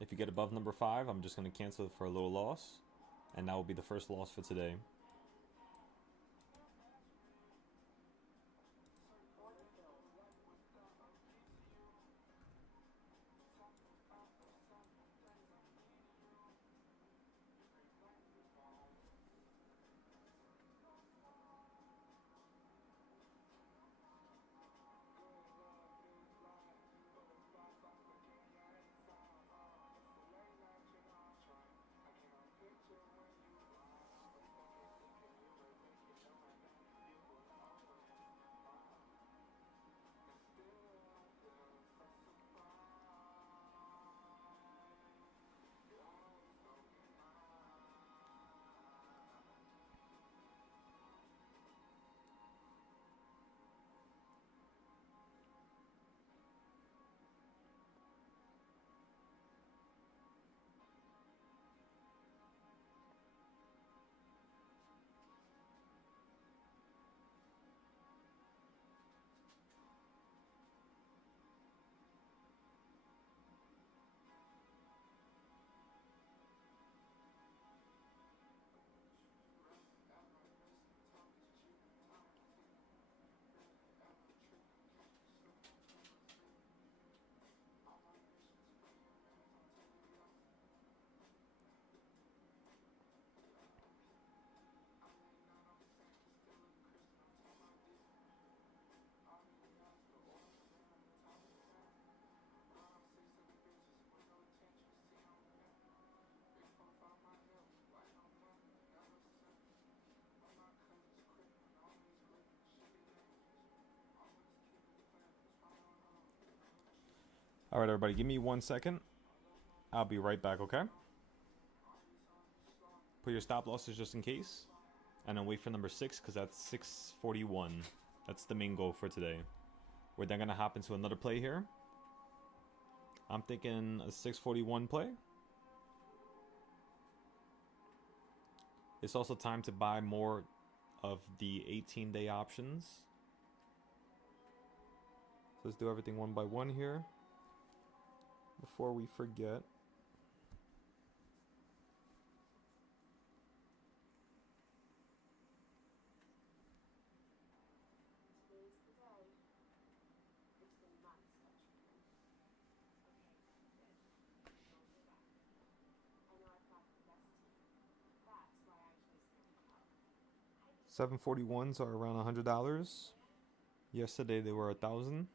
If you get above number 5, I'm just going to cancel it for a little loss. And that will be the first loss for today. Alright, everybody, give me 1 second. I'll be right back, okay? Put your stop losses just in case. And then wait for number 6 because that's 641. That's the main goal for today. We're then going to hop into another play here. I'm thinking a 641 play. It's also time to buy more of the 18-day options. So let's do everything one by one here. Before we forget. Today's the day. It's been months of treatment. Okay, good. Don't give up. I know I've got the best team. That's why I chose their club. 741s are around $100. Yesterday they were 1,000.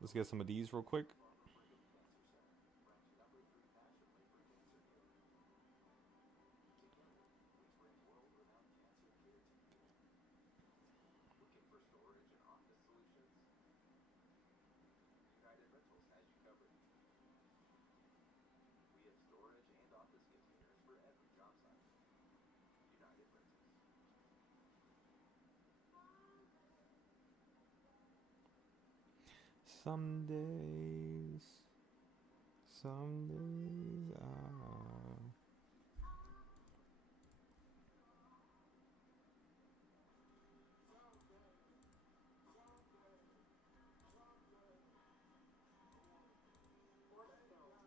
Let's get some of these real quick. Some days. Some days are. Order filled.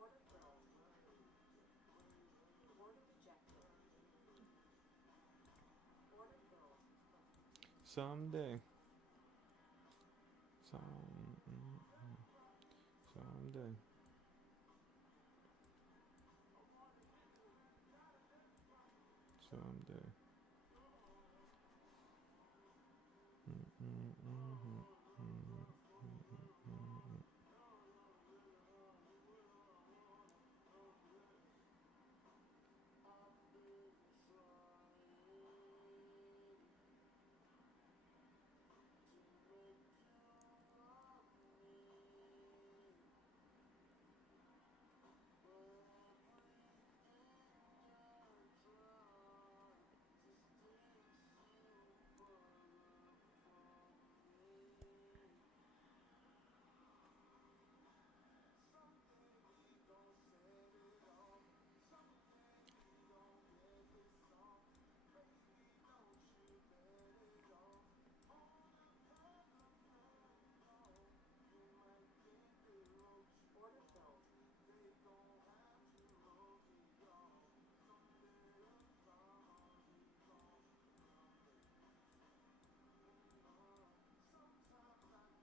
Order filled. Order rejected. Order filled. Someday. Someday. Someday.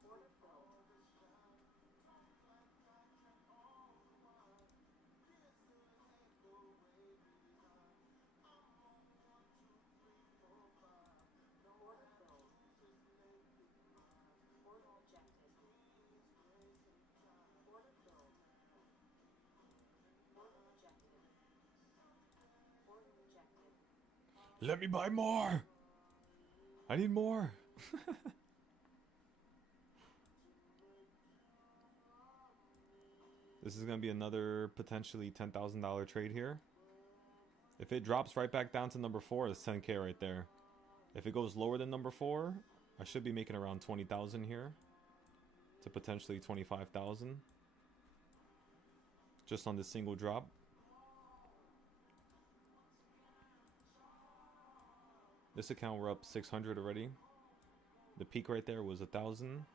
Order filled. Order filled. Order filled. Order rejected. Order filled. Order rejected. Order rejected. Let me buy more. I need more. This is going to be another potentially $10,000 trade here. If it drops right back down to number 4, it's 10K right there. If it goes lower than number 4, I should be making around 20,000 here to potentially 25,000 just on this single drop. This account we're up 600 already. The peak right there was 1,000.